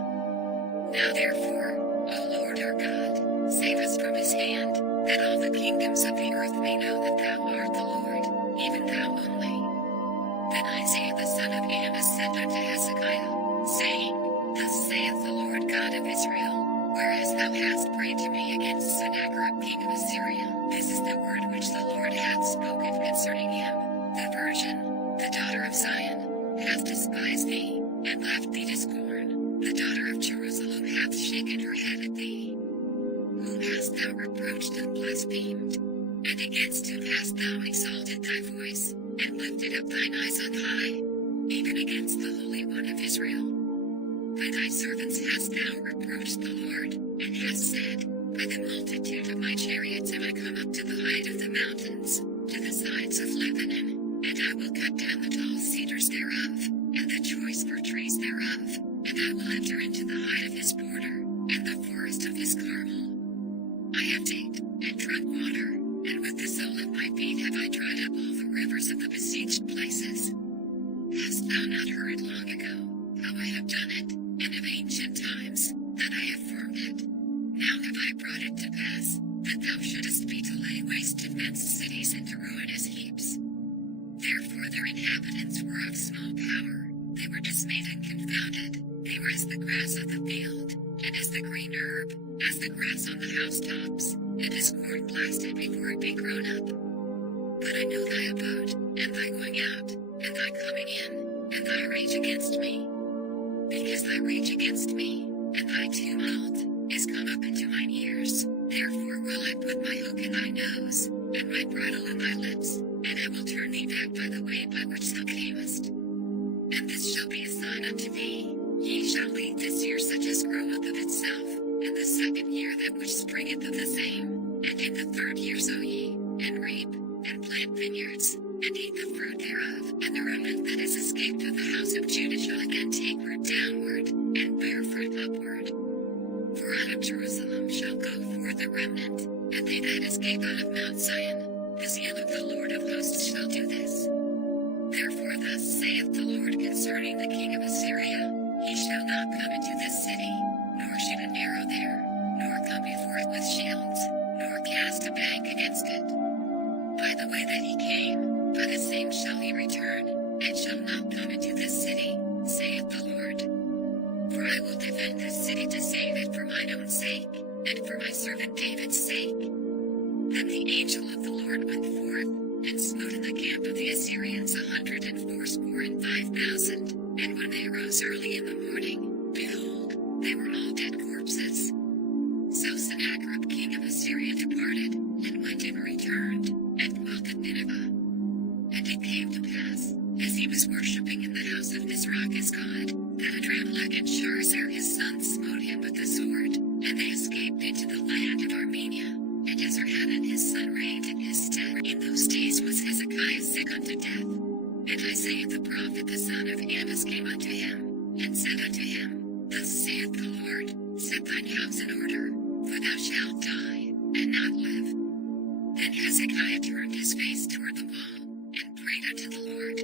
Now therefore, O Lord our God, save us from his hand, that all the kingdoms of the earth may know that thou art the Lord, even thou only. Then Isaiah the son of Amos sent unto Hezekiah, saying, Thus saith the Lord God of Israel, whereas thou hast prayed to me against Sennacherib king of Assyria, this is the word which the Lord hath spoken concerning him. The virgin, the daughter of Zion, hath despised thee, and left thee to scorn. The daughter of Jerusalem hath shaken her head at thee. Whom hast thou reproached and blasphemed? And against whom hast thou exalted thy voice, and lifted up thine eyes on high, even against the Holy One of Israel? By thy servants hast thou reproached the Lord, and hast said, By the multitude of my chariots am I come up to the height of the mountains, to the sides of Lebanon, and I will cut down the tall cedars thereof, and the choice fir trees thereof, and I will enter into the height of his border, and the forest of his Carmel. I have ate, and drunk water, and with the sole of my feet have I dried up all the rivers of the besieged places. Hast thou not heard long ago, how I have done it, and of ancient times, that I have formed it? Now have I brought it to pass, that thou shouldest be to lay waste immense cities into ruinous heaps. Therefore their inhabitants were of small power, they were dismayed and confounded, they were as the grass of the field, and as the green herb, as the grass on the housetops, and as corn blasted before it be grown up. But I know thy abode, and thy going out, and thy coming in, and thy rage against me. Because thy rage against me, and thy tumult, is come up into mine ears, therefore will I put my hook in thy nose, and my bridle in thy lips, and I will turn thee back by the way by which thou camest. And this shall be a sign unto thee, ye shall eat this year such as groweth of itself, and the second year that which springeth of the same, and in the third year sow ye, and reap, and plant vineyards, and eat the fruit thereof, and the remnant that is escaped of the house of Judah shall again take root downward, and bear fruit upward. For out of Jerusalem shall go forth a remnant, and they that escape out of Mount Zion, the zeal of the Lord of hosts shall do this. Therefore thus saith the Lord concerning the king of Assyria, He shall not come into this city, nor shoot an arrow there, nor come before it with shields, nor cast a bank against it. By the way that he came, by the same shall he return, and shall not come into this city, saith the Lord. For I will defend this city to save it for mine own sake, and for my servant David's sake. Then the angel of the Lord went forth, and smote in the camp of the Assyrians 185,000, and when they arose early in the morning, behold, they were all dead corpses. So Sennacherib king of Assyria departed, and went and returned, and dwelt at Nineveh. And it came to pass, as he was worshipping in the house of Nisroch his god, that Adrammelech and Sharezer his sons smote him with the sword, and they escaped into the land of Armenia. And Esarhaddon his son reigned in his stead. In those days was Hezekiah sick unto death. And Isaiah the prophet the son of Amos came unto him, and said unto him, Thus saith the Lord, Set thine house in order, for thou shalt die, and not live. Then Hezekiah turned his face toward the wall, and prayed unto the Lord,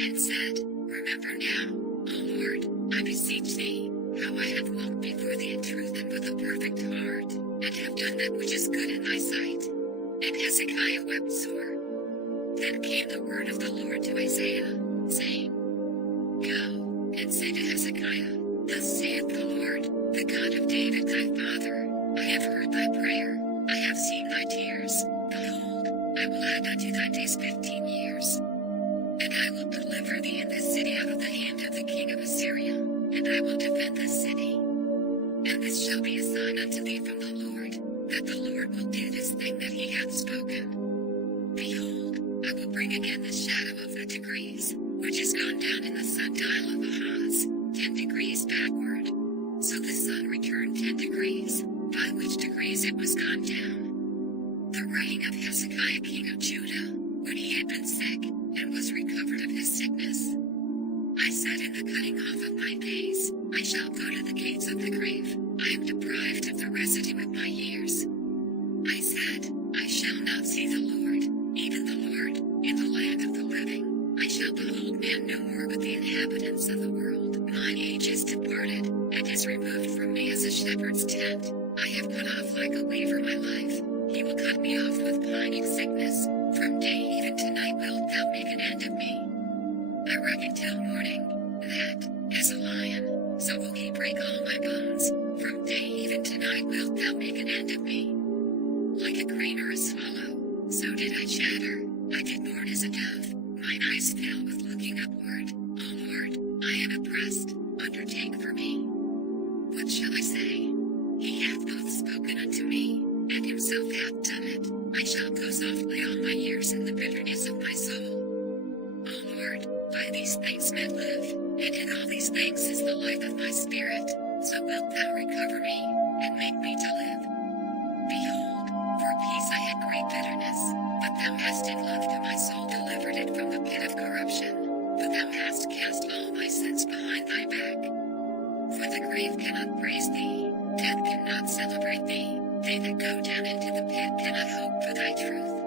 and said, Remember now, O Lord, I beseech thee, how I have walked before thee in truth and with a perfect heart, and have done that which is good in thy sight. And Hezekiah wept sore. Then came the word of the Lord to Isaiah, saying, Go, and say to Hezekiah, Thus saith the Lord, the God of David thy father, I have heard thy prayer, I have seen thy tears, behold, I will add unto thy days 15 years. And I will deliver thee in this city out of the hand of the king of Assyria, and I will defend this city. And this shall be a sign unto thee from the Lord, that the Lord will do this thing that he hath spoken. Behold, I will bring again the shadow of the degrees, which is gone down in the sundial of Ahaz, 10 degrees backward. So the sun returned 10 degrees, by which degrees it was gone down. The reign of Hezekiah king of Judah, when he had been sick, and was recovered of his sickness. I said in the cutting off of my days, I shall go to the gates of the grave, I am deprived of the residue of my years. I said, I shall not see the Lord, even the Lord, in the land of the living. I shall behold man no more with the inhabitants of the world. Mine age is departed, and is removed from me as a shepherd's tent. I have put off like a weaver my life. He will cut me off with pining sickness. From day even to night wilt thou make an end of me. I reckon till morning, that, as a lion, so will he break all my bones. From day even to night wilt thou make an end of me. Like a crane or a swallow, so did I chatter. I did mourn as a dove. Mine eyes fell with looking upward. O Lord, I am oppressed. Undertake for me. What shall I say? He hath both spoken unto me, and himself hath done it. I shall go softly all my years in the bitterness of my soul. O Lord, by these things men live, and in all these things is the life of my spirit. So wilt thou recover me, and make me to live. Behold, for peace I had great bitterness, but thou hast in love to my soul delivered it from the pit of corruption. But thou hast cast all my sins behind thy back. For the grave cannot praise thee, death cannot celebrate thee. They that go down into the pit cannot hope for thy truth.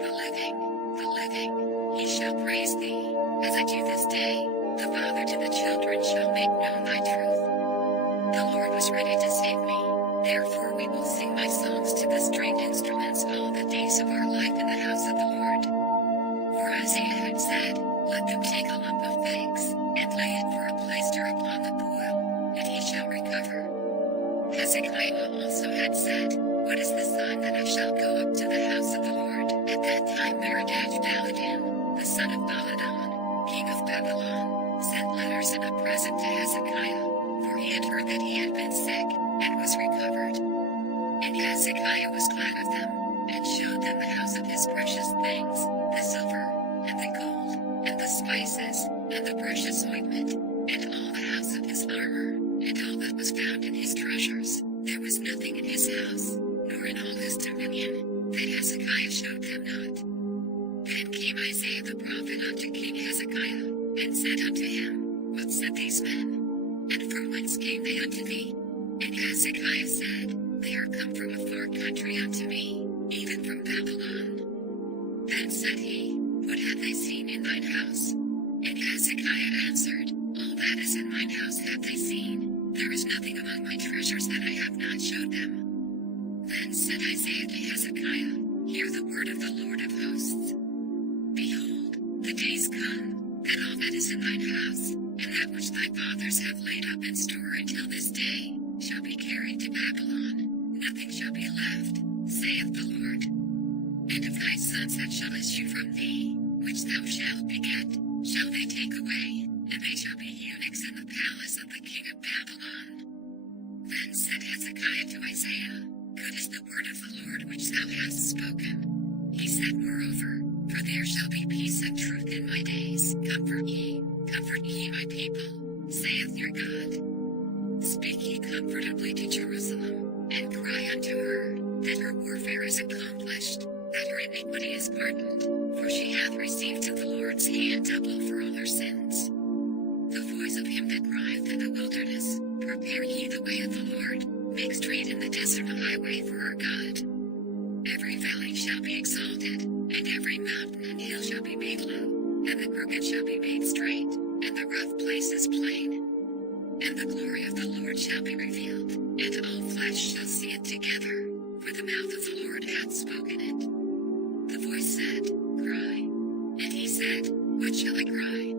The living, he shall praise thee, as I do this day. The father to the children shall make known thy truth. The Lord was ready to save me, therefore we will sing my songs to the stringed instruments all the days of our life in the house of the Lord. For Isaiah had said, let them take a lump of figs, and lay it for a plaister upon the boil, and he shall recover. Hezekiah also had said, what is the sign that I shall go up to the house of the Lord? At that time Merodach-Baladan, the son of Baladan, king of Babylon, sent letters and a present to Hezekiah, for he had heard that he had been sick, and was recovered. And Hezekiah was glad of them, and showed them the house of his precious things, the silver, and the gold, and the spices, and the precious ointment, and all the house of his armor, and all that was found in his treasures. There was nothing in his house, nor in all his dominion, that Hezekiah showed them not. Then came Isaiah the prophet unto King Hezekiah, and said unto him, what said these men? And from whence came they unto thee? And Hezekiah said, they are come from a far country unto me, even from Babylon. Then said he, what have they seen in thine house? And Hezekiah answered, all that is in mine house have they seen. There is nothing among my treasures that I have not showed them. Then said Isaiah to Hezekiah, hear the word of the Lord of hosts. Behold, the days come, that all that is in thine house, and that which thy fathers have laid up in store until this day, shall be carried to Babylon. Nothing shall be left, saith the Lord. And of thy sons that shall issue from thee, which thou shalt beget, shall they take away, and they shall be eunuchs in the palace of the king of Babylon. Then said Hezekiah to Isaiah, good is the word of the Lord which thou hast spoken. He said moreover, for there shall be peace and truth in my days. Comfort ye my people, saith your God. Speak ye comfortably to Jerusalem, and cry unto her, that her warfare is accomplished, that her iniquity is pardoned, for she hath received of the Lord's hand double for all her sins. The voice of him that crieth in the wilderness, prepare ye the way of the Lord, make straight in the desert a highway for our God. Every valley shall be exalted, and every mountain and hill shall be made low, and the crooked shall be made straight, and the rough places plain. And the glory of the Lord shall be revealed, and all flesh shall see it together, for the mouth of the Lord hath spoken it. The voice said, cry. And he said, what shall I cry?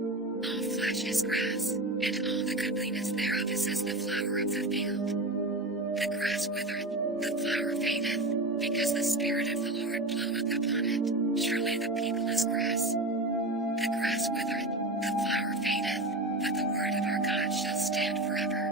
All flesh is grass, and all the goodliness thereof is as the flower of the field. The grass withereth, the flower fadeth, because the Spirit of the Lord bloweth upon it. Surely the people is grass. The grass withereth, the flower fadeth, but the word of our God shall stand forever.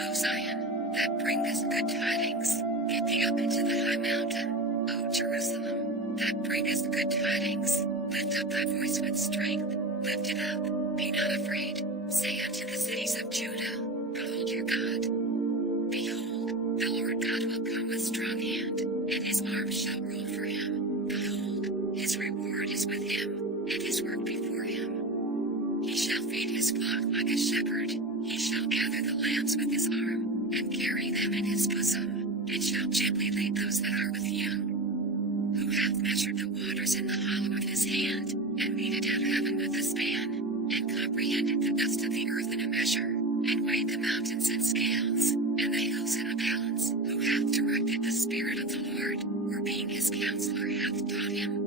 O Zion, that bringest good tidings, get thee up into the high mountain. O Jerusalem, that bringest good tidings, lift up thy voice with strength, lift it up, be not afraid. Say unto the cities of Judah, behold your God. Behold, the Lord God will come with strong hand, and his arm shall rule for him. Behold, his reward is with him, and his work before him. He shall feed his flock like a shepherd, he shall gather the lambs with his arm, and carry them in his bosom, and shall gently lead those that are with young. Who hath measured the waters in the hollow of his hand, and meted out heaven with a span, and comprehended the dust of the earth in a measure, and weighed the mountains in scales, and the hills in a balance, who hath directed the Spirit of the Lord, or being his counselor hath taught him?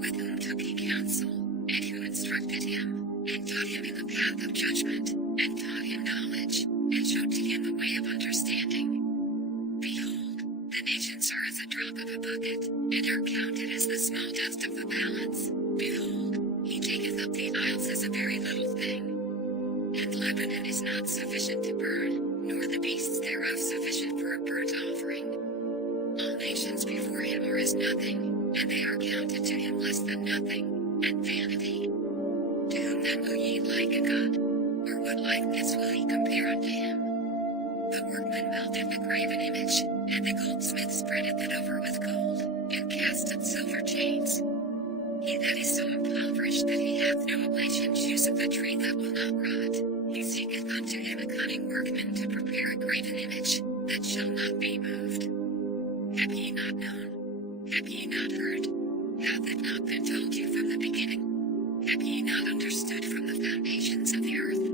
With whom took he counsel, and who instructed him, and taught him in the path of judgment, and taught him knowledge, and showed to him the way of understanding? Behold, the nations are as a drop of a bucket, and are counted as the small dust of the balance. Behold, he taketh up the isles as a very little thing. And Lebanon is not sufficient to burn, nor the beasts thereof sufficient for a burnt offering. All nations before him are as nothing, and they are counted to him less than nothing, and vanity. To whom then will ye liken God? Or what likeness will ye compare unto him? The workman melteth a graven image, and the goldsmith spreadeth it over with gold, and casteth silver chains. He that is so impoverished that he hath no oblation chooseth the tree that will not rot. He seeketh unto him a cunning workman to prepare a graven image, that shall not be moved. Have ye not known? Have ye not heard? Hath it not been told you from the beginning? Have ye not understood from the foundations of the earth?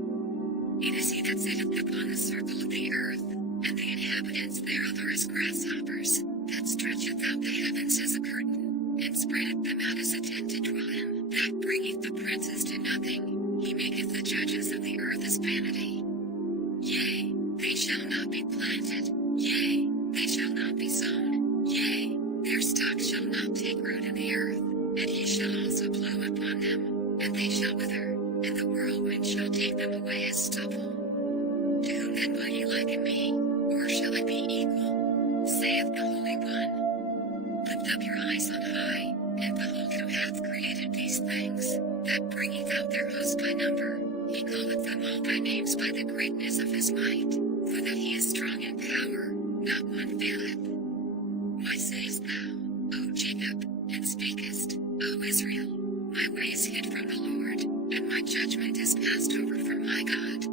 It is he that sitteth upon the circle of the earth, and the inhabitants thereof are as grasshoppers, that stretcheth out the heavens as a curtain, and spreadeth them out as a tent to dwell in, that bringeth the princes to nothing, he maketh the judges of the earth as vanity. Yea, they shall not be planted, yea, they shall not be sown, yea, their stock shall not take root in the earth, and he shall also blow upon them, and they shall wither, and the whirlwind shall take them away as stubble. To whom then will ye liken me, or shall I be equal? Saith the Holy One. Lift up your eyes on high, and behold who hath created these things, that bringeth out their host by number. He calleth them all by names by the greatness of his might, for that he is strong in power, not one faileth. Why sayest thou, O Jacob, and speakest, O Israel, my way is hid from the Lord, and my judgment is passed over from my God?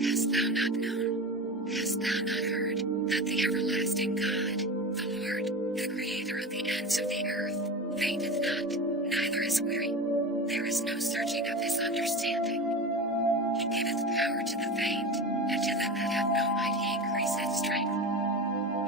Hast thou not known? Hast thou not heard, that the everlasting God, the Lord, the Creator of the ends of the earth, fainteth not, neither is weary? There is no searching of his understanding. He giveth power to the faint, and to them that have no might he increaseth strength.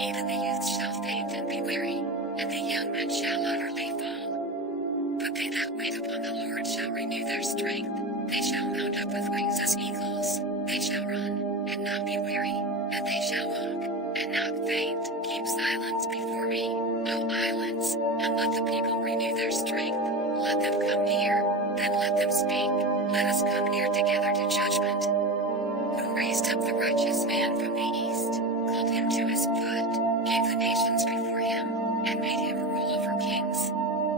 Even the youth shall faint and be weary, and the young men shall utterly fall. But they that wait upon the Lord shall renew their strength. They shall mount up with wings as eagles. They shall run, and not be weary, and they shall walk, and not faint. Keep silence before me, O islands, and let the people renew their strength. Let them come near, then let them speak. Let us come near together to judgment. Who raised up the righteous man from the east, called him to his foot, gave the nations before him, and made him rule over kings.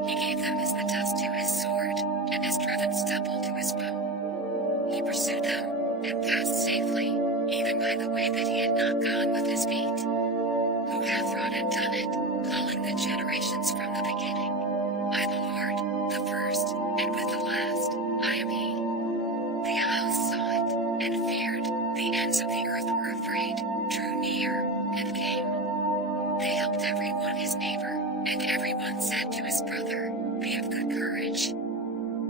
He gave them as the dust to his sword, and as driven stubble to his bow. He pursued them, and passed safely, even by the way that he had not gone with his feet. Who hath wrought and done it, calling the generations from the beginning? I the Lord, the first, and with the last, I am he. The isles saw it, and feared, the ends of the earth were afraid, drew near, and came. They helped every one his neighbor, and every one said to his brother, Be of good courage.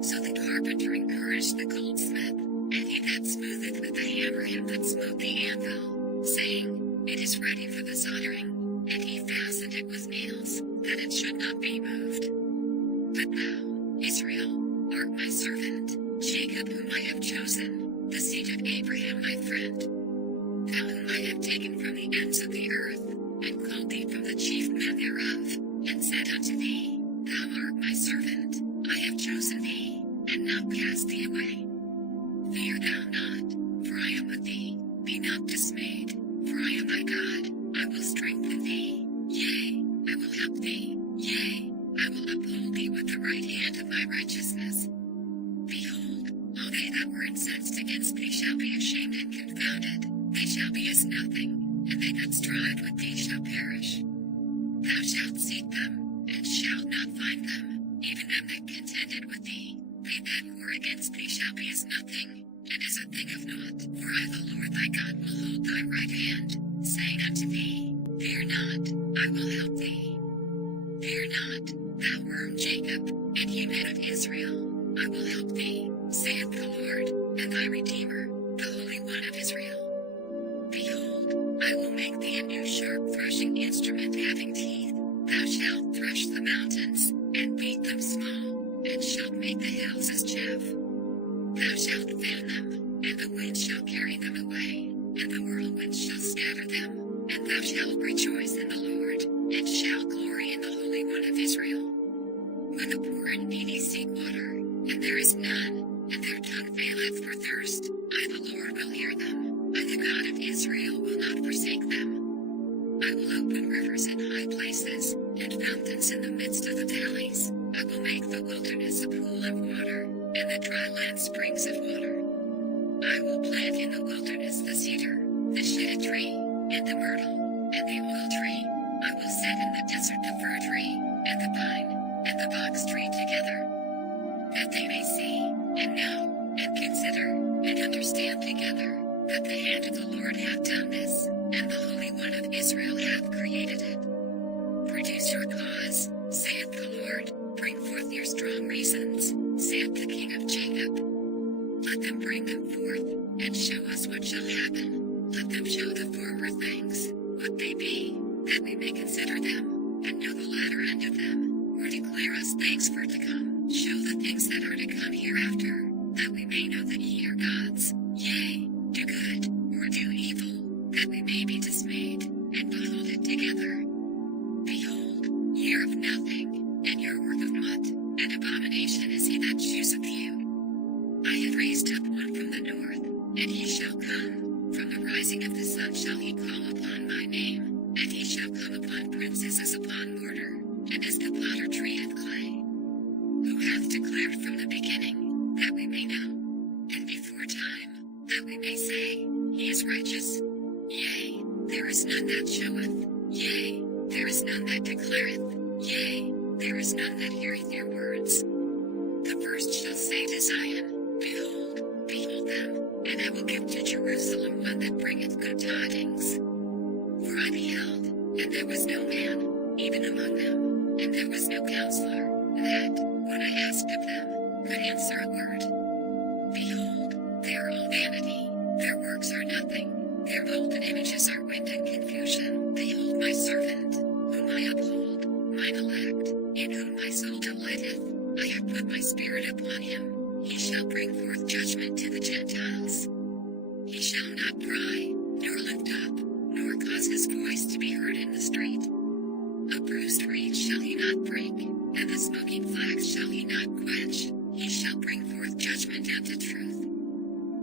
So the carpenter encouraged the goldsmith, and he that smootheth with the hammer him that smote the anvil, saying, It is ready for the soldering, and he fastened it with nails, that it should not be moved. But thou, Israel, art my servant, Jacob whom I have chosen, the seed of Abraham my friend. Thou whom I have taken from the ends of the earth, and called thee from the chief men not cast thee away. Fear thou not, for I am with thee. Be not dismayed, for I am thy God. I will strengthen thee, yea, I will help thee, yea, I will uphold thee with the right hand of my righteousness. Behold, all they that were incensed against thee shall be ashamed and confounded, they shall be as nothing, and they that strive with thee shall perish. Thou shalt seek them, and shalt not find them, even them that contended with thee. They that war against thee shall be as nothing, and as a thing of naught. For I the Lord thy God will hold thy right hand, saying unto thee, Fear not, I will help thee. Fear not, thou worm Jacob, and ye men of Israel, I will help thee, saith the Lord, and thy Redeemer, the Holy One of Israel. Behold, I will make thee a new sharp threshing instrument having teeth. Thou shalt thresh the mountains, and beat them small, and shalt make the hills as chaff. Thou shalt fan them, and the wind shall carry them away, and the whirlwind shall scatter them, and thou shalt rejoice in the Lord, and shalt glory in the Holy One of Israel. When the poor and needy seek water, and there is none, and their tongue faileth for thirst, I the Lord will hear them, I the God of Israel will not forsake them. I will open rivers in high places, and fountains in the midst of the valleys. I will make the wilderness a pool of water, and the dry land springs of water. I will plant in the wilderness the cedar, the shittim tree, and the myrtle, and the oil tree. I will set in the desert the fir tree, and the pine, and the box tree together, that they may see, and know, and consider, and understand together, that the hand of the Lord hath done this, and the Holy One of Israel hath created it. Produce your cause, saith the Lord, bring forth your strong reasons, saith the King of Jacob. Let them bring them forth, and show us what shall happen. Let them show the former things, what they be, that we may consider them, and know the latter end of them, or declare us things for to come. Show the things that are to come hereafter, that we may know that ye are gods. Yea, do good, or do evil, that we may be dismayed, and behold it together. Behold, ye are of nothing, and your work of naught, an abomination is he that chooseth you. I have raised up one from the north, and he shall come, from the rising of the sun shall he call upon my name, and he shall come upon princes as upon mortar, and as the potter treateth clay. Who hath declared from the beginning, that we may know, and before time, that we may say, He is righteous? Yea, there is none that showeth, yea, there is none that declareth, yea, there is none that heareth your words. The first shall say to Zion, Behold, behold them, and I will give to Jerusalem one that bringeth good tidings. For I beheld, and there was no man, even among them, and there was no counselor, that, when I asked of them, could answer a word. Behold, they are all vanity, their works are nothing, their molten images are wind and confusion. Behold my servant, whom I uphold, mine elect, in whom my soul delighteth. I have put my spirit upon him, he shall bring forth judgment to the Gentiles. He shall not cry, nor lift up, nor cause his voice to be heard in the street. A bruised reed shall he not break, and the smoking flax shall he not quench. He shall bring forth judgment unto truth.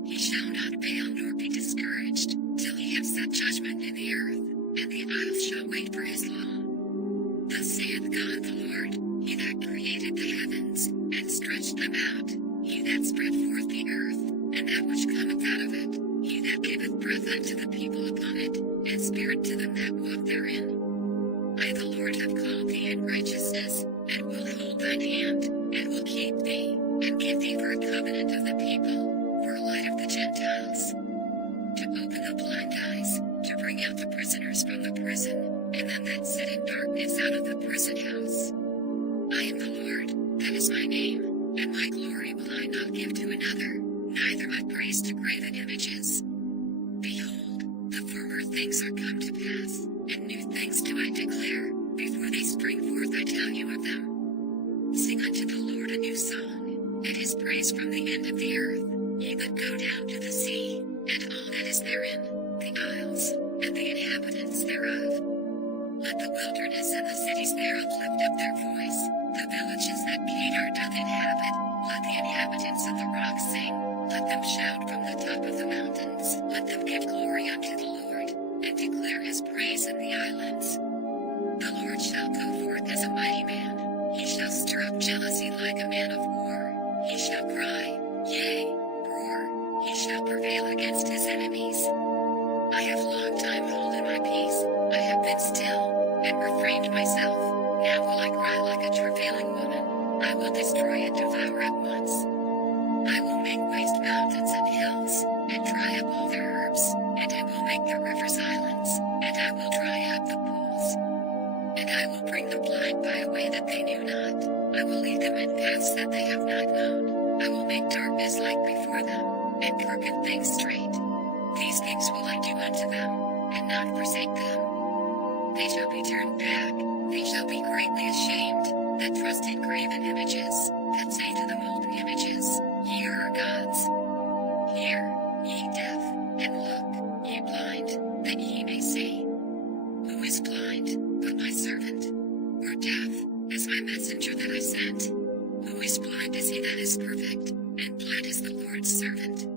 He shall not fail nor be discouraged, till he have set judgment in the earth, and the isles shall wait for his law. Thus saith God the Lord, he that created the heavens, and stretched them out, he that spread forth the earth, and that which cometh out of it, he that giveth breath unto the people upon it, and spirit to them that walk therein. I the Lord have called thee in righteousness, and will hold thine hand, and will keep thee, and give thee for a covenant of the people, for a light of the Gentiles, to open the blind eyes, to bring out the prisoners from the prison, and them that sit in darkness out of the prison house. I am the Lord, that is my name, and my glory will I not give to another, neither my praise to graven images. Behold, the former things are come to pass, and new things do I declare. Before they spring forth I tell you of them. Sing unto the Lord a new song, and his praise from the end of the earth, ye that go down to the sea, and all that is therein, the isles, and the inhabitants thereof. Let the wilderness and the cities thereof lift up their voice, the villages that Kedar doth inhabit, Let the inhabitants of the rocks sing. Let them shout from the top of the mountains. Let them give glory unto the Lord, and declare his praise in the islands. The Lord shall go forth as a mighty man. He shall stir up jealousy like a man of war. He shall cry, yea, roar. He shall prevail against his enemies. I have long time holden my peace. I have been still, and refrained myself. Now will I cry like a travailing woman. I will destroy and devour at once. I will make waste mountains and hills, and dry up all their herbs, and I will make the rivers islands, and I will dry up the pools. And I will bring the blind by a way that they knew not. I will lead them in paths that they have not known. I will make darkness light before them, and crooked things straight. These things will I do unto them, and not forsake them. They shall be turned back, they shall be greatly ashamed, that trust in graven images, that say to the molten images, Ye are our gods. Hear, ye deaf, and look, ye blind, that ye may see. Who is blind, but my servant? Or deaf, as my messenger that I sent? Who is blind as he that is perfect, and blind as the Lord's servant?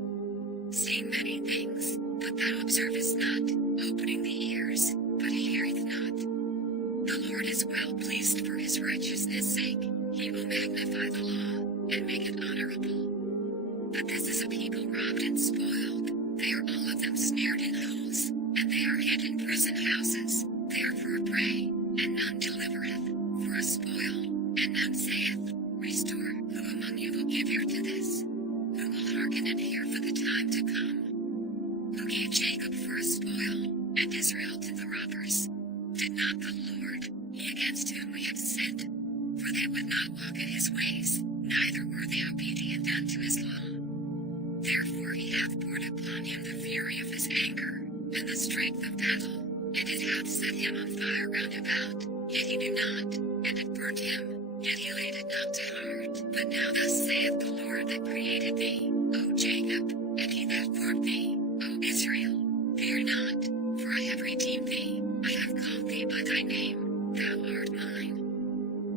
Seeing many things, but thou observest not, opening the ears, but he heareth not. The Lord is well pleased for his righteousness' sake. He will magnify the law, and make it honorable. But this is a people robbed and spoiled. They are all of them snared in holes, and they are hid in prison houses. They are for a prey, and none delivereth, for a spoil, and none saith, Restore. Who among you will give ear to this? Who will hearken and hear for the time to come? Who gave Jacob for a spoil, and Israel to the robbers? Did not the Lord, he against whom we have sinned? For they would not walk in his ways, neither were they obedient unto his law. Therefore he hath poured upon him the fury of his anger, and the strength of battle, and it hath set him on fire round about, yet he knew not, and it burnt him, yet he laid it not to heart. But now thus saith the Lord that created thee, O Jacob, and he that formed thee, O Israel, fear not, for I have redeemed thee, I have called thee by thy name, thou art mine.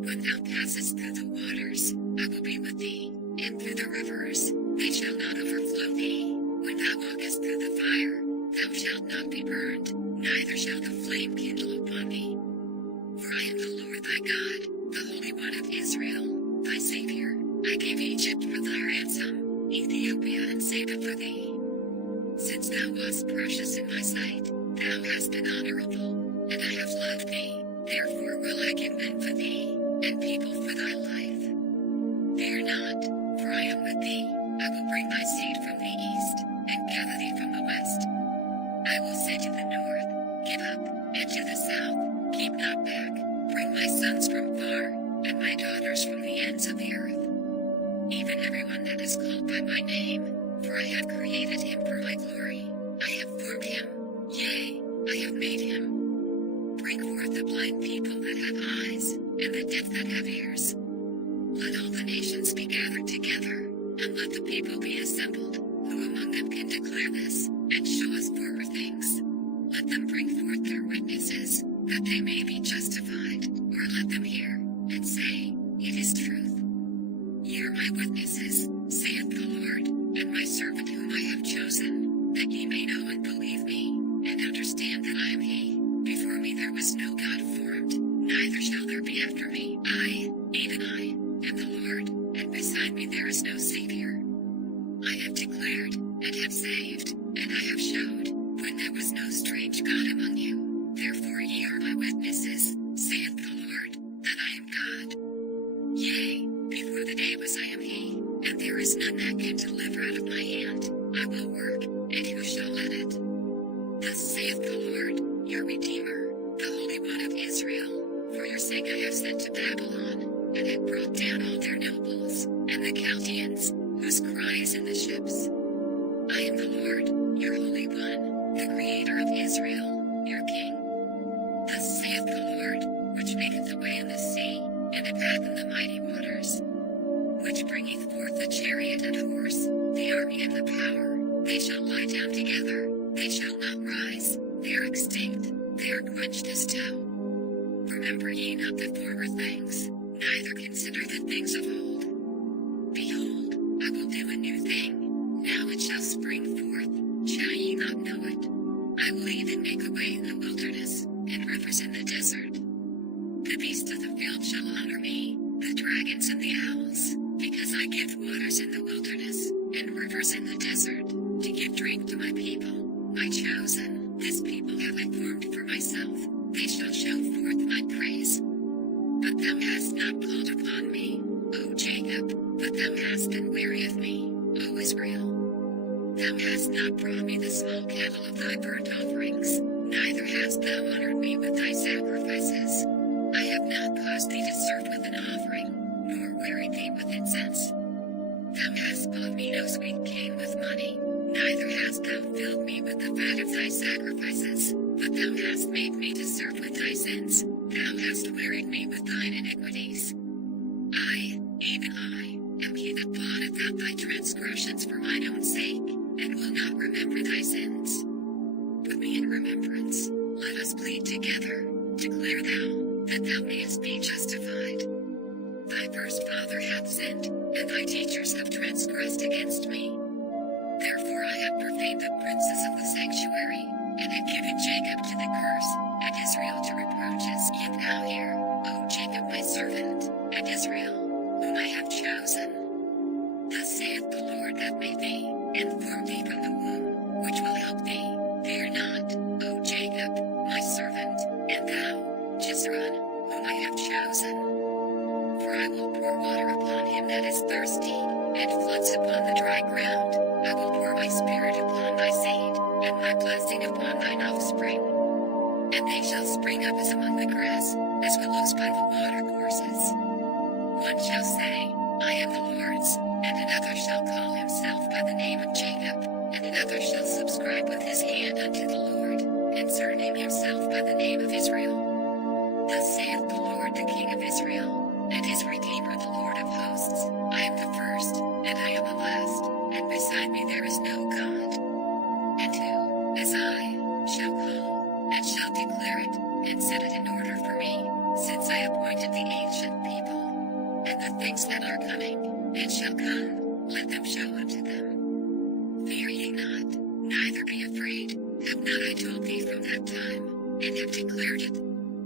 When thou passest through the waters, I will be with thee, and through the rivers, they shall not overflow thee. When thou walkest through the fire, thou shalt not be burned, neither shall the flame kindle upon thee. For I am the Lord thy God, the Holy One of Israel, thy Savior. I gave Egypt for thy ransom, Ethiopia and Seba for thee. Since thou wast precious in my sight, thou hast been honorable, and I have loved thee. Therefore will I give men for thee, and people for thy life. Fear not, for I am with thee. I will bring thy seed from the east, and gather thee from the west. I will say to the north, Give up, and to the south, Keep not back. Bring my sons from far, and my daughters from the ends of the earth. Even everyone that is called by my name, for I have created him for my glory. I have formed him, yea, I have made him. Bring forth the blind people that have eyes, and the deaf that have ears. Let all the nations be gathered together, and let the people be assembled. Who among them can declare this, and show us former things? Let them bring forth their witnesses, that they may be justified, or let them hear, and say, It is truth. Ye are my witnesses, saith the Lord, and my servant whom I have chosen, that ye may know and believe me, and understand that I am he. Before me there was no God formed, neither shall there be after me. I, even I, am the Lord, and beside me there is no Savior. I have declared, and have saved, and I have showed, when there was no strange God among you. Therefore ye are my witnesses, saith the Lord, that I am God. Yea, before the day was I am he, and there is none that can deliver out of my hand. I will work, and who shall let it? Thus saith the Lord, your Redeemer, the Holy One of Israel. For your sake I have sent to Babylon, and have brought down all their nobles, and the Chaldeans, whose cry is in the ships. I am the Lord, your Holy One, the Creator of Israel, your King. Thus saith the Lord, which maketh a way in the sea, and a path in the mighty waters, which bringeth forth the chariot and horse, the army and the power. They shall lie down together, they shall not rise, they are extinct, they are quenched as tow. Remember ye not the former things, neither consider the things of old. Behold, I will even make a way in the wilderness, and rivers in the desert. The beasts of the field shall honor me, the dragons and the owls, because I give waters in the wilderness, and rivers in the desert, to give drink to my people, my chosen. This people have I formed for myself, they shall show forth my praise. But thou hast not called upon me, O Jacob, but thou hast been weary of me, O Israel. Thou hast not brought me the small cattle of thy burnt offerings, neither hast thou honored me with thy sacrifices. I have not caused thee to serve with an offering, nor wearied thee with incense. Thou hast bought me no sweet gain with money, neither hast thou filled me with the fat of thy sacrifices, but thou hast made me to serve with thy sins, thou hast wearied me with thine iniquities. I, even I, am he that blotteth out thy transgressions for mine own sake, and will not remember thy sins. Put me in remembrance, let us plead together, declare thou, that thou mayest be justified. Thy first father hath sinned, and thy teachers have transgressed against me. Therefore I have profaned the princes of the sanctuary, and have given Jacob to the curse, and Israel to reproaches. Yet now hear, O Jacob my servant, and Israel, whom I have chosen. Thus saith the Lord that made thee, and formed thee from the womb, which will help thee. Fear not, O Jacob, my servant, and thou, Jezreel, whom I have chosen. For I will pour water upon him that is thirsty, and floods upon the dry ground. I will pour my spirit upon thy seed, and my blessing upon thine offspring. And they shall spring up as among the grass, as willows by the water courses. One shall say, I am the Lord's, and another shall call himself by the name of Jacob, and another shall subscribe with his hand unto the Lord, and surname himself by the name of Israel. Thus saith the Lord the King of Israel, and his Redeemer the Lord of hosts, I am the first, and I am the last, and beside me there is no God. And who, as I, shall call, and shall declare it, and set it in order for me, since I appointed the ancient people, and the things that are coming, and shall come, let them show unto them. Fear ye not, neither be afraid, have not I told thee from that time, and have declared it?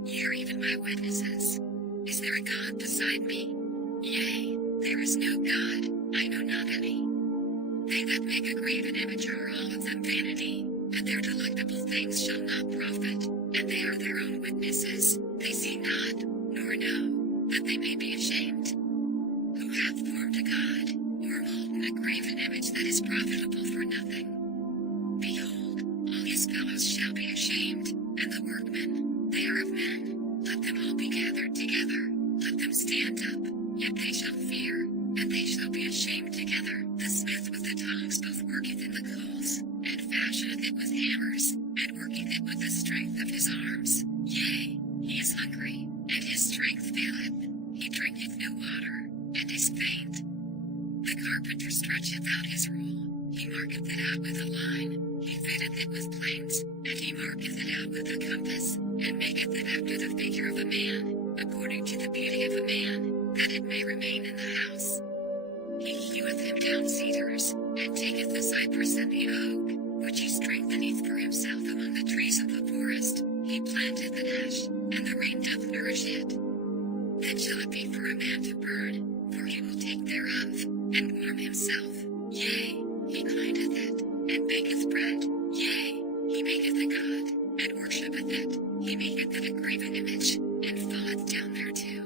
Ye are even my witnesses. Is there a God beside me? Yea, there is no God, I know not any. They that make a graven image are all of them vanity, and their delectable things shall not profit, and they are their own witnesses, they see not, nor know, that they may be ashamed. Who hath formed a God, or molten a graven image that is profitable for nothing? Behold, all his fellows shall be ashamed, and the workmen, they are of men. Let them all be gathered together, let them stand up, yet they shall fear, and they shall be ashamed together. The smith with the tongs both worketh in the coals, and fashioneth it with hammers, and worketh it with the strength of his arms. Yea, he is hungry, and his strength faileth, he drinketh no water, and is faint. The carpenter stretcheth out his rule, he marketh it out with a line, he fitteth it with planks, and he marketh it out with a compass, and maketh it after the figure of a man, according to the beauty of a man, that it may remain in the house. He heweth him down cedars, and taketh the cypress and the oak, which he strengtheneth for himself among the trees of the forest. He planteth an ash, and the rain doth nourish it. Then shall it be for a man to burn, for he will take thereof, and warm himself. Yea, he grindeth it, and baketh bread. Yea, he maketh a god, and worshipeth it. He maketh it a graven image, and falleth down thereto.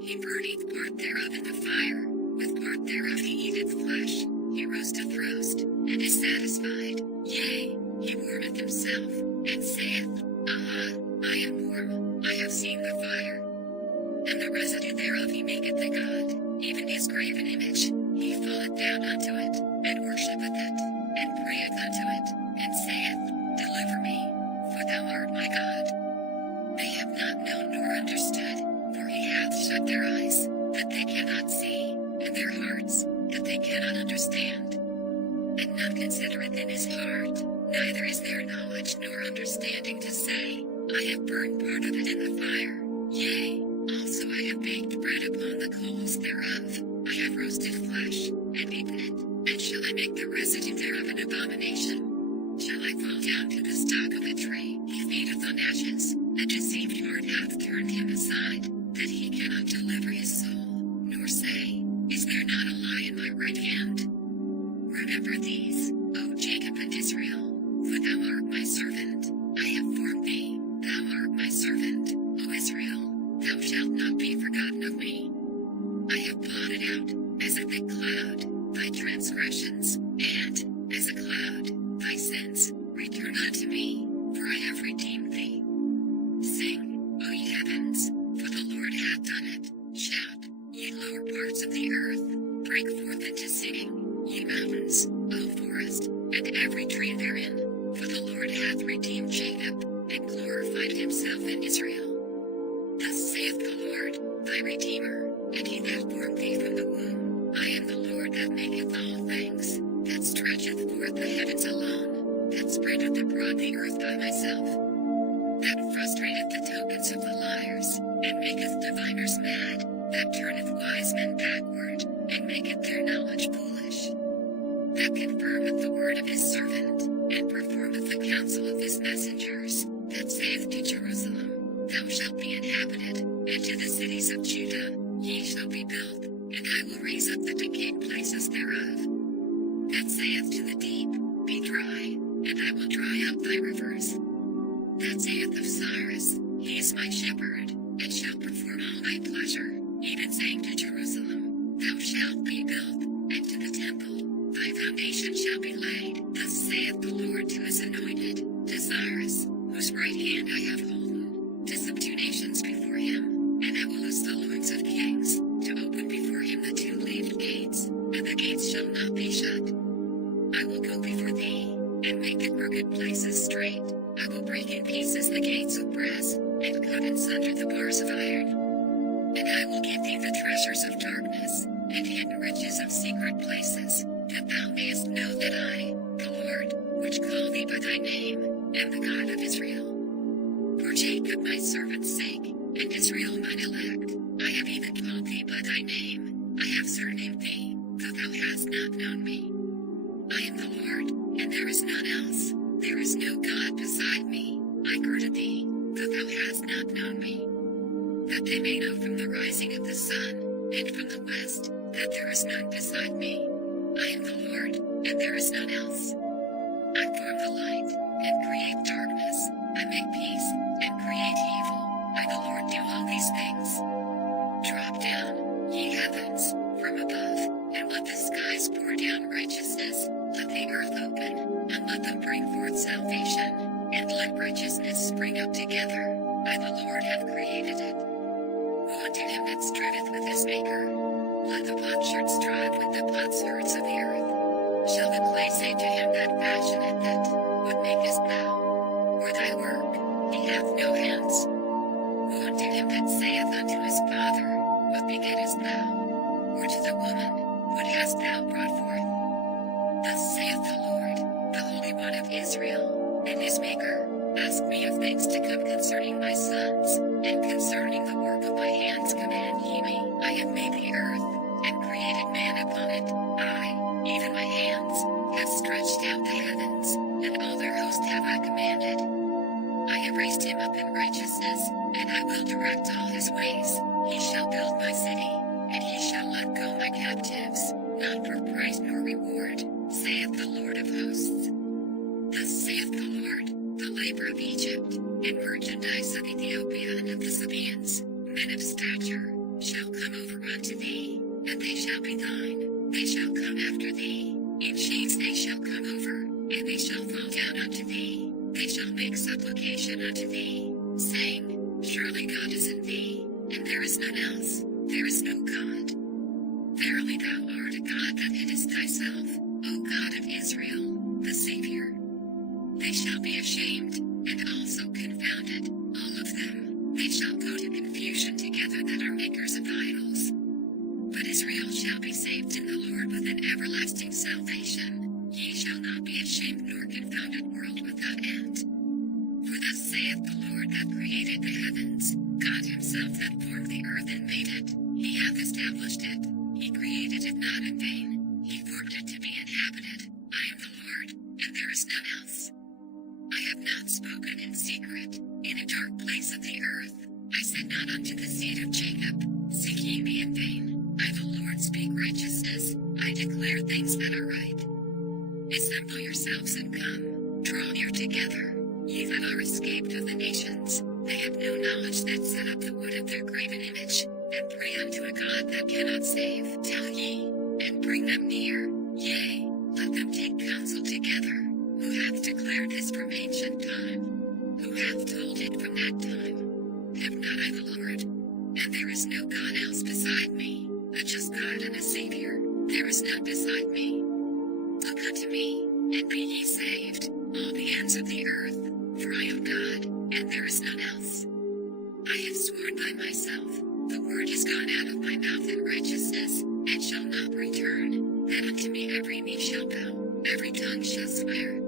He burneth part thereof in the fire, with part thereof he eateth flesh. He roasteth roast, and is satisfied. Yea, he warmeth himself, and saith, Aha, I am warm, I have seen the fire. And the residue thereof he maketh a god, even his graven image. He falleth down unto it, and worshipeth it, and prayeth unto it, and saith, Deliver me, for thou art my God. They have not known nor understood, for he hath shut their eyes, that they cannot see, and their hearts, that they cannot understand. And none considereth in his heart, neither is there knowledge nor understanding to say, I have burned part of it in the fire. Yea, also I have baked bread upon the coals thereof. I have roasted flesh, and eaten it, and shall I make the residue thereof an abomination? Shall I fall down to the stock ashes, a deceived heart hath turned him aside, that he cannot deliver his soul, nor say, is there not a lie in my right hand? Remember these, O Jacob and Israel, for thou art my servant, I have formed thee, thou art my servant, O Israel, thou shalt not be forgotten of me. I have blotted out, as a thick cloud, thy transgressions, and, as a cloud, thy sins. Return unto me, for I have redeemed thee. Sing, O ye heavens, for the Lord hath done it. Shout, ye lower parts of the earth, break forth into singing, ye mountains, O forest, and every tree therein, for the Lord hath redeemed Jacob, and glorified himself in Israel. Thus saith the Lord, thy Redeemer, and he that formed thee from the womb. I am the Lord that maketh all things, that stretcheth forth the heavens alone, that spreadeth abroad the earth by myself, that frustrateth the tokens of the liars, and maketh diviners mad, that turneth wise men backward, and maketh their knowledge foolish, that confirmeth the word of his servant, and performeth the counsel of his messengers, that saith to Jerusalem, thou shalt be inhabited, and to the cities of Judah, ye shall be built, and I will raise up the decayed places thereof, that saith to the deep, be dry, and I will dry up thy rivers. That saith of Cyrus, he is my shepherd, and shall perform all my pleasure, even saying to Jerusalem, thou shalt be built, and to the temple, thy foundation shall be laid. Thus saith the Lord to his anointed, to Cyrus, whose right hand I have holden, to subdue nations before him, and I will loose the loins of kings, to open before him the two-leaved gates, and the gates shall not be shut. I will go before thee, and make the crooked places straight. I will break in pieces the gates of brass, and cut in sunder the bars of iron. And I will give thee the treasures of darkness, and hidden riches of secret places, that thou mayest know that I, the Lord, which call thee by thy name, am the God of Israel. For Jacob my servant's sake, and Israel mine elect, I have even called thee by thy name, I have surnamed thee, though thou hast not known me. I am the Lord, and there is none else, there is no God beside me. I girded thee, though thou hast not known me, that they may know from the rising of the sun, and from the west, that there is none beside me. I am the Lord, and there is none else. I form the light, and create darkness, I make peace, and create evil, I the Lord do all these things. Drop down, ye heavens, from above, and let the skies pour down righteousness, let the earth open, and let them bring forth salvation, and let righteousness spring up together. I the Lord have created it. Woe unto him that striveth with his maker. Let the potsherd strive with the potsherds of the earth. Shall the clay say to him that fashioneth it, what makest thou? Or thy work, he hath no hands. Woe unto him that saith unto his father, what begettest thou? Or to the woman, what hast thou brought forth? Thus saith the Lord, the Holy One of Israel, and his Maker, ask me of things to come concerning my sons, and concerning the work of my hands command ye me. I have made the earth, and created man upon it. I, even my hands, have stretched out the heavens, and all their host have I commanded. I have raised him up in righteousness, and I will direct all his ways. He shall build my city, and he shall let go my captives, not for price nor reward, saith the Lord of hosts. Thus saith the Lord, the labor of Egypt, and merchandise of Ethiopia and of the Sabaeans, men of stature, shall come over unto thee, and they shall be thine. They shall come after thee, in chains they shall come over, and they shall fall down unto thee. They shall make supplication unto thee, saying, surely God is in thee, and there is none else, there is no God. Verily thou art a God that hiddest thyself, O God of Israel, the Savior. They shall be ashamed, and also confounded, all of them. They shall go to confusion together that are makers of idols. But Israel shall be saved in the Lord with an everlasting salvation. Ye shall not be ashamed nor confounded, world without end. For thus saith the Lord that created the heavens, God himself that formed the earth and made it. He hath established it. He created it not in vain. He formed it to be inhabited. I am the Lord, and there is none else. I have not spoken in in secret, in a dark place of the earth. I said not unto the seed of Jacob, seek ye me in vain. I the Lord speak righteousness, I declare things that are right. Assemble yourselves and come, draw near together, ye that are escaped of the nations. They have no knowledge that set up the wood of their graven image, and pray unto a God that cannot save. Tell ye, and bring them near, yea, let them take counsel together. Who hath declared this from ancient time? Who hath told it from that time? Have not I the Lord? And there is no God else beside me, a just God and a Savior, there is none beside me. Look unto me, and be ye saved, all the ends of the earth, for I am God, and there is none else. I have sworn by myself, the word is gone out of my mouth in righteousness, and shall not return, that unto me every knee shall bow, every tongue shall swear.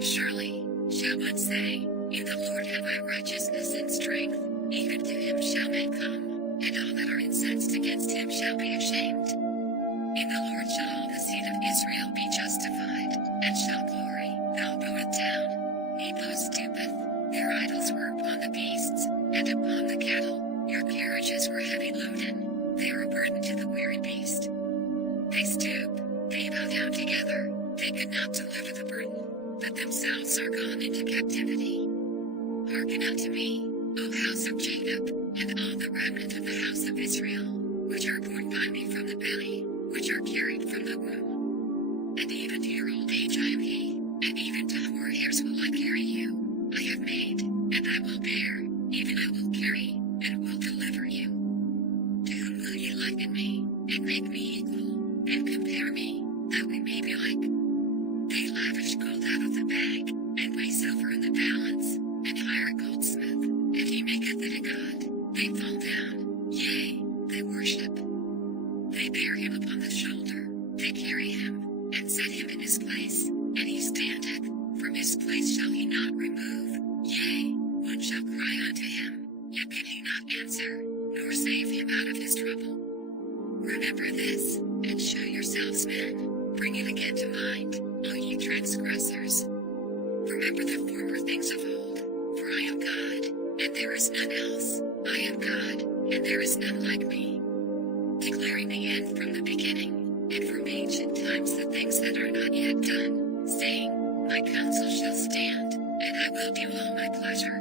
Surely, shall one say, in the Lord have I righteousness and strength, even to him shall men come, and all that are incensed against him shall be ashamed. In the Lord shall all the seed of Israel be justified, and shall glory. Thou goeth down, Nebo stoopeth, their idols were upon the beasts, and upon the cattle, your carriages were heavy loaden, they are a burden to the weary beast. They stoop, they bow down together, they could not deliver the burden, but themselves are gone into captivity. Hearken unto me, O house of Jacob, and all the remnant of the house of Israel, which are born by me from the belly, which are carried from the womb. And even to your old age I am he, and even to hoar hairs will I carry you. I have made, and I will bear, even I will carry, and will deliver you. To whom will ye liken me, and make me equal, and compare me, that we may be like? They lavish gold out of the bag, and weigh silver in the balance, and hire a goldsmith, and he maketh it a god. They fall down, yea, they worship. They bear him upon the shoulder, they carry him, and set him in his place, and he standeth, from his place shall he not remove, yea, one shall cry unto him, yet can he not answer, nor save him out of his trouble. Remember this, and show yourselves men, bring it again to mind, all ye transgressors. Remember the former things of old, for I am God, and there is none else. I am God, and there is none like me. Declaring the end from the beginning, and from ancient times the things that are not yet done, saying, my counsel shall stand, and I will do all my pleasure.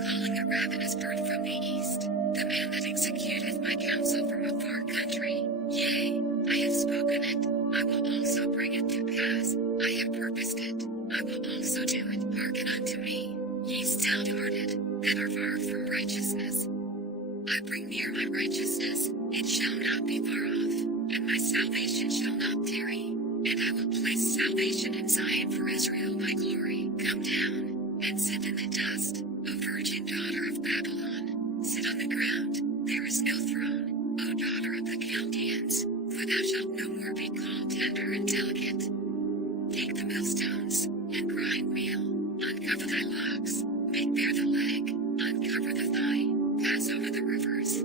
Calling a ravenous bird from the east, the man that executeth my counsel from a far country. Yea, I have spoken it, I will also bring it to pass, I have purposed it, I will also do it. Hearken unto me, ye stout-hearted, that are far from righteousness. I bring near my righteousness, it shall not be far off, and my salvation shall not tarry. And I will place salvation in Zion for Israel my glory. Come down, and sit in the dust, O virgin daughter of Babylon. Sit on the ground, there is no throne, O daughter of the Chaldeans, for thou shalt no more be called tender and delicate. Take the millstones, and grind meal, uncover thy locks, make bare the leg, uncover the thigh, pass over the rivers.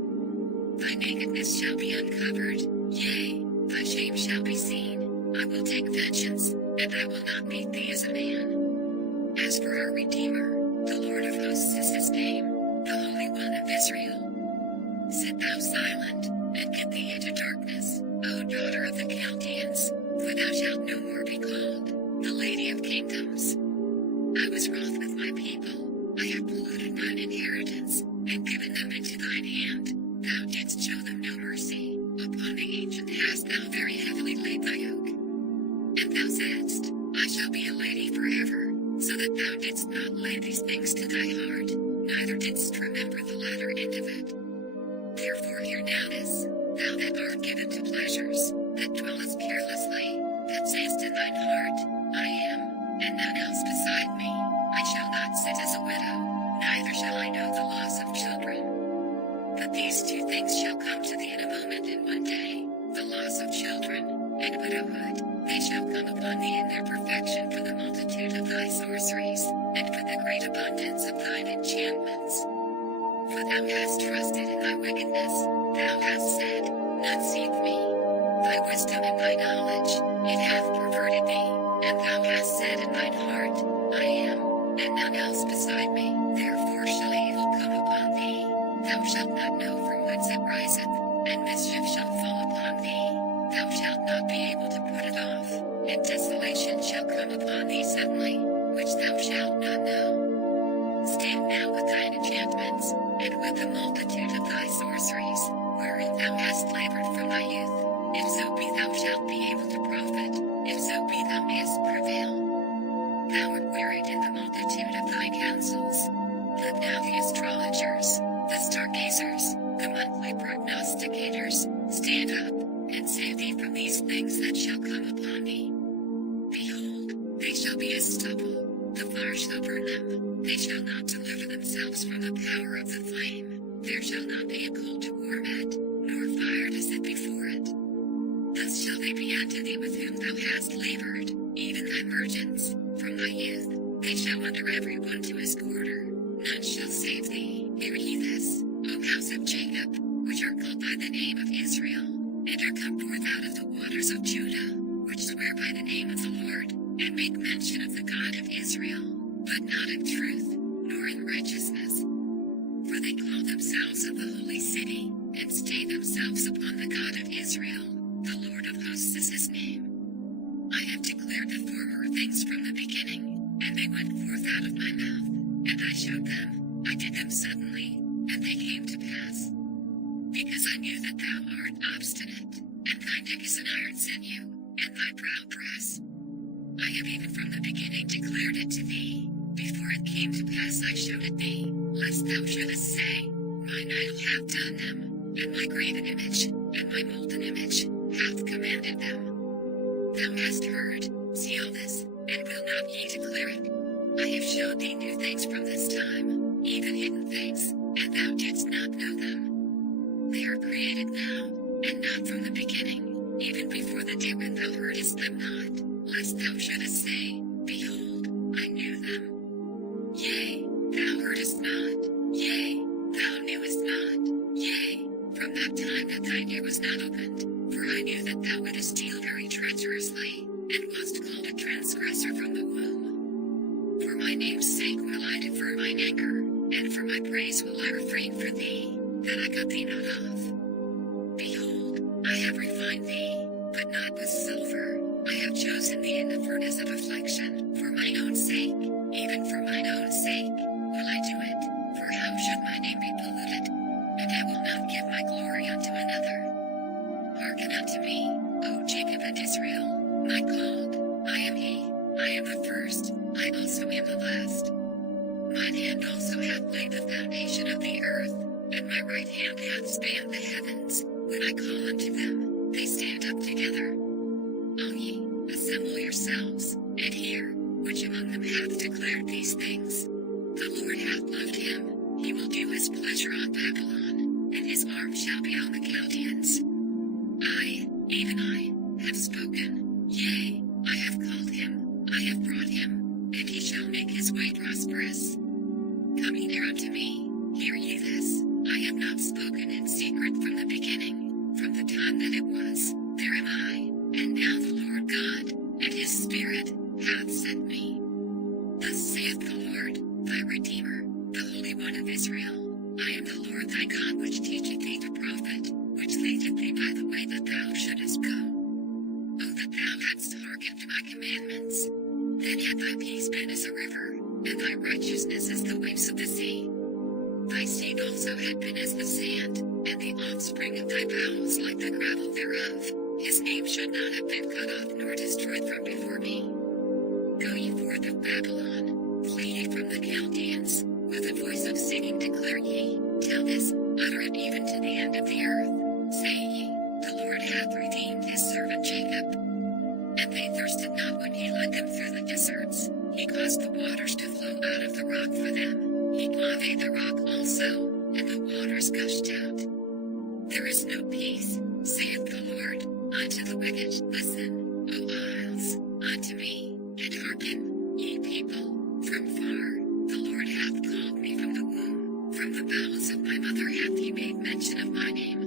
Thy nakedness shall be uncovered, yea, thy shame shall be seen. I will take vengeance, and I will not meet thee as a man. As for our Redeemer, the Lord of hosts is his name, the Holy One of Israel. Sit thou silent, and get thee into darkness, O daughter of the Chaldeans, for thou shalt no more be called the Lady of Kingdoms. I was wroth with my people, I have polluted mine inheritance, and given them into thine hand. Thou didst show them no mercy, upon the ancient hast thou very heavily laid thy yoke. And thou saidst, I shall be a lady forever, so that thou didst not lay these things to thy heart, neither didst remember the latter end of it. Therefore hear now this, thou that art given to pleasures, that dwellest carelessly, that sayest in thine heart, I am, and none else beside me. I shall not sit as a widow, neither shall I know the loss of children. But these two things shall come to thee in a moment in one day, the loss of children, and widowhood. They shall come upon thee in their perfection for the multitude of thy sorceries, and for the great abundance of thine enchantments. For thou hast trusted in thy wickedness, thou hast said, none seeth me. Thy wisdom and thy knowledge, it hath perverted thee, and thou hast said in thine heart, I am, and none else beside me. Therefore shall evil come upon thee. Thou shalt not know from whence it riseth, and mischief shall fall upon thee. Thou shalt not be able to put it off, and desolation shall come upon thee suddenly, which thou shalt not know. Stand now with thine enchantments, and with the multitude of thy sorceries, wherein thou hast labored from thy youth. If so be thou shalt be able to profit, if so be thou mayest prevail. Thou art wearied in the multitude of thy counsels. Let now the astrologers, the stargazers, the monthly prognosticators, stand up, and save thee from these things that shall come upon thee. Behold, they shall be as stubble, the fire shall burn them, they shall not deliver themselves from the power of the flame, there shall not be a coal to warm it, nor fire to sit before it. Thus shall they be unto thee with whom thou hast labored, even thy merchants, from thy youth, they shall under every one to his quarter, none shall save thee. Hear ye this, O house of Jacob, which are called by the name of Israel, and are come forth out of the waters of Judah, which swear by the name of the Lord, and make mention of the God of Israel, but not in truth, nor in righteousness. For they call themselves of the holy city, and stay themselves upon the God of Israel, the Lord of hosts is his name. I have declared the former things from the beginning, and they went forth out of my mouth, and I showed them, I did them suddenly, and they came to pass. Because I knew that thou art obstinate, and thy neck is an iron sinew, and thy brow brass. I have even from the beginning declared it to thee, before it came to pass I showed it thee, lest thou shouldest say, mine idol hath done them, and my graven image, and my molten image, hath commanded them. Thou hast heard, see all this, and will not ye declare it? I have showed thee new things from this time, even hidden things, and thou didst not know them. They are created now, and not from the beginning, even before the day when thou heardest them not, lest thou shouldest say, behold, I knew them. Yea, thou heardest not, yea, thou knewest not, yea, from that time that thine ear was not opened, for I knew that thou wouldest deal very treacherously, and wast called a transgressor from the womb. For my name's sake will I defer mine anger, and for my praise will I refrain for thee, that I cut thee not off. Behold, I have refined thee, but not with silver. I have chosen thee in the furnace of affliction, for mine own sake, even for mine own sake, will I do it, for how should my name be polluted? And I will not give my glory unto another. Hearken unto me, O Jacob and Israel, my called, I am he, I am the first, I also am the last. Mine hand also hath laid the foundation of the earth, and my right hand hath spanned the heavens. When I call unto them, they stand up together. O ye, assemble yourselves, and hear, which among them hath declared these things. The Lord hath loved him, he will do his pleasure on Babylon, and his arm shall be on the Chaldeans. I, even I, have spoken, yea, I have called him, I have brought him, and he shall make his way prosperous. Come ye near unto me, hear ye this, I have not spoken in secret from the beginning, from the time that it was, there am I, and now the Lord God, and his Spirit, hath sent me. Thus saith the Lord, thy Redeemer, the Holy One of Israel, I am the Lord thy God which teacheth thee to profit, which leadeth thee by the way that thou shouldest go. O that thou hadst hearkened to my commandments! Then had thy peace been as a river, and thy righteousness as the waves of the sea. Thy seed also had been as the sand, and the offspring of thy bowels like the gravel thereof. His name should not have been cut off nor destroyed from before me. Go ye forth of Babylon, flee ye from the Chaldeans, with a voice of singing declare ye, tell this, utter it even to the end of the earth. Say ye, the Lord hath redeemed his servant Jacob. And they thirsted not when he led them through the deserts. He caused the waters to flow out of the rock for them. He clave the rock also, and the waters gushed out. There is no peace, saith the Lord, unto the wicked. Listen, O isles, unto me, and hearken, ye people, from far. The Lord hath called me from the womb, from the bowels of my mother hath he made mention of my name.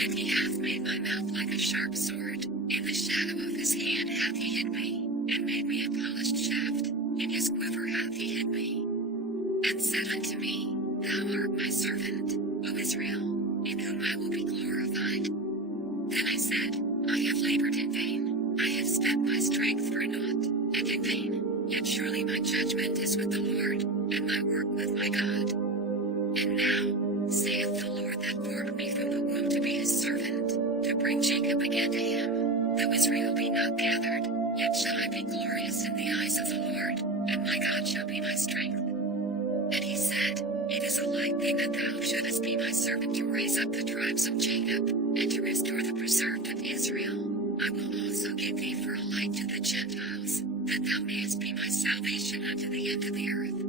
And he hath made my mouth like a sharp sword, in the shadow of his hand hath he hid me, and made me a polished shaft, in his quiver hath he hid said unto me, Thou art my servant, O Israel, in whom I will be glorified. Then I said, I have labored in vain, I have spent my strength for naught, and in vain, yet surely my judgment is with the Lord, and my work with my God. And now, saith the Lord that formed me from the womb to be his servant, to bring Jacob again to him, though Israel be not gathered, yet shall I be glorious in the eyes of the Lord, and my God shall be my strength. And he said, It is a light thing that thou shouldest be my servant to raise up the tribes of Jacob, and to restore the preserved of Israel. I will also give thee for a light to the Gentiles, that thou mayest be my salvation unto the end of the earth.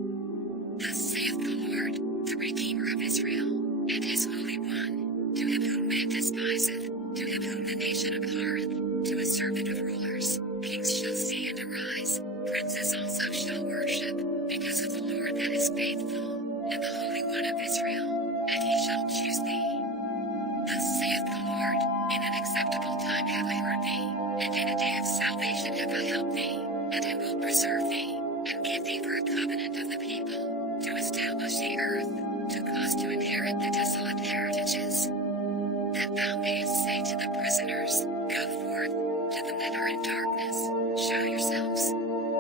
Thus saith the Lord, the Redeemer of Israel, and his Holy One, to him whom man despiseth, to him whom the nation abhorreth, to a servant of rulers, kings shall see and arise, princes also shall worship, because of the Lord that is faithful, and the Holy One of Israel, and he shall choose thee. Thus saith the Lord, in an acceptable time have I heard thee, and in a day of salvation have I helped thee, and I will preserve thee, and give thee for a covenant of the people, to establish the earth, to cause to inherit the desolate heritages. That thou mayest say to the prisoners, Go forth, to them that are in darkness, show yourselves.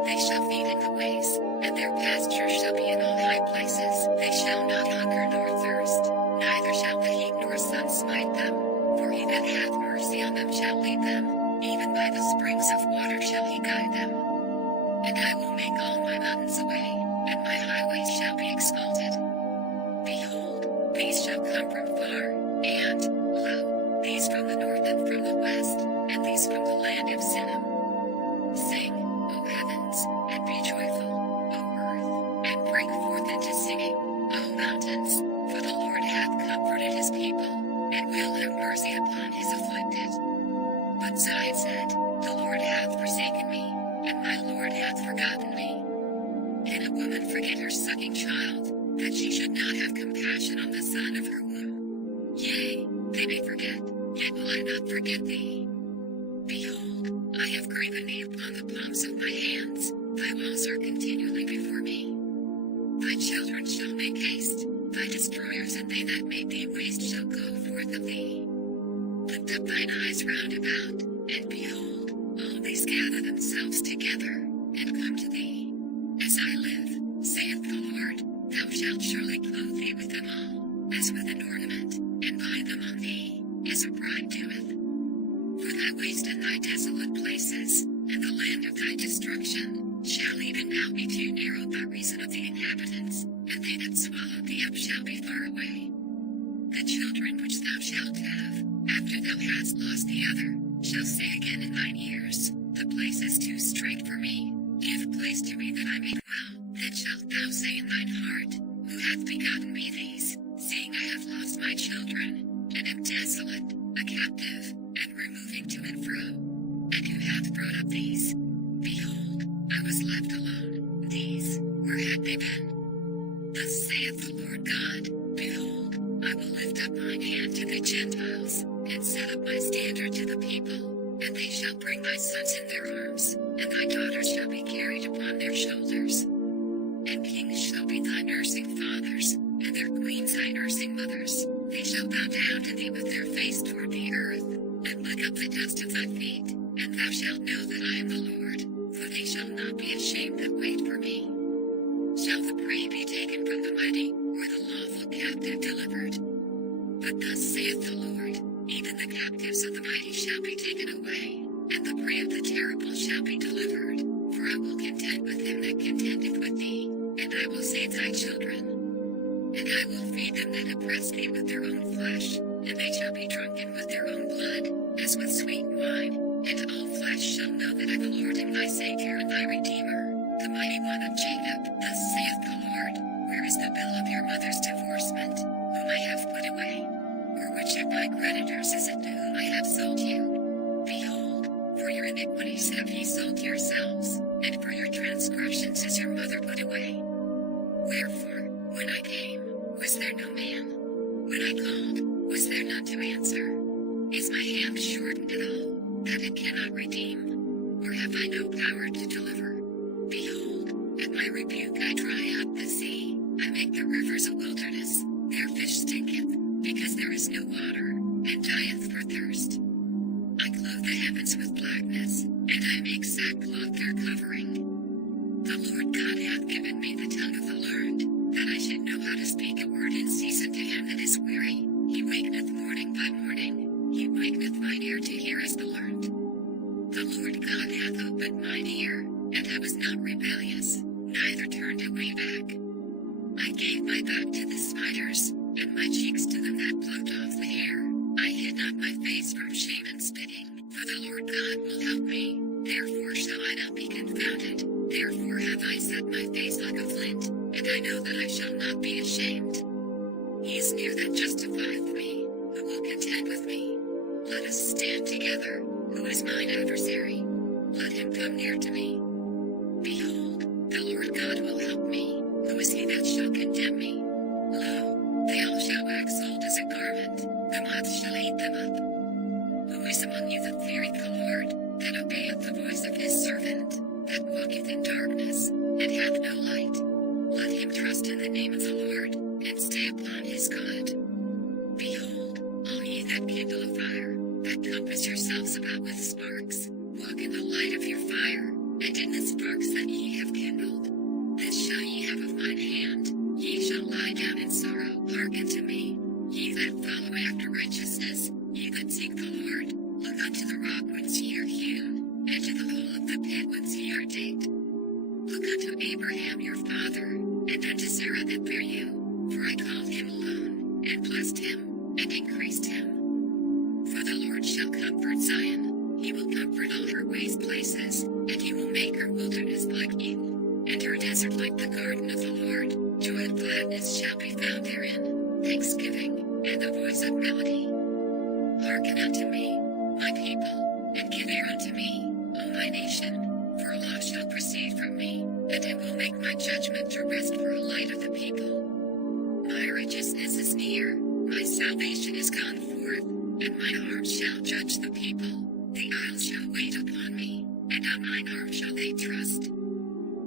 They shall feed in the ways, and their pasture shall be in all high places. They shall not hunger nor thirst, neither shall the heat nor sun smite them. For he that hath mercy on them shall lead them, even by the springs of water shall he guide them. And I will make all my mountains a way, and my highways shall be exalted. Behold, these shall come from far, and, lo, these from the north and from the west, and these from the land of Sinim. Sing, O heavens, and be joyful, O earth, and break forth into singing, O mountains, for the Lord hath comforted his people, and will have mercy upon his afflicted. But Zion said, The Lord hath forsaken me, and my Lord hath forgotten me. Can a woman forget her sucking child, that she should not have compassion on the son of her womb? Yea, they may forget, yet will I not forget thee. Behold, I have graven thee upon the palms of my hands, thy walls are continually before me. Thy children shall make haste, thy destroyers and they that make thee waste shall go forth of thee. Lift up thine eyes round about, and behold, all these gather themselves together, and come to thee. As I live, saith the Lord, thou shalt surely clothe thee with them all, as with an ornament, and bind them on thee, as a bride doeth. For thy waste and thy desolate places, and the land of thy destruction, shall even now be too narrow by reason of the inhabitants, and they that swallowed thee up shall be far away. The children which thou shalt have, after thou hast lost the other, shall say again in thine ears, The place is too strait for me, give place to me that I may dwell. Then shalt thou say in thine heart, Who hath begotten me these, seeing I have lost my children, and am desolate, a captive, and removing to and fro? And who hath brought up these? Behold, I was left alone. These, where had they been? Thus saith the Lord God, Behold, I will lift up mine hand to the Gentiles, and set up my standard to the people, and they shall bring thy sons in their arms, and thy daughters shall be carried upon their shoulders. And kings shall be thy nursing fathers, and their queens thy nursing mothers. They shall bow down to thee with their face toward the earth, and lick up the dust of thy feet, and thou shalt know that I am the Lord, for they shall not be ashamed that wait for me. Shall the prey be taken from the mighty, or the lawful captive delivered? But thus saith the Lord, even the captives of the mighty shall be taken away, and the prey of the terrible shall be delivered. For I will contend with him that contendeth with thee, and I will save thy children. And I will feed them that oppress thee with their own flesh, and they shall be drunken with their own blood, as with sweet wine. And all flesh shall know that I the Lord am thy Savior and thy Redeemer, the mighty one of Jacob. Thus saith the Lord, Where is the bill of your mother's divorcement, whom I have put away? Or which of my creditors is it to whom I have sold you? Behold, for your iniquities have ye sold yourselves, and for your transgressions is your mother put away. Wherefore, when I came, was there no man? When I called, was there none to answer? Is my hand shortened at all, that it cannot redeem? Or have I no power to deliver? Behold, at my rebuke I dry up the sea, I make the rivers a wilderness, their fish stinketh, because there is no water, and dieth for thirst. I clothe the heavens with blackness, and I make sackcloth their covering. The Lord God hath given me the tongue of the learned, that I should know how to speak a word in season to him that is weary. He wakeneth morning by morning, he wakeneth mine ear to hear as the learned. The Lord God hath opened mine ear, and I was not rebellious, neither turned away back. I gave my back to the smiters, and my cheeks to them that plucked off the hair. I hid not my face from shame and spitting, for the Lord God will help me, therefore shall I not be confounded. Therefore have I set my face like a flint, and I know that I shall not be ashamed. He is near that justifieth me, who will contend with me. Let us stand together, who is mine adversary? Let him come near to me. Behold, the Lord God will help me. Who is he that shall condemn me? Lo, they all shall wax old as a garment, the moth shall eat them up. Who is among you that feareth the Lord, that obeyeth the voice of his servant, that walketh in darkness, and hath no light? Let him trust in the name of the Lord, and stay upon his God. Behold, all ye that kindle a fire, that compass yourselves about with sparks, walk in the light of your fire, and in the sparks that ye have kindled. This shall ye have of mine hand, ye shall lie down in sorrow. Hearken to me, ye that follow after righteousness, ye that seek the Lord. Look unto the rock whence ye are hewn, and to the hole of the pit whence ye are digged. Look unto Abraham your father, and unto Sarah that bare you, for I called him alone, and blessed him, and increased him. For the Lord shall comfort Zion, he will comfort all her waste places, and he will make her wilderness like Eden, and her desert like the garden of the Lord. Joy and gladness shall be found therein, thanksgiving, and the voice of melody. Hearken unto me, my people, and give ear unto me, O my nation, for a law shall proceed from me, and it will make my judgment to rest for a light of the people. My righteousness is near, my salvation is gone forth, and mine arm shall judge the people. The isles shall wait upon me, and on mine arm shall they trust.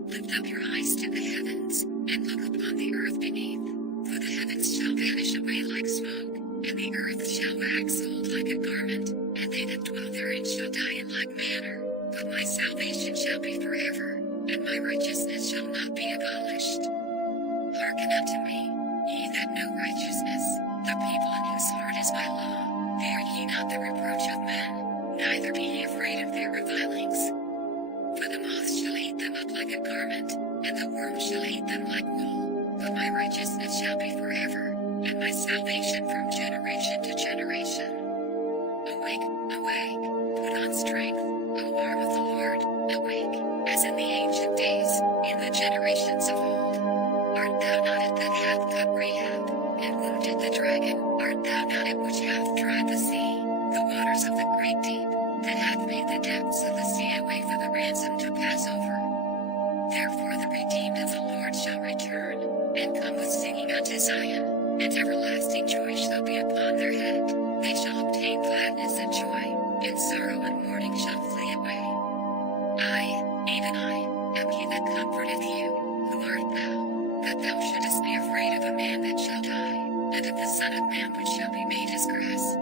Lift up your eyes to the heavens, and look upon the earth beneath, for the heavens shall vanish away like smoke, and the earth shall wax old like a garment, and they that dwell therein shall die in like manner. But my salvation shall be forever, and my righteousness shall not be abolished. Hearken unto me, ye that know righteousness, the people in whose heart is my law. Fear ye not the reproach of men, neither be ye afraid of their revilings. For the moth shall eat them up like a garment, and the worm shall eat them like wool. But my righteousness shall be forever, and my salvation from generation to generation. Awake, awake, put on strength, O arm of the Lord, awake, as in the ancient days, in the generations of old. Art thou not it that hath cut Rahab, and wounded the dragon? Art thou not it which hath dried the sea, the waters of the great deep, that hath made the depths of the sea a way for the ransom to pass over? Therefore the redeemed of the Lord shall return, and come with singing unto Zion, and everlasting joy shall be upon their head. They shall obtain gladness and joy, and sorrow and mourning shall flee away. I, even I, am he that comforteth you. Who art thou, that thou shouldest be afraid of a man that shall die, and of the Son of Man which shall be made as grass?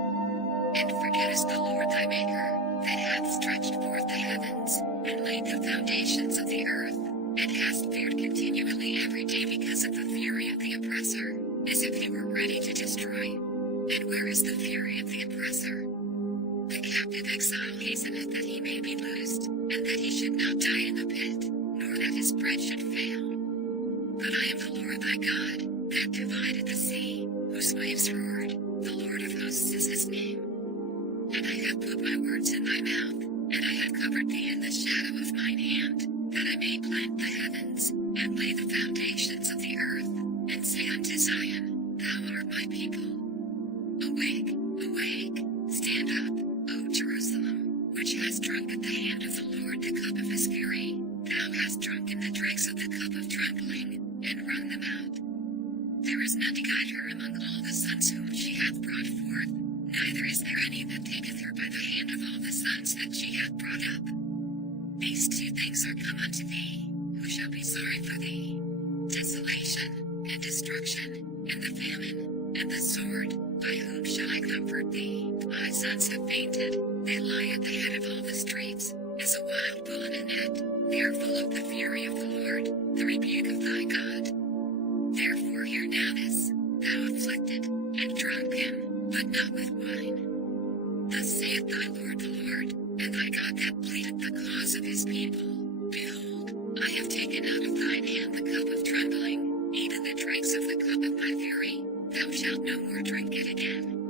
And forgettest the Lord thy Maker, that hath stretched forth the heavens, and laid the foundations of the earth, and hast feared continually every day because of the fury of the oppressor, as if he were ready to destroy. And where is the fury of the oppressor? The captive exile hasteneth that he may be loosed, and that he should not die in the pit, nor that his bread should fail. But I am the Lord thy God, that divided the sea, whose waves roared. The Lord of hosts is his name. And I have put my words in thy mouth, and I have covered thee in the shadow of mine hand, that I may plant the heavens, and lay the foundations of the earth, and say unto Zion, Thou art my people. Awake, awake, stand up, O Jerusalem, which hast drunk at the hand of the Lord the cup of his fury. Thou hast drunken the dregs of the cup of trembling, and wrung them out. There is none to guide her among all the sons whom she hath brought forth, neither is there any that taketh her by the hand of all the sons that she hath brought up. These two things are come unto thee, who shall be sorry for thee? Desolation, and destruction, and the famine, and the sword. By whom shall I comfort thee? My sons have fainted, they lie at the head of all the streets, as a wild bull in a net. They are full of the fury of the Lord, the rebuke of thy God. Therefore hear now this, thou afflicted, and drunken, but not with wine. Thus saith thy Lord the Lord, and thy God that pleadeth the cause of his people. Behold, I have taken out of thine hand the cup of trembling, even the dregs of the cup of my fury. Thou shalt no more drink it again.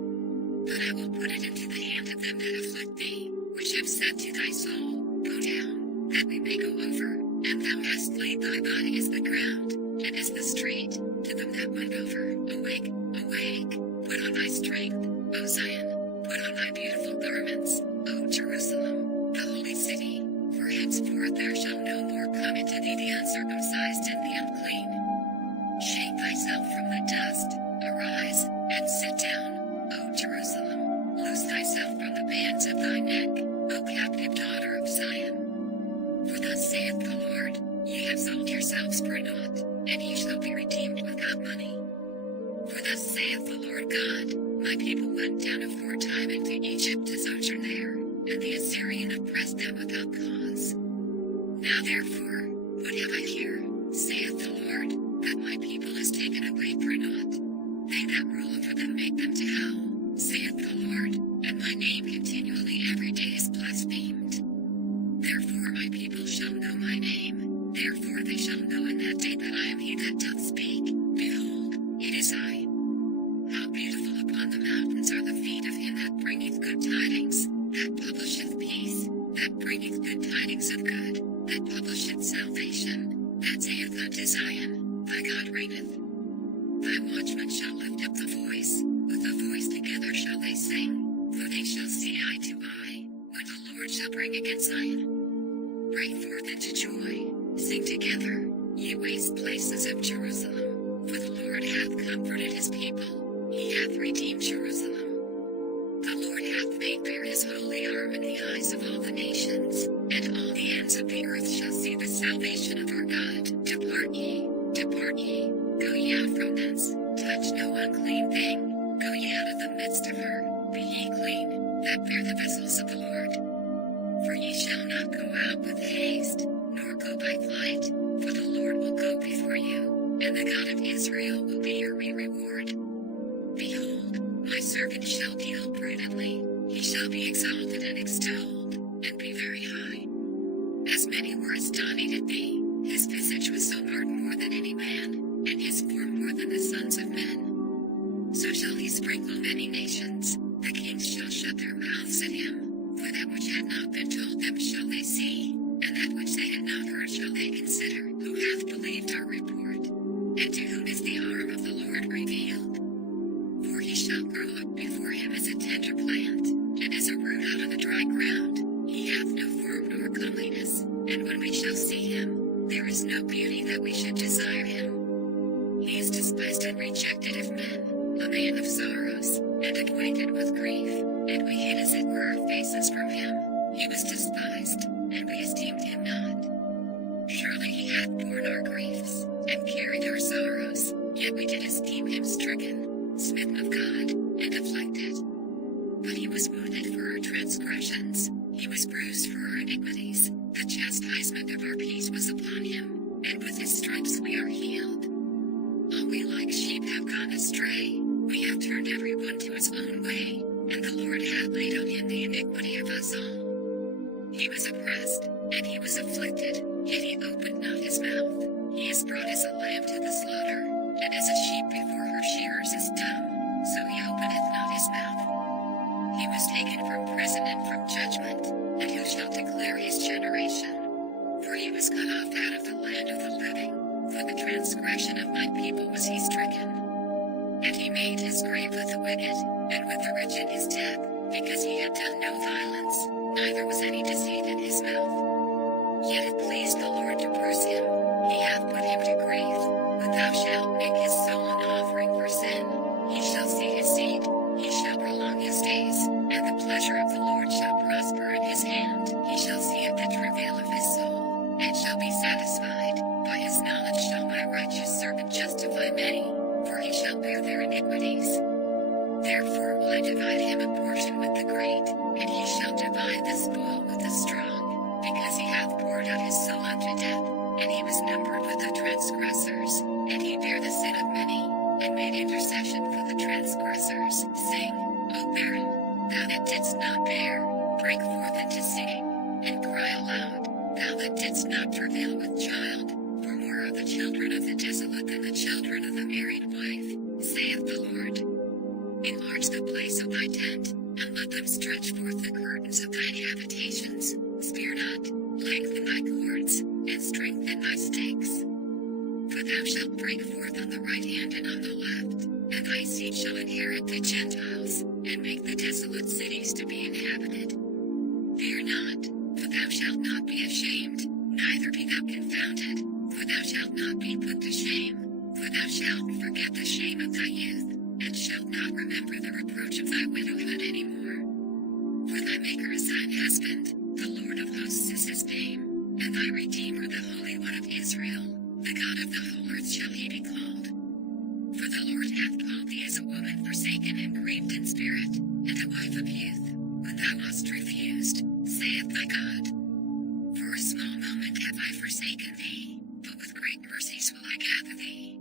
But I will put it into the hand of them that afflict thee, which have said to thy soul, Go down, that we may go over, and thou hast laid thy body as the ground, and as the street, to them that went over. Awake, awake, put on thy strength, O Zion, put on thy beautiful garments, O Jerusalem, the holy city, for henceforth there shall no more come into thee the uncircumcised and the unclean. Shake thyself from the dust, arise, and sit down, O Jerusalem, loose thyself from the bands of thy neck, O captive daughter of Zion. For thus saith the Lord, ye have sold yourselves for naught, and ye shall be redeemed without money. For thus saith the Lord God, my people went down aforetime into Egypt to sojourn there, and the Assyrian oppressed them without cause. Now therefore, what have I here, saith the Lord, that my people is taken away for naught? They that rule over them make them to hell, saith the Lord, and my name continually every day is blasphemed. Therefore my people shall know my name, therefore they shall know in that day that I am he that doth speak. Behold, it is I. How beautiful upon the mountains are the feet of him that bringeth good tidings, that publisheth peace, that bringeth good tidings of good, that publisheth salvation, that saith unto Zion, thy God reigneth. Thy watchmen shall lift up the voice, with a voice together shall they sing, for they shall see eye to eye, when the Lord shall bring against Zion. Break forth into joy, sing together, ye waste places of Jerusalem, for the Lord hath comforted his people, he hath redeemed Jerusalem. The Lord hath made bare his holy arm in the eyes of all the nations, and all the ends of the earth shall see the salvation of our God. Depart ye, go ye out from thence, touch no unclean thing, go ye out of the midst of her, be ye clean, that bear the vessels of the Lord. For ye shall not go out with haste, nor go by flight, for the Lord will go before you, and the God of Israel will be your reward. Behold, my servant shall deal prudently, he shall be exalted and extolled, and be very high. As many were astonished at thee, his visage was so marked more than any man, and his form more than the sons of men. So shall he sprinkle many nations, the kings shall shut their mouths at him, for that which had not been told them shall they see, and that which they had not heard shall they consider. Who hath believed our report? And to whom is the arm of the Lord revealed? For he shall grow up before him as a tender plant, and as a root out of the dry ground. He hath no form nor comeliness, and when we shall see him, there is no beauty that we should desire him. He is despised and rejected of men, a man of sorrows, and acquainted with grief, and we hid as it were our faces from him. He was despised, and we esteemed him not. Surely he hath borne our griefs, and carried our sorrows, yet we did esteem him stricken, smitten of God, and afflicted. But he was wounded for our transgressions, he was bruised for our iniquities. The chastisement of our peace was upon him, and with his stripes we are healed. All we like sheep have gone astray, we have turned every one to his own way, and the Lord hath laid on him the iniquity of us all. He was oppressed, and he was afflicted, yet he opened not his mouth. He is brought as a lamb to the slaughter, and as a sheep before her shearers is dumb, so he openeth not his mouth. He was taken from prison and from judgment, and who shall declare his generation? For he was cut off out of the land of the living, for the transgression of my people was he stricken. And he made his grave with the wicked, and with the rich in his death, because he had done no violence, neither was any deceit in his mouth. Yet it pleased the Lord to bruise him, he hath put him to grief. But thou shalt make his soul an offering for sin, he shall see his seed, he shall prolong his days, and the pleasure of the Lord shall prosper in his hand. He shall see of the travail of his soul, and shall be satisfied. By his knowledge shall my righteous servant justify many, will I divide him a portion with the great, and he shall divide the spoil with the strong, because he hath poured out his soul unto death, and he was numbered with the transgressors, and he bare the sin of many, and made intercession for the transgressors, saying, O barren, thou that didst not bear, break forth into singing, and cry aloud, thou that didst not travail with child, for more are the children of the desolate than the children of the married wife, saith the Lord. Enlarge the place of thy tent, and let them stretch forth the curtains of thine habitations, spare not, lengthen thy cords, and strengthen thy stakes. For thou shalt break forth on the right hand and on the left, and thy seed shall inherit the Gentiles, and make the desolate cities to be inhabited. Fear not, for thou shalt not be ashamed, neither be thou confounded, for thou shalt not be put to shame, for thou shalt forget the shame of thy youth, and shalt not remember the reproach of thy widowhood any more. For thy Maker is thine husband, the Lord of hosts is his name, and thy Redeemer the Holy One of Israel, the God of the whole earth shall he be called. For the Lord hath called thee as a woman forsaken and grieved in spirit, and a wife of youth, when thou wast refused, saith thy God. For a small moment have I forsaken thee, but with great mercies will I gather thee.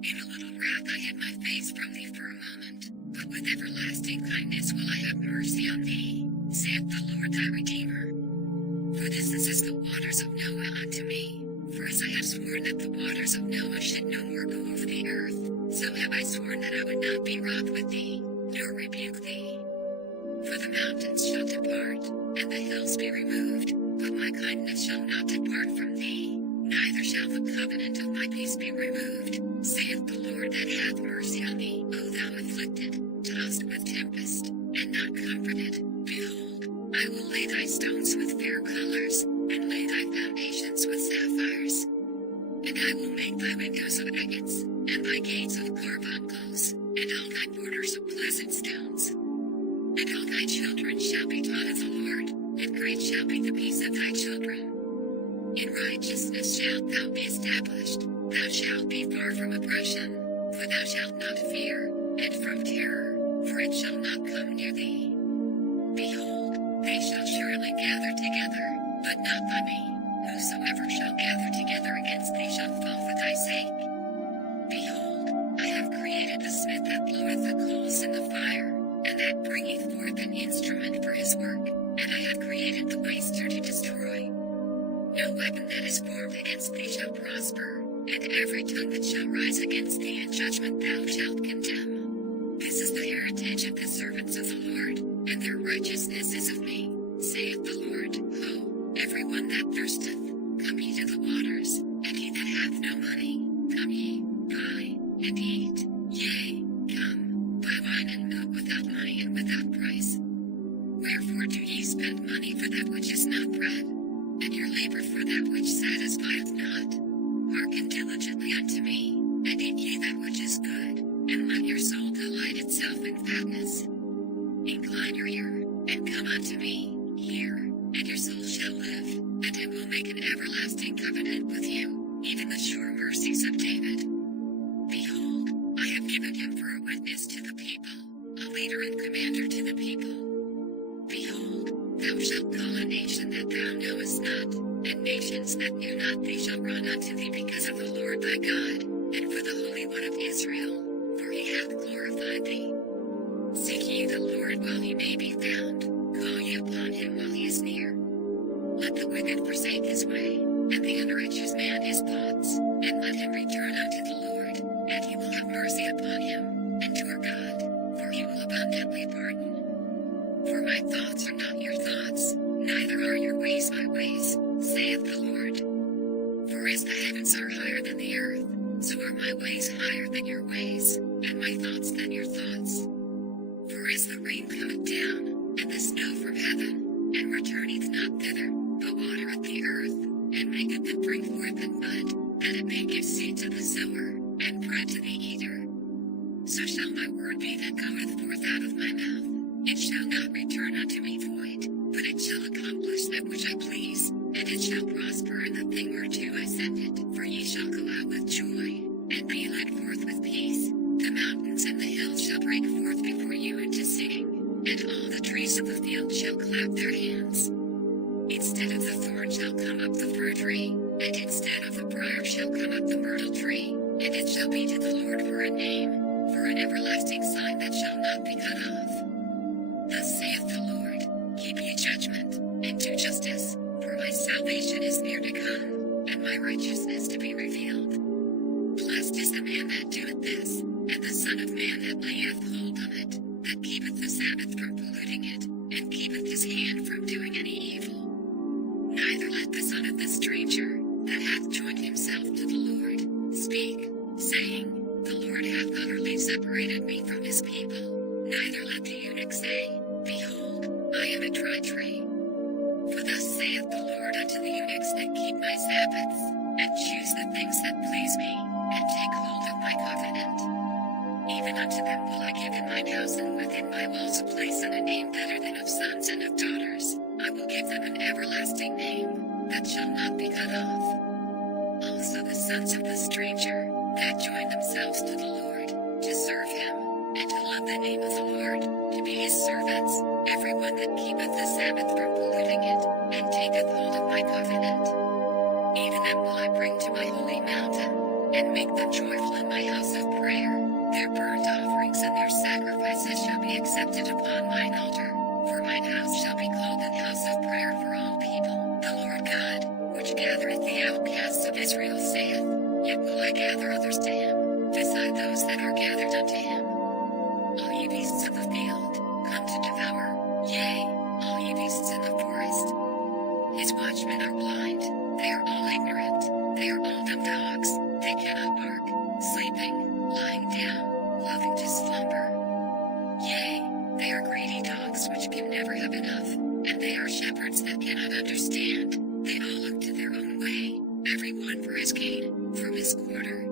In a little wrath I hid my face from thee for a moment, but with everlasting kindness will I have mercy on thee, saith the Lord thy Redeemer. For this is as the waters of Noah unto me, for as I have sworn that the waters of Noah should no more go over the earth, so have I sworn that I would not be wroth with thee, nor rebuke thee. For the mountains shall depart, and the hills be removed, but my kindness shall not depart from thee, neither shall the covenant of my peace be removed, saith the Lord that hath mercy on thee, O thou afflicted, tossed with tempest, and not comforted. Behold, I will lay thy stones with fair colors, and lay thy foundations with sapphires. And I will make thy windows of agates, and thy gates of carbuncles, and all thy borders of pleasant stones. And all thy children shall be taught of the Lord, and great shall be the peace of thy children. In righteousness shalt thou be established, thou shalt be far from oppression, for thou shalt not fear, and from terror, for it shall not come near thee. Behold, they shall surely gather together, but not by me. Whosoever shall gather together against thee shall fall for thy sake. Behold, I have created the smith that bloweth the coals in the fire, and that bringeth forth an instrument for his work, and I have created the waster to destroy. No weapon that is formed against thee shall prosper, and every tongue that shall rise against thee in judgment thou shalt condemn. This is the heritage of the servants of the Lord, and their righteousness is of me, saith the Lord. Ho, every one that thirsteth, come ye to the waters, and he that hath no money, come ye, buy, and eat. Yea, come, buy wine and milk without money and without price. Wherefore do ye spend money for that which is not bread, and your labor for that which satisfieth not? Hearken diligently unto me, and eat ye that which is good, and let your soul delight itself in fatness. Incline your ear, and come unto me, hear, and your soul shall live, and I will make an everlasting covenant with you, even the sure mercies of David. Behold, I have given him for a witness to the people, a leader and commander to the people. Behold, thou shalt call a nation that thou knowest not, and nations that knew not thee shall run unto thee because of the Lord thy God, and for the Holy One of Israel, for he hath glorified thee. Seek ye the Lord while he may be found, call ye upon him while he is near. Let the wicked forsake his way, and the unrighteous man his thoughts, and let him return unto the Lord, and he will have mercy upon him, and to our God, for he will abundantly pardon. For my thoughts are not your thoughts, neither are your ways my ways, saith the Lord. For as the heavens are higher than the earth, so are my ways higher than your ways, and my thoughts than your thoughts. For as the rain cometh down, and the snow from heaven, and returneth not thither, but watereth the earth, and maketh it bring forth and bud, that it may give seed to the sower, and bread to the eater. So shall my word be that goeth forth out of my mouth. It shall not return unto me void, but it shall accomplish that which I please, and it shall prosper in the thing whereto I send it. For ye shall go out with joy, and be led forth with peace. The mountains and the hills shall break forth before you into beasts of the field shall clap their hands. Instead of the thorn shall come up the fir tree, and instead of the briar shall come up the myrtle tree, and it shall be to the Lord for a name, for an everlasting sign that shall not be cut off. Thus saith the Lord, keep ye judgment, and do justice, for my salvation is near to come, and my righteousness to be revealed. Blessed is the man that doeth this, and the Son of Man that layeth hold on it, that keepeth the Sabbath from polluting it, and keepeth his hand from doing any evil. Neither let the son of the stranger, that hath joined himself to the Lord, speak, saying, the Lord hath utterly separated me from his people. Neither let the eunuch say, behold, I am a dry tree. For thus saith the Lord unto the eunuchs that keep my Sabbaths, and choose the things that please me, and take hold of my covenant. Even unto them will I give in mine house and within my walls a place and a name better than of sons and of daughters. I will give them an everlasting name, that shall not be cut off. Also the sons of the stranger, that join themselves to the Lord, to serve him, and to love the name of the Lord, to be his servants, every one that keepeth the Sabbath from polluting it, and taketh hold of my covenant. Even them will I bring to my holy mountain, and make them joyful in my house of prayer. Their burnt offerings and their sacrifices shall be accepted upon mine altar, for mine house shall be called an house of prayer for all people. The Lord God, which gathereth the outcasts of Israel, saith, yet will I gather others to him, beside those that are gathered unto him. All ye beasts of the field, come to devour, yea, all ye beasts in the forest. His watchmen are blind, they are all ignorant, they are all dumb dogs, they cannot bark, sleeping, lying down, loving to slumber. Yea, they are greedy dogs which can never have enough, and they are shepherds that cannot understand. They all look to their own way, every one for his gain, from his quarter.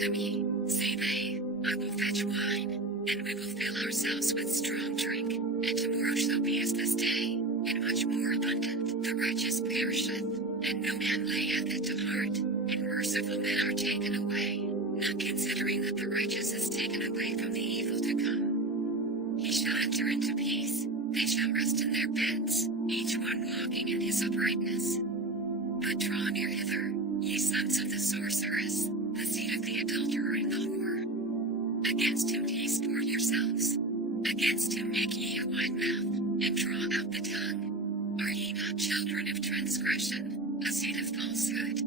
Come ye, say they, I will fetch wine, and we will fill ourselves with strong drink, and tomorrow shall be as this day, and much more abundant. The righteous perisheth, and no man layeth it to heart, and merciful men are taken away, not considering that the righteous is taken away from the evil to come. He shall enter into peace, they shall rest in their beds, each one walking in his uprightness. But draw near hither, ye sons of the sorceress, the seed of the adulterer and the whore. Against whom do ye sport yourselves? Against whom make ye a wide mouth, and draw out the tongue? Are ye not children of transgression, a seed of falsehood?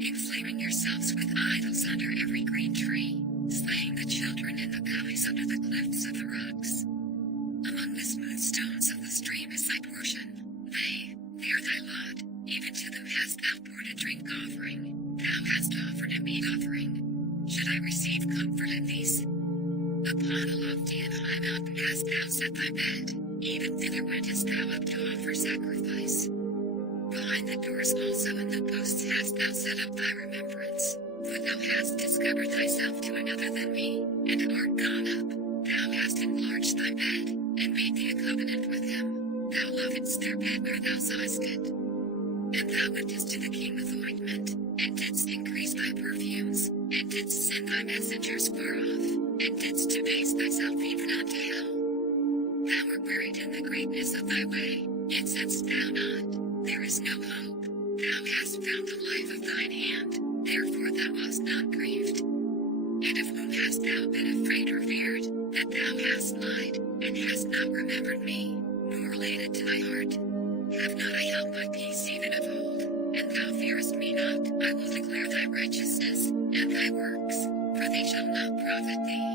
Inflaming yourselves with idols under every green tree, slaying the children in the valleys under the cliffs of the rocks. Among the smooth stones of the stream is thy portion, they are thy lot, even to them hast thou poured a drink offering, thou hast offered a meat offering. Should I receive comfort in these? Upon a lofty and high mountain hast thou set thy bed, even thither wentest thou up to offer sacrifice. Behind the doors also and the posts hast thou set up thy remembrance, for thou hast discovered thyself to another than me, and art gone up. Thou hast enlarged thy bed, and made thee a covenant with him. Thou lovedst their bed where thou sawest it. And thou wentest to the king with ointment, and didst increase thy perfumes, and didst send thy messengers far off, and didst debase thyself even unto hell. Thou wert buried in the greatness of thy way, yet saidst thou not, there is no hope. Thou hast found the life of thine hand, therefore thou wast not grieved. And of whom hast thou been afraid or feared, that thou hast lied, and hast not remembered me, nor laid it to thy heart? Have not I held my peace even of old, and thou fearest me not? I will declare thy righteousness, and thy works, for they shall not profit thee.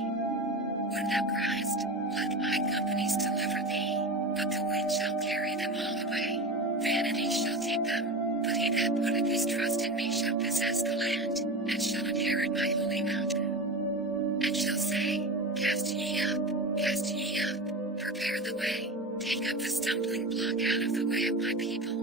When thou criest, let my companies deliver thee, but the wind shall carry them all away. Vanity shall take them, but he that putteth his trust in me shall possess the land, and shall inherit my holy mountain. And shall say, cast ye up, prepare the way, take up the stumbling block out of the way of my people.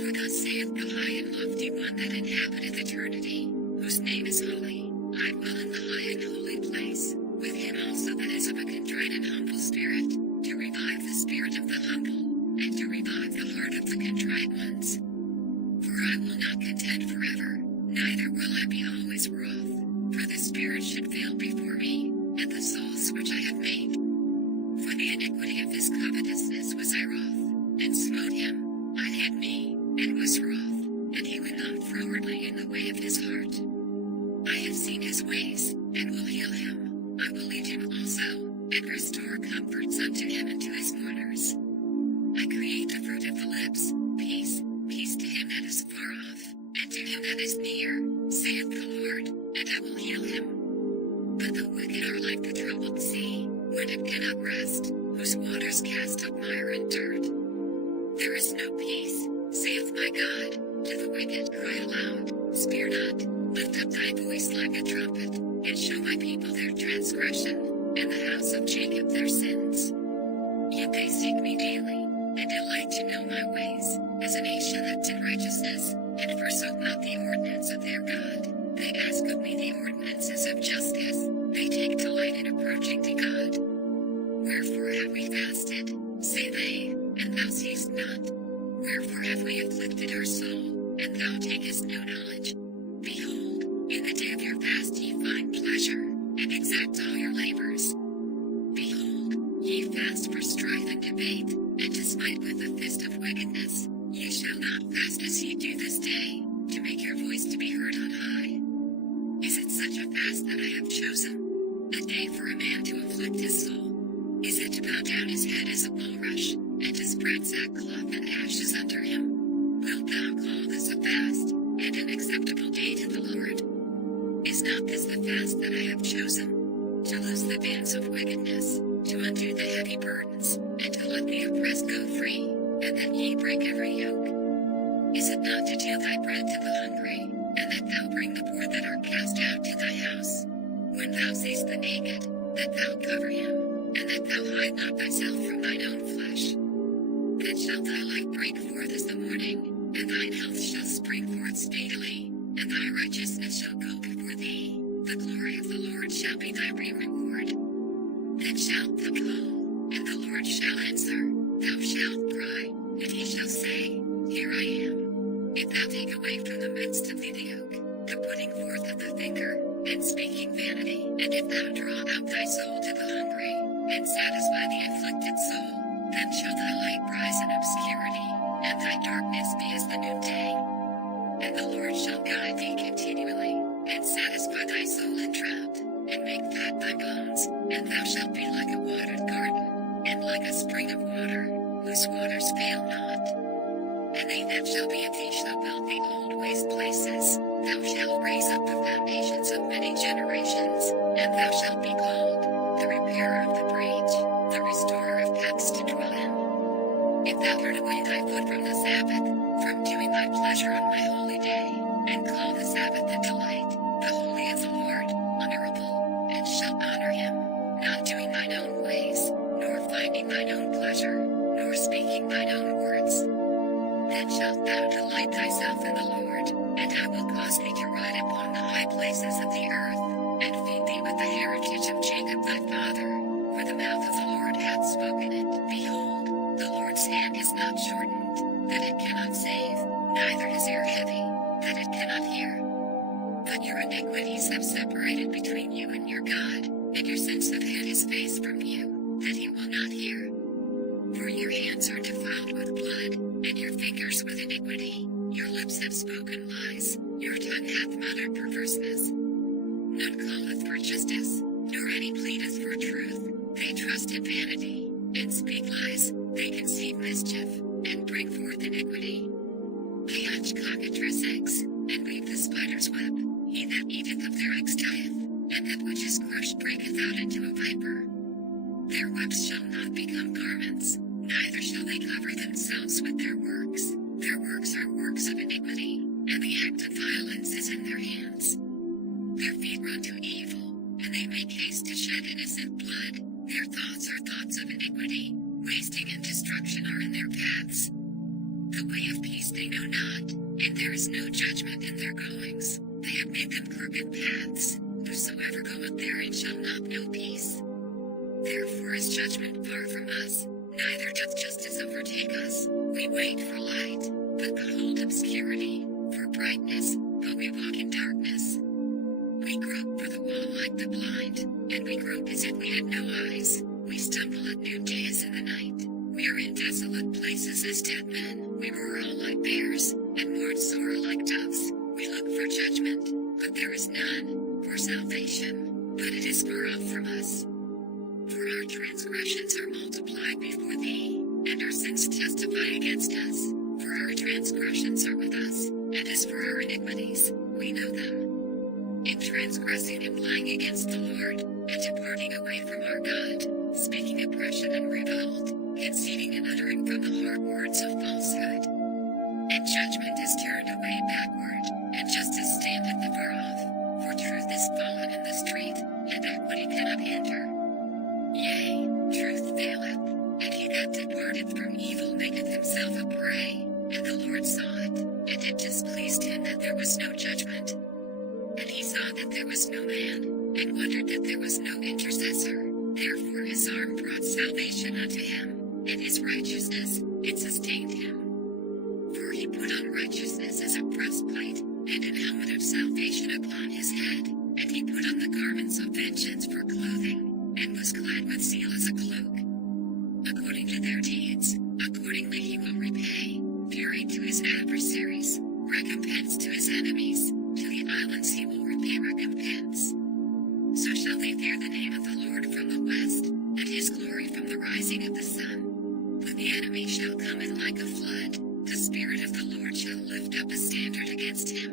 For thus saith the high and lofty one that inhabiteth eternity, whose name is holy. I dwell in the high and holy place, with him also that is of a contrite and humble spirit, to revive the spirit of the humble, and to revive the heart of the contrite ones. For I will not contend forever, neither will I be always wroth, for the spirit should fail before me, and the souls which I have made. For the iniquity of this his covetousness was I wroth, and smote him. I had me, and was wroth, and he went not frowardly in the way of his heart. I have seen his ways, and will heal him. I will lead him also, and restore comforts unto him and to his mourners. I create the fruit of the lips, peace, peace to him that is far off, and to him that is near, saith the Lord, and I will heal him. But the wicked are like the troubled sea, when it cannot rest, whose waters cast up mire and dirt. There is no peace, saith my God, to the wicked. Cry aloud, spare not, lift up thy voice like a trumpet, and show my people their transgression, and the house of Jacob their sins. Yet they seek me daily, and delight to know my ways, as a nation that's in righteousness, and forsook not the ordinance of their God. They ask of me the ordinances of justice, they take delight in approaching to God. Wherefore have we fasted, say they, and thou seest not? Wherefore have we afflicted our soul, and thou takest no knowledge? Behold, in the day of your fast ye find pleasure, and exact all your labors. Behold, ye fast for strife and debate, and to smite with the fist of wickedness. Ye shall not fast as ye do this day, to make your voice to be heard on high. Is it such a fast that I have chosen? A day for a man to afflict his soul? Is it to bow down his head as a bulrush, and to spread sackcloth and ashes under him? Wilt thou call this a fast, and an acceptable day to the Lord? Is not this the fast that I have chosen? To loose the bands of wickedness, to undo the heavy burdens, and to let the oppressed go free, and that ye break every yoke? Is it not to deal thy bread to the hungry, and that thou bring the poor that are cast out to thy house? When thou seest the naked, that thou cover him, and that thou hide not thyself from thine own flesh? Then shall thy light break forth as the morning, and thine health shall spring forth speedily, and thy righteousness shall go before thee. The glory of the Lord shall be thy reward. Then shalt thou call, and the Lord shall answer. Thou shalt cry, and he shall say, Here I am. If thou take away from the midst of thee the yoke, the putting forth of the finger, and speaking vanity, and if thou draw out thy soul to the hungry, and satisfy the afflicted soul, then shall thy light rise in obscurity, and thy darkness be as the noonday. And the Lord shall guide thee continually, and satisfy thy soul in drought, and make fat thy bones, and thou shalt be like a watered garden, and like a spring of water, whose waters fail not. And they that shall be of thee shall build the old waste places, thou shalt raise up the foundations of many generations, and thou shalt be called, the repairer of the breach, the restorer of paths to dwell in. If thou turn away thy foot from the Sabbath, from doing thy pleasure on my holy day, and call the Sabbath a delight, the holy of the Lord, honorable, and shalt honor him, not doing thine own ways, nor finding thine own pleasure, nor speaking thine own words. Then shalt thou delight thyself in the Lord, and I will cause thee to ride upon the high places of the earth, and feed thee with the heritage of Jacob thy father, for the mouth of the Lord hath spoken it. Behold, the Lord's hand is not shortened, that it cannot save, neither his ear heavy, that it cannot hear. But your iniquities have separated between you and your God, and your sins have hid his face from you, that he will not hear. For your hands are defiled with blood, and your fingers with iniquity. Your lips have spoken lies, your tongue hath muttered perverseness. None calleth for justice, nor any pleadeth for truth. They trust in vanity, and speak lies. They conceive mischief, and bring forth iniquity. They hatch cockatrice eggs, and weave the spider's web. He that eateth of their eggs dieth, and that which is crushed breaketh out into a viper. Their webs shall not become garments, neither shall they cover themselves with their works. Their works are works of iniquity, and the act of violence is in their hands. Their feet run to evil, and they make haste to shed innocent blood. Their thoughts are thoughts of iniquity, wasting and destruction are in their paths. The way of peace they know not, and there is no judgment in their goings. They have made them crooked paths. Whosoever goeth therein shall not know peace. Therefore is judgment far from us, neither doth justice overtake us. We wait for light, but behold obscurity, for brightness, but we walk in darkness. We grope for the wall like the blind, and we grope as if we had no eyes. We stumble at noonday as in the night. We are in desolate places as dead men. We roar all like bears, and mourn sore like doves. We look for judgment, but there is none, for salvation, but it is far off from us. For our transgressions are multiplied before thee, and our sins testify against us. For our transgressions are with us, and as for our iniquities, we know them. In transgressing and lying against the Lord, and departing away from our God, speaking oppression and revolt, conceding and uttering from the heart words of falsehood. And judgment is turned away backward, and justice standeth afar off. For truth is fallen in the street, and equity cannot enter. Yea, truth faileth, and he that departeth from evil maketh himself a prey. And the Lord saw it, and it displeased him that there was no judgment. And he saw that there was no man, and wondered that there was no intercessor. Therefore his arm brought salvation unto him, and his righteousness, it sustained him. For he put on righteousness as a breastplate, and an helmet of salvation upon his head, and he put on the garments of vengeance for clothing, and was clad with zeal as a cloak. According to their deeds, accordingly he will repay, fury to his adversaries, recompense to his enemies, to the islands he will repay recompense. So shall they fear the name of the Lord from the west, and his glory from the rising of the sun. When the enemy shall come in like a flood, the Spirit of the Lord shall lift up a standard against him.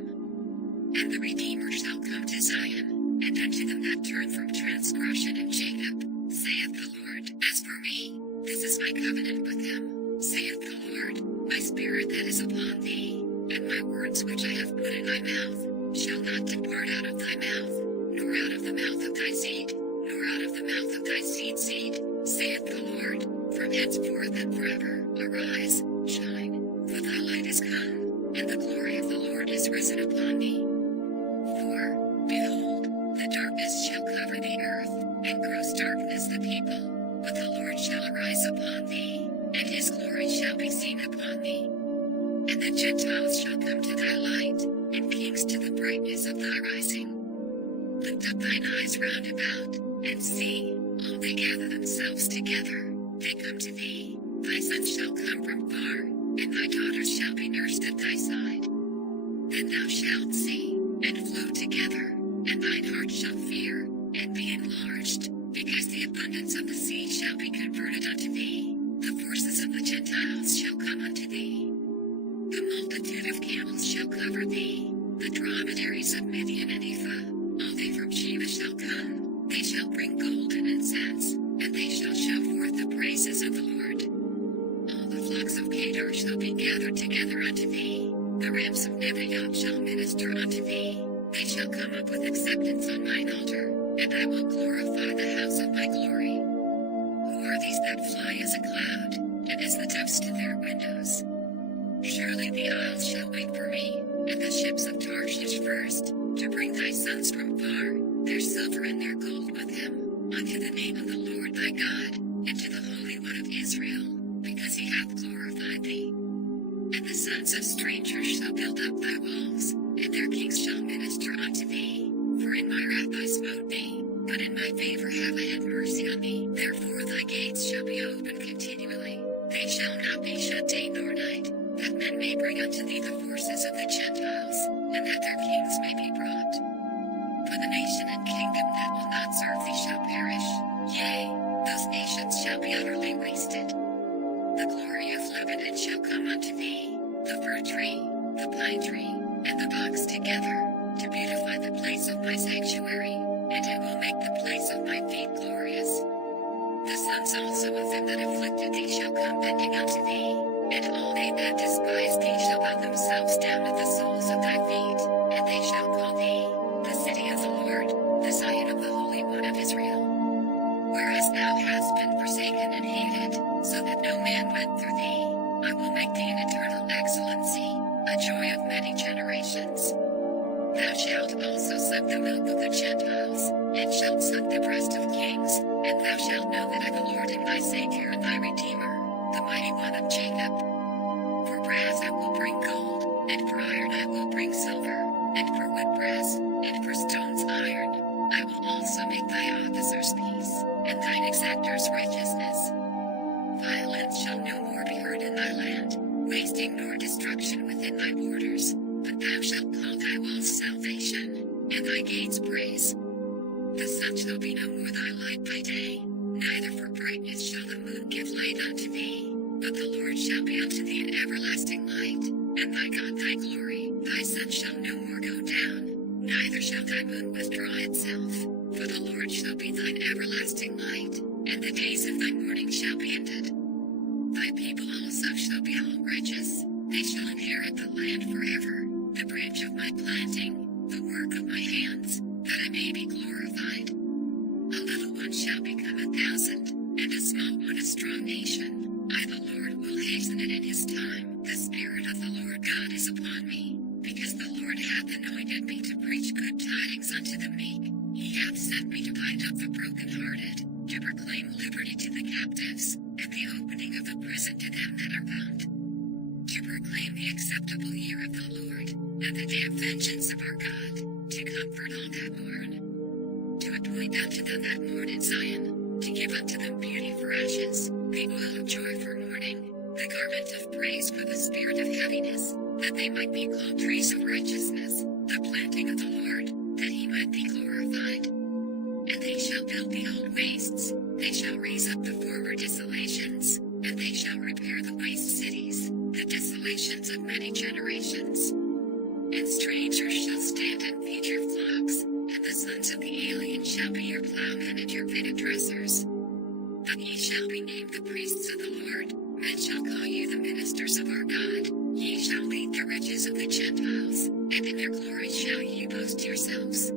And the Redeemer shall come to Zion, and unto them that turn from transgression in Jacob, saith the Lord. As for me, this is my covenant with them, saith the Lord, my Spirit that is upon thee, and my words which I have put in thy mouth, shall not depart out of thy mouth, nor out of the mouth of thy seed, nor out of the mouth of thy seed's seed, saith the Lord, from henceforth and forever. Arise, shine, for thy light is come, and the glory of the Lord is risen upon thee. For, behold, the darkness shall cover the earth, and gross darkness the people, but the Lord shall arise upon thee, and his glory shall be seen upon thee. And the Gentiles shall come to thy light, and kings to the brightness of thy rising. Lift up thine eyes round about, and see, all they gather themselves together, they come to thee. Thy sons shall come from far, and thy daughters shall be nursed at thy side. Then thou shalt see, and flow together, and thine heart shall fear, and be enlarged, because the abundance of the sea shall be converted unto thee. The forces of the Gentiles shall come unto thee. The multitude of camels shall cover thee, the dromedaries of Midian and Ephah, all they from Sheba shall come, they shall bring gold and incense, and they shall show forth the praises of the Lord. All the flocks of Kedar shall be gathered together unto thee, the rams of Nebaioth shall minister unto thee, they shall come up with acceptance on mine altar, and I will glorify the house of my glory. Who are these that fly as a cloud, and as the doves to their windows? Surely the isles shall wait for me, and the ships of Tarshish first, to bring thy sons from far, their silver and their gold with them, unto the name of the Lord thy God, and to the Holy One of Israel, because he hath glorified thee. And the sons of strangers shall build up thy walls, and their kings shall minister unto thee. For in my wrath I smote thee, but in my favor have I had mercy on thee. Therefore thy gates shall be open continually, they shall not be shut day nor night, that men may bring unto thee the forces of the Gentiles, and that their kings may be brought. For the nation and kingdom that will not serve thee shall perish, yea, those nations shall be utterly wasted. The glory of Lebanon shall come unto thee, the fir tree, the pine tree, and the box together, to beautify the place of my sanctuary, and I will make the place of my feet glorious. The sons also of them that afflicted thee shall come bending unto thee, and all they that despise thee shall bow themselves down at the soles of thy feet, and they shall call thee, the city of the Lord, the Zion of the Holy One of Israel. Whereas thou hast been forsaken and hated, so that no man went through thee, I will make thee an eternal excellency, a joy of many generations. Thou shalt also suck the milk of the Gentiles, and shalt suck the breast of kings, and thou shalt know that I the Lord am thy Savior and thy Redeemer, the mighty one of Jacob. For brass I will bring gold, and for iron I will bring silver, and for wood brass, and for stones iron. I will also make thy officers peace, and thine exactors right wasting nor destruction within thy borders, but thou shalt call thy walls salvation, and thy gates praise. The sun shall be no more thy light by day, neither for brightness shall the moon give light unto thee, but the Lord shall be unto thee an everlasting light, and thy God thy glory. Thy sun shall no more go down, neither shall thy moon withdraw itself, for the Lord shall be thine everlasting light, and the days of thy mourning shall be ended. Thy people also shall be all righteous, they shall inherit the land forever, the branch of my planting, the work of my hands, that I may be glorified. A little one shall become 1,000, and a small one a strong nation. I the Lord will hasten it in his time. The Spirit of the Lord God is upon me, because the Lord hath anointed me to preach good tidings unto the meek. He hath sent me to bind up the brokenhearted, to proclaim liberty to the captives, and the opening of the prison to them that are bound, to proclaim the acceptable year of the Lord, and the day of vengeance of our God, to comfort all that mourn, to appoint unto them that mourn in Zion, to give unto them beauty for ashes, the oil of joy for mourning, the garment of praise for the spirit of heaviness, that they might be called trees of righteousness, the planting of the Lord, that he might be glorified. And they shall build the old wastes, they shall raise up the former desolations, and they shall repair the waste cities, the desolations of many generations. And strangers shall stand and feed your flocks, and the sons of the alien shall be your plowmen and your vineyard dressers. But ye shall be named the priests of the Lord, men shall call you the ministers of our God. Ye shall lead the riches of the Gentiles, and in their glory shall ye boast yourselves.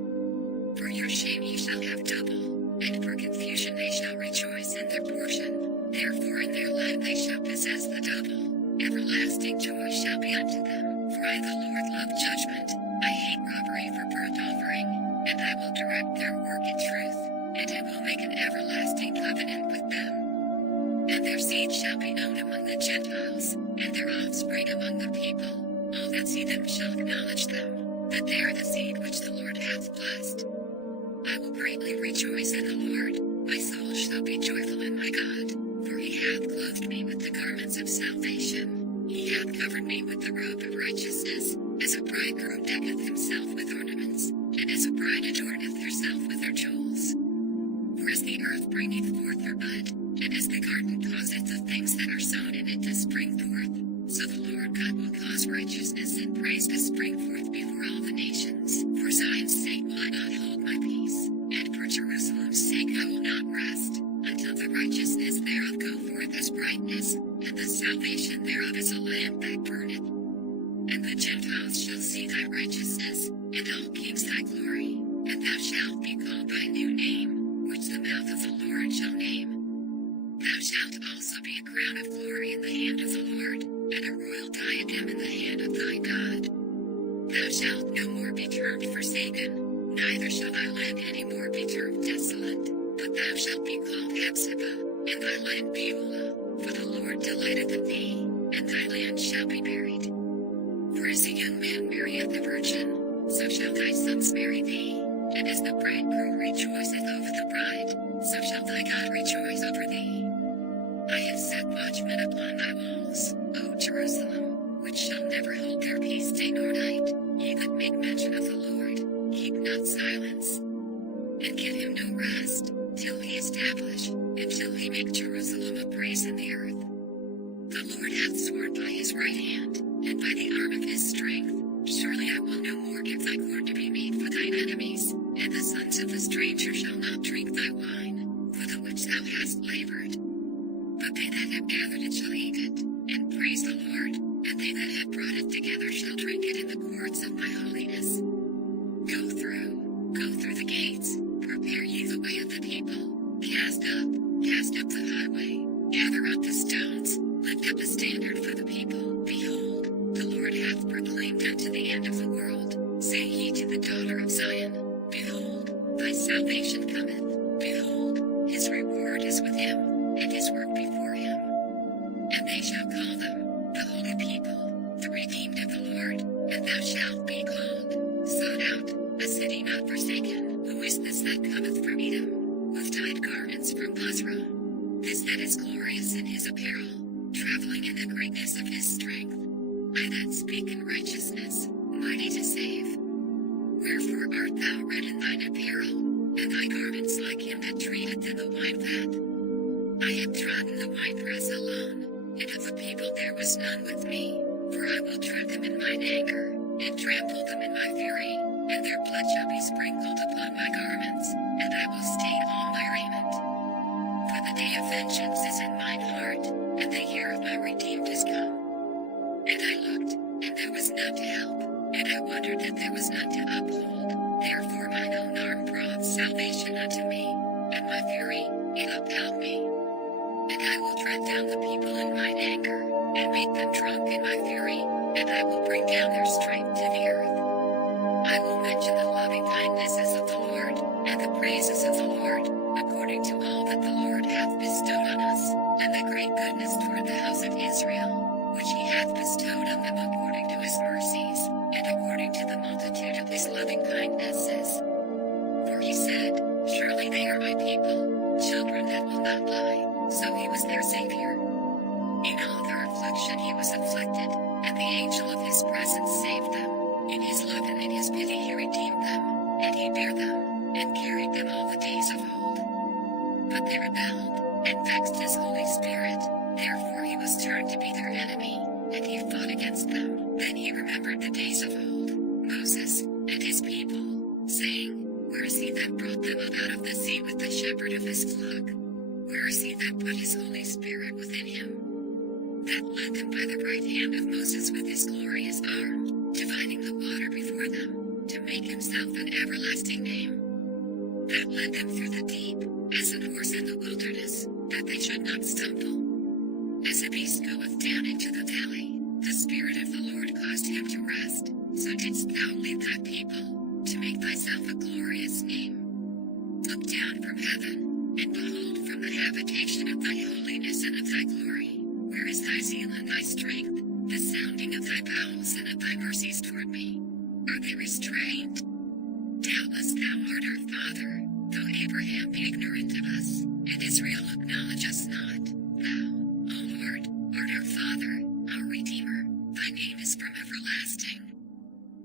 For your shame ye shall have double, and for confusion they shall rejoice in their portion. Therefore in their land they shall possess the double. Everlasting joy shall be unto them. For I the Lord love judgment, I hate robbery for burnt offering, and I will direct their work in truth, and I will make an everlasting covenant with them. And their seed shall be known among the Gentiles, and their offspring among the people. All that see them shall acknowledge them, that they are the seed which the Lord hath blessed. I will greatly rejoice in the Lord, my soul shall be joyful in my God, for he hath clothed me with the garments of salvation. He hath covered me with the robe of righteousness, as a bridegroom decketh himself with ornaments, and as a bride adorneth herself with her jewels. For as the earth bringeth forth her bud, and as the garden causeth the things that are sown in it to spring forth, so the Lord God will cause righteousness and praise to spring forth before all the nations. For Zion's sake will I not hold my peace, and for Jerusalem's sake I will not rest, until the righteousness thereof go forth as brightness, and the salvation thereof is a lamp that burneth. And the Gentiles shall see thy righteousness, and all kings thy glory, and thou shalt be called by a new name, which the mouth of the Lord shall name. Thou shalt also be a crown of glory in the hand of the Lord, and a royal diadem in the hand of thy God. Thou shalt no more be termed forsaken, neither shall thy land any more be termed desolate, but thou shalt be called Hephzibah, and thy land Beulah, for the Lord delighteth in thee, and thy land shall be buried. For as a young man marrieth a virgin, so shall thy sons marry thee, and as the bridegroom rejoiceth over the bride, so shall thy God rejoice over thee. I have set watchmen upon thy walls, O Jerusalem, which shall never hold their peace day nor night. Ye that make mention of the Lord, keep not silence, and give him no rest, till he establish, and till he make Jerusalem a praise in the earth. The Lord hath sworn by his right hand, and by the arm of his strength, surely I will no more give thy corn to be meat for thine enemies, and the sons of the stranger shall not drink thy wine, for the which thou hast labored. But they that have gathered it shall eat it, and praise the Lord, and they that have brought it together shall drink it in the courts of my holiness. Go through the gates, prepare ye the way of the people, cast up the highway, gather up the stones, lift up a standard for the people. Behold, the Lord hath proclaimed unto the end of the world. Say ye to the daughter of Zion, Behold, thy salvation cometh. Behold, his reward is with him, and his work before him. And they shall call them, the holy people, the redeemed of the Lord, and thou shalt be called, sought out, a city not forsaken. Who is this that cometh from Edom, with dyed garments from Basra? This that is glorious in his apparel, traveling in the greatness of his strength. I that speak in righteousness, mighty to save. Wherefore art thou red in thine apparel, and thy garments like him that treateth in the wine vat? I have trodden the winepress alone, and of the people there was none with me, for I will tread them in mine anger, and trample them in my fury, and their blood shall be sprinkled upon my garments, and I will stain all my raiment. For the day of vengeance is in mine heart, and the year of my redeemed is come. And I looked, and there was none to help, and I wondered that there was none to uphold. Therefore mine own arm brought salvation unto me, and my fury, it upheld me. And I will tread down the people in mine anger, and make them drunk in my fury, and I will bring down their strength to the earth. I will mention the loving kindnesses of the Lord, and the praises of the Lord, according to all that the Lord hath bestowed on us, and the great goodness toward the house of Israel, which he hath bestowed on them according to his mercies, and according to the multitude of his loving kindnesses. For he said, surely they are my people, children that will not lie, so he was their Savior. In all their affliction he was afflicted, and the angel of his presence saved them. In his love and in his pity he redeemed them, and he bare them, and carried them all the days of old. But they rebelled, and vexed his Holy Spirit, therefore he was turned to be their enemy, and he fought against them. Then he remembered the days of old, Moses, and his people, saying, where is he that brought them up out of the sea with the shepherd of his flock? Where is he that put his Holy Spirit within him? That led them by the right hand of Moses with his glorious arm, dividing the water before them, to make himself an everlasting name. That led them through the deep, as an horse in the wilderness, that they should not stumble. As a beast goeth down into the valley, the Spirit of the Lord caused him to rest, so didst thou lead thy people, to make thyself a glorious name. Look down from heaven, and behold from the habitation of thy holiness and of thy glory, where is thy zeal and thy strength, the sounding of thy bowels and of thy mercies toward me? Are they restrained? Doubtless thou art our Father, though Abraham be ignorant of us, and Israel acknowledge us not. Thou, O Lord, art our Father, our Redeemer, thy name is from everlasting.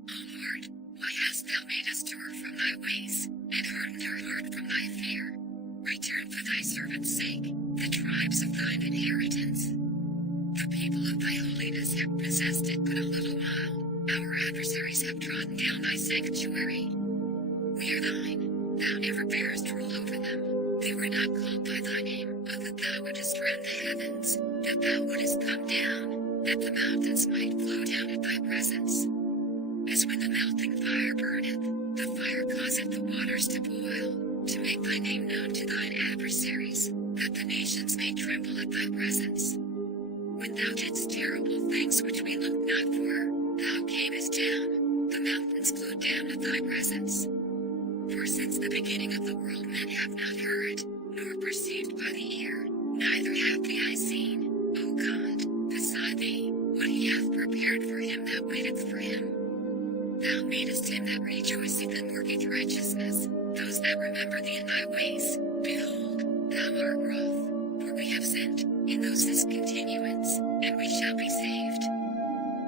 O Lord, why hast thou made us turn from thy ways, and hardened our heart from thy fear? Return for thy servant's sake, the tribes of thine inheritance. The people of thy holiness have possessed it but a little while. Our adversaries have trodden down thy sanctuary. We are thine, thou never bearest rule over them. They were not called by thy name, but that thou wouldest rend the heavens, that thou wouldest come down, that the mountains might flow down at thy presence. As when the melting fire burneth, the fire causeth the waters to boil, to make thy name known to thine adversaries, that the nations may tremble at thy presence. When thou didst terrible things which we looked not for, thou camest down, the mountains flew down at thy presence. For since the beginning of the world men have not heard, nor perceived by the ear, neither hath the eye seen, O God, beside thee, what he hath prepared for him that waiteth for him. Thou madest him that rejoiceth and worketh righteousness, those that remember thee in thy ways. Behold, thou art wroth, for we have sinned, in those is continuance, and we shall be saved.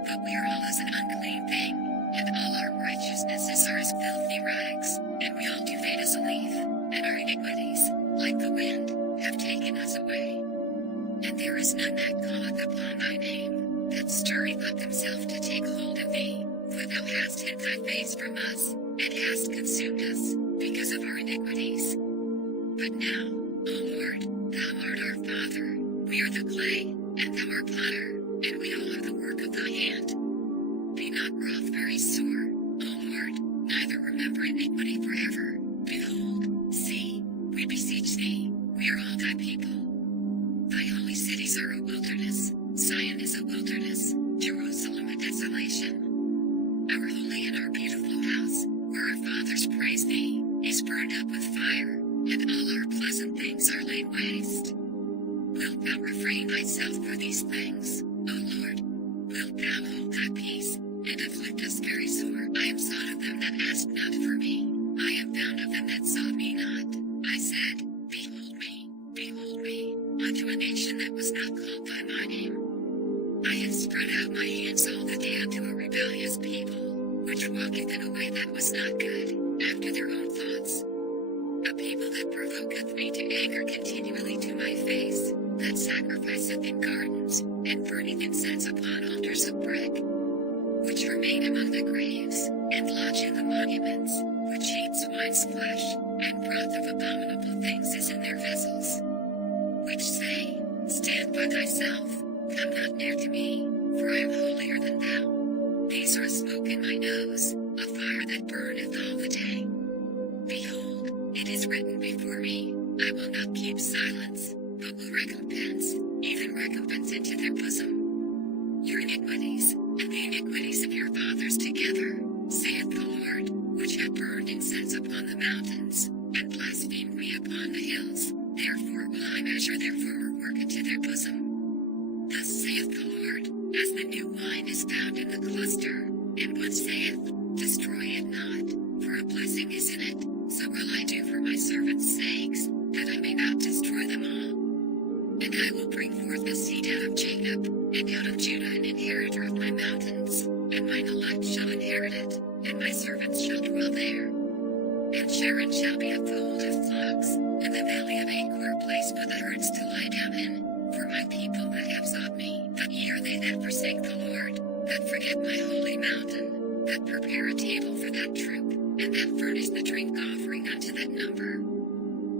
But we are all as an unclean thing, and all our righteousnesses are as filthy rags, and we all do fade as a leaf, and our iniquities, like the wind, have taken us away. And there is none that calleth upon thy name, that stirreth up himself to take hold of thee, for thou hast hid thy face from us, and hast consumed us, because of our iniquities. But now, O Lord, thou art our Father, we are the clay, and thou art potter, and we all are the work of thy hand. Be not wroth very sore, O Lord, neither remember iniquity forever. Behold, see, we beseech thee, we are all thy people. Thy holy cities are a wilderness, Zion is a wilderness, Jerusalem a desolation. Our holy and our beautiful house, where our fathers praise thee, is burned up with fire, and all our pleasant things are laid waste. Wilt thou refrain thyself for these things, O Lord? Wilt thou hold thy peace, and afflict us very sore? I am sought of them that asked not for me. I am found of them that sought me not. I said, behold me, behold me. I unto a nation that was not called by my name. I have spread out my hands all the day unto a rebellious people, which walketh in a way that was not good, after their own thoughts. A people that provoketh me to anger continually to my face, that sacrificeth in gardens, and burneth incense upon altars of brick, which remain among the graves, and lodge in the monuments, which eat swine's flesh, and broth of abominable things is in their vessels. Which say, Stand by thyself, come not near to me, for I am holier than thou. These are a smoke in my nose, a fire that burneth all the day. Behold, it is written before me, I will not keep silence, but will recompense, even recompense into their bosom, your iniquities, and the iniquities of your fathers together, saith the Lord, which have burned incense upon the mountains, and blasphemed me upon the hills. Therefore will I measure their former work into their bosom. Thus saith the Lord, as the new wine is found in the cluster, and one saith, Destroy it not, for a blessing is in it, so will I do for my servants' sakes, that I may not destroy them all. And I will bring forth a seed out of Jacob, and out of Judah an inheritor of my mountains, and mine elect shall inherit it, and my servants shall dwell there. And Sharon shall be a fold of flocks, and the valley of Achor a place for the herds to lie down in, for my people that have sought me. But ye are they that forsake the Lord, that forget my holy mountain, that prepare a table for that troop, and that furnish the drink offering unto that number.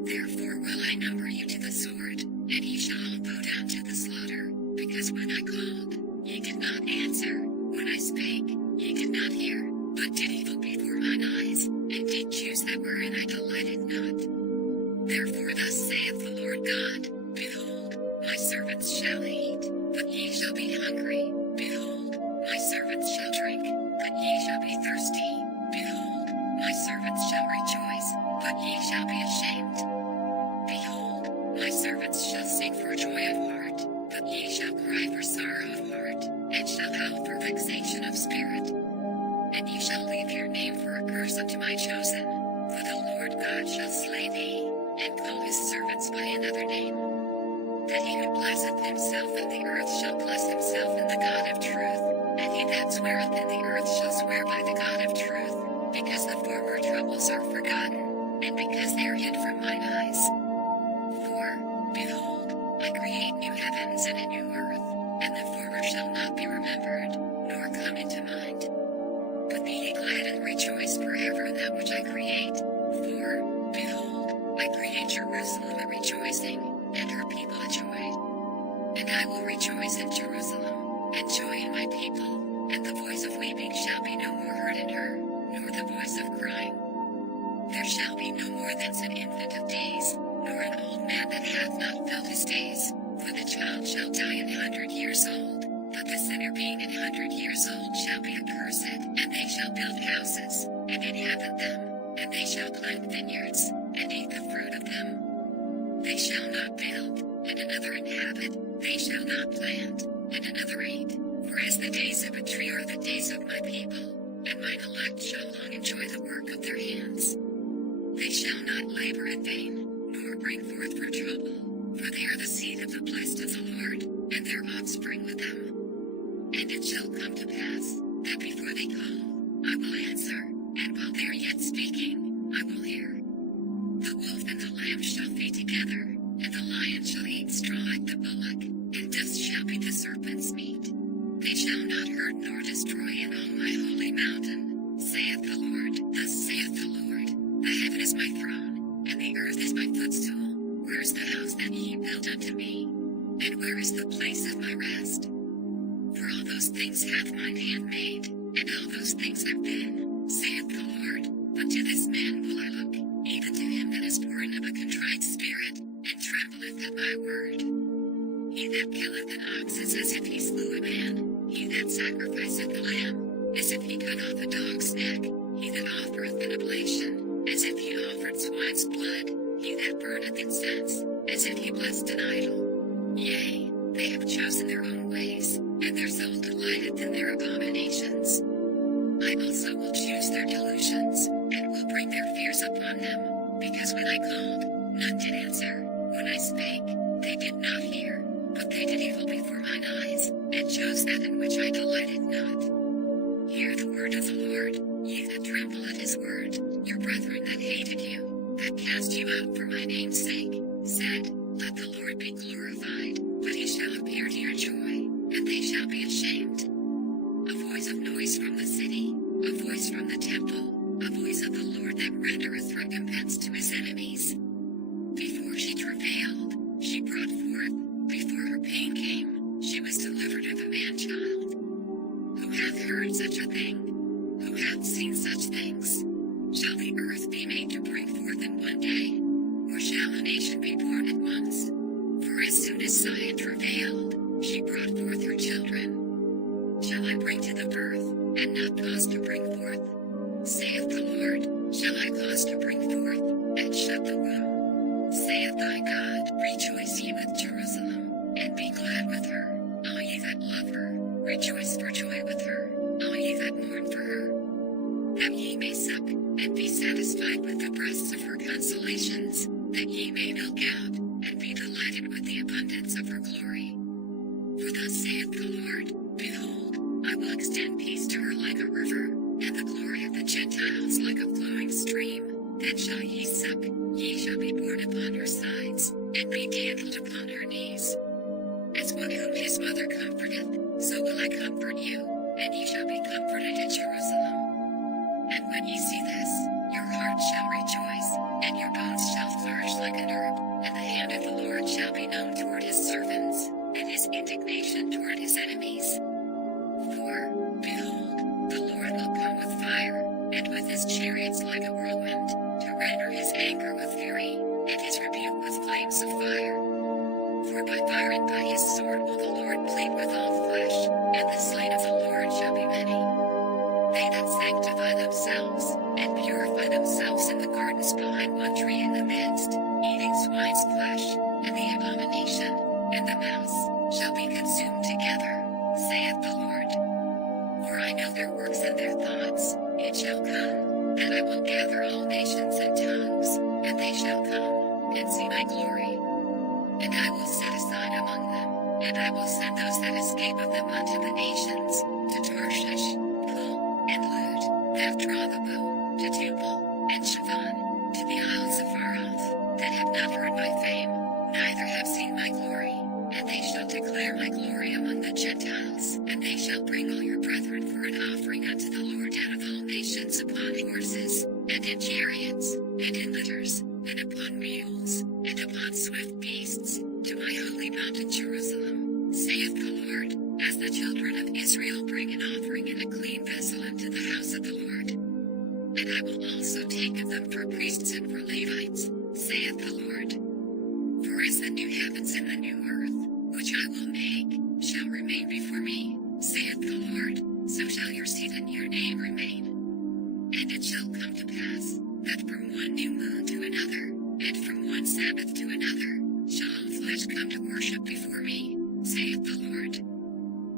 Therefore will I number you to the sword, and ye shall all go down to the slaughter, because when I called, ye did not answer, when I spake, ye did not hear, but did evil before mine eyes, and did choose that wherein I delighted not. Therefore thus saith the Lord God, Behold, my servants shall eat, but ye shall be hungry. Behold, my servants shall drink, but ye shall be thirsty. Behold, my servants shall rejoice, but ye shall be ashamed. Behold, my servants shall sing for joy of heart, but ye shall cry for sorrow of heart, and shall howl for vexation of spirit. And ye shall leave your name for a curse unto my chosen, for the Lord God shall slay thee, and call his servants by another name. That he who blesseth himself in the earth shall bless himself in the God of truth, and he that sweareth in the earth shall swear by the God of truth, because the former troubles are forgotten, and because they are hid from mine eyes. For, behold, I create new heavens and a new earth, and the former shall not be remembered, nor come into mind. But be ye glad and rejoice forever in that which I create. For, behold, I create Jerusalem a rejoicing, and her people a joy. And I will rejoice in Jerusalem, and joy in my people, and the voice of weeping shall be no more heard in her, nor the voice of crying. There shall be no more thence an infant of days, nor an old man that hath not felt his days, for the child shall die 100 years old. But the sinner being 100 years old shall be accursed, and they shall build houses, and inhabit them, and they shall plant vineyards, and eat the fruit of them. They shall not build, and another inhabit, they shall not plant, and another eat. For as the days of a tree are the days of my people, and mine elect shall long enjoy the work of their hands. They shall not labor in vain, nor bring forth for trouble, for they are the seed of the blessed of the Lord, and their offspring with them. And it shall come to pass, that before they call, I will answer, and while they are yet speaking, I will hear. The wolf and the lamb shall feed together, and the lion shall eat straw like the bullock, and dust shall be the serpent's meat. They shall not hurt nor destroy in all my holy mountain, saith the Lord. Thus saith the Lord, the heaven is my throne, and the earth is my footstool. Where is the house that ye built unto me? And where is the place of my rest? For all those things hath mine hand made, and all those things have been, saith the Lord. But to this man will I look, even to him that is born of a contrite spirit, and trembleth at my word. He that killeth an ox is as if he slew a man, he that sacrificeth a lamb, as if he cut off a dog's neck, he that offereth an oblation, as if he offered swine's blood, he that burneth incense, as if he blessed an idol. Yea, they have chosen their own ways, and their soul delighteth in their abominations. I also will choose their delusions, and will bring their fears upon them, because when I called, none did answer, when when I spake, they did not hear, but they did evil before mine eyes, and chose that in which I delighted not. Hear the word of the Lord, ye that tremble at his word, your brethren that hated you, that cast you out for my name's sake, said, let the Lord be glorified, but he shall appear to your joy, and they shall be ashamed. A voice of noise from the city, a voice from the temple, a voice of the Lord that rendereth recompense to his enemies. Before she travailed, she brought forth, before her pain came, she was delivered of a man-child. Who hath heard such a thing? Who hath seen such things? Shall the earth be made to bring forth in one day? Or shall a nation be born at once? For as soon as Zion travailed, she brought forth her children. Shall I bring to the birth, and not cause to bring forth? Saith the Lord, shall I cause to bring forth, and shut the womb? Saith thy God, rejoice ye with Jerusalem, and be glad with her, all ye that love her, rejoice for joy with her, all ye that mourn for her. That ye may suck, and be satisfied with the breasts of her consolations, that ye may milk out, and be delighted with the abundance of her glory. For thus saith the Lord, behold, I will extend peace to her like a river, and the glory of the Gentiles like a flowing stream. Then shall ye suck, ye shall be borne upon her sides, and be dandled upon her knees. As one whom his mother comforteth, so will I comfort you, and ye shall be comforted at Jerusalem. And when ye see this, your heart shall rejoice, and your bones shall flourish like an herb, and the hand of the Lord shall be known toward his servants, and his indignation toward his enemies. For, behold, the Lord will come with fire, and with his chariots like a whirlwind, to render his anger with fury, and his rebuke with flames of fire. For by fire and by his sword will the Lord plead with all flesh, and the slain of the Lord shall be many. They that sanctify themselves, and purify themselves in the gardens behind one tree in the midst, eating swine's flesh, and the abomination, and the mouse, shall be consumed together, saith the Lord. For I know their works and their thoughts, it shall come, that I will gather all nations and tongues, and they shall come, and see my glory. And I will set aside among them, and I will send those that escape of them unto the nations, to Tarshish, and Lud, that draw the bow, to Tubal, and Shivan, to the isles afar off, that have not heard my fame, neither have seen my glory, and they shall declare my glory among the Gentiles, and they shall bring all your brethren for an offering unto the Lord out of all nations upon horses, and in chariots, and in litters, and upon mules, and upon swift beasts, to my holy mountain Jerusalem, saith the Lord. As the children of Israel bring an offering in a clean vessel into the house of the Lord. And I will also take of them for priests and for Levites, saith the Lord. For as the new heavens and the new earth, which I will make, shall remain before me, saith the Lord, so shall your seed and your name remain. And it shall come to pass, that from one new moon to another, and from one Sabbath to another, shall all flesh come to worship before me, saith the Lord.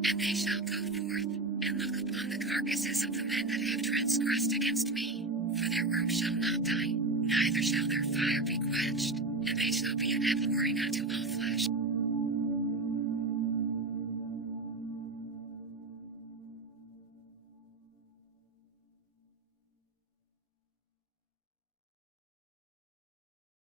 And they shall go forth, and look upon the carcasses of the men that have transgressed against me, for their worm shall not die, neither shall their fire be quenched, and they shall be an abhorring unto all flesh.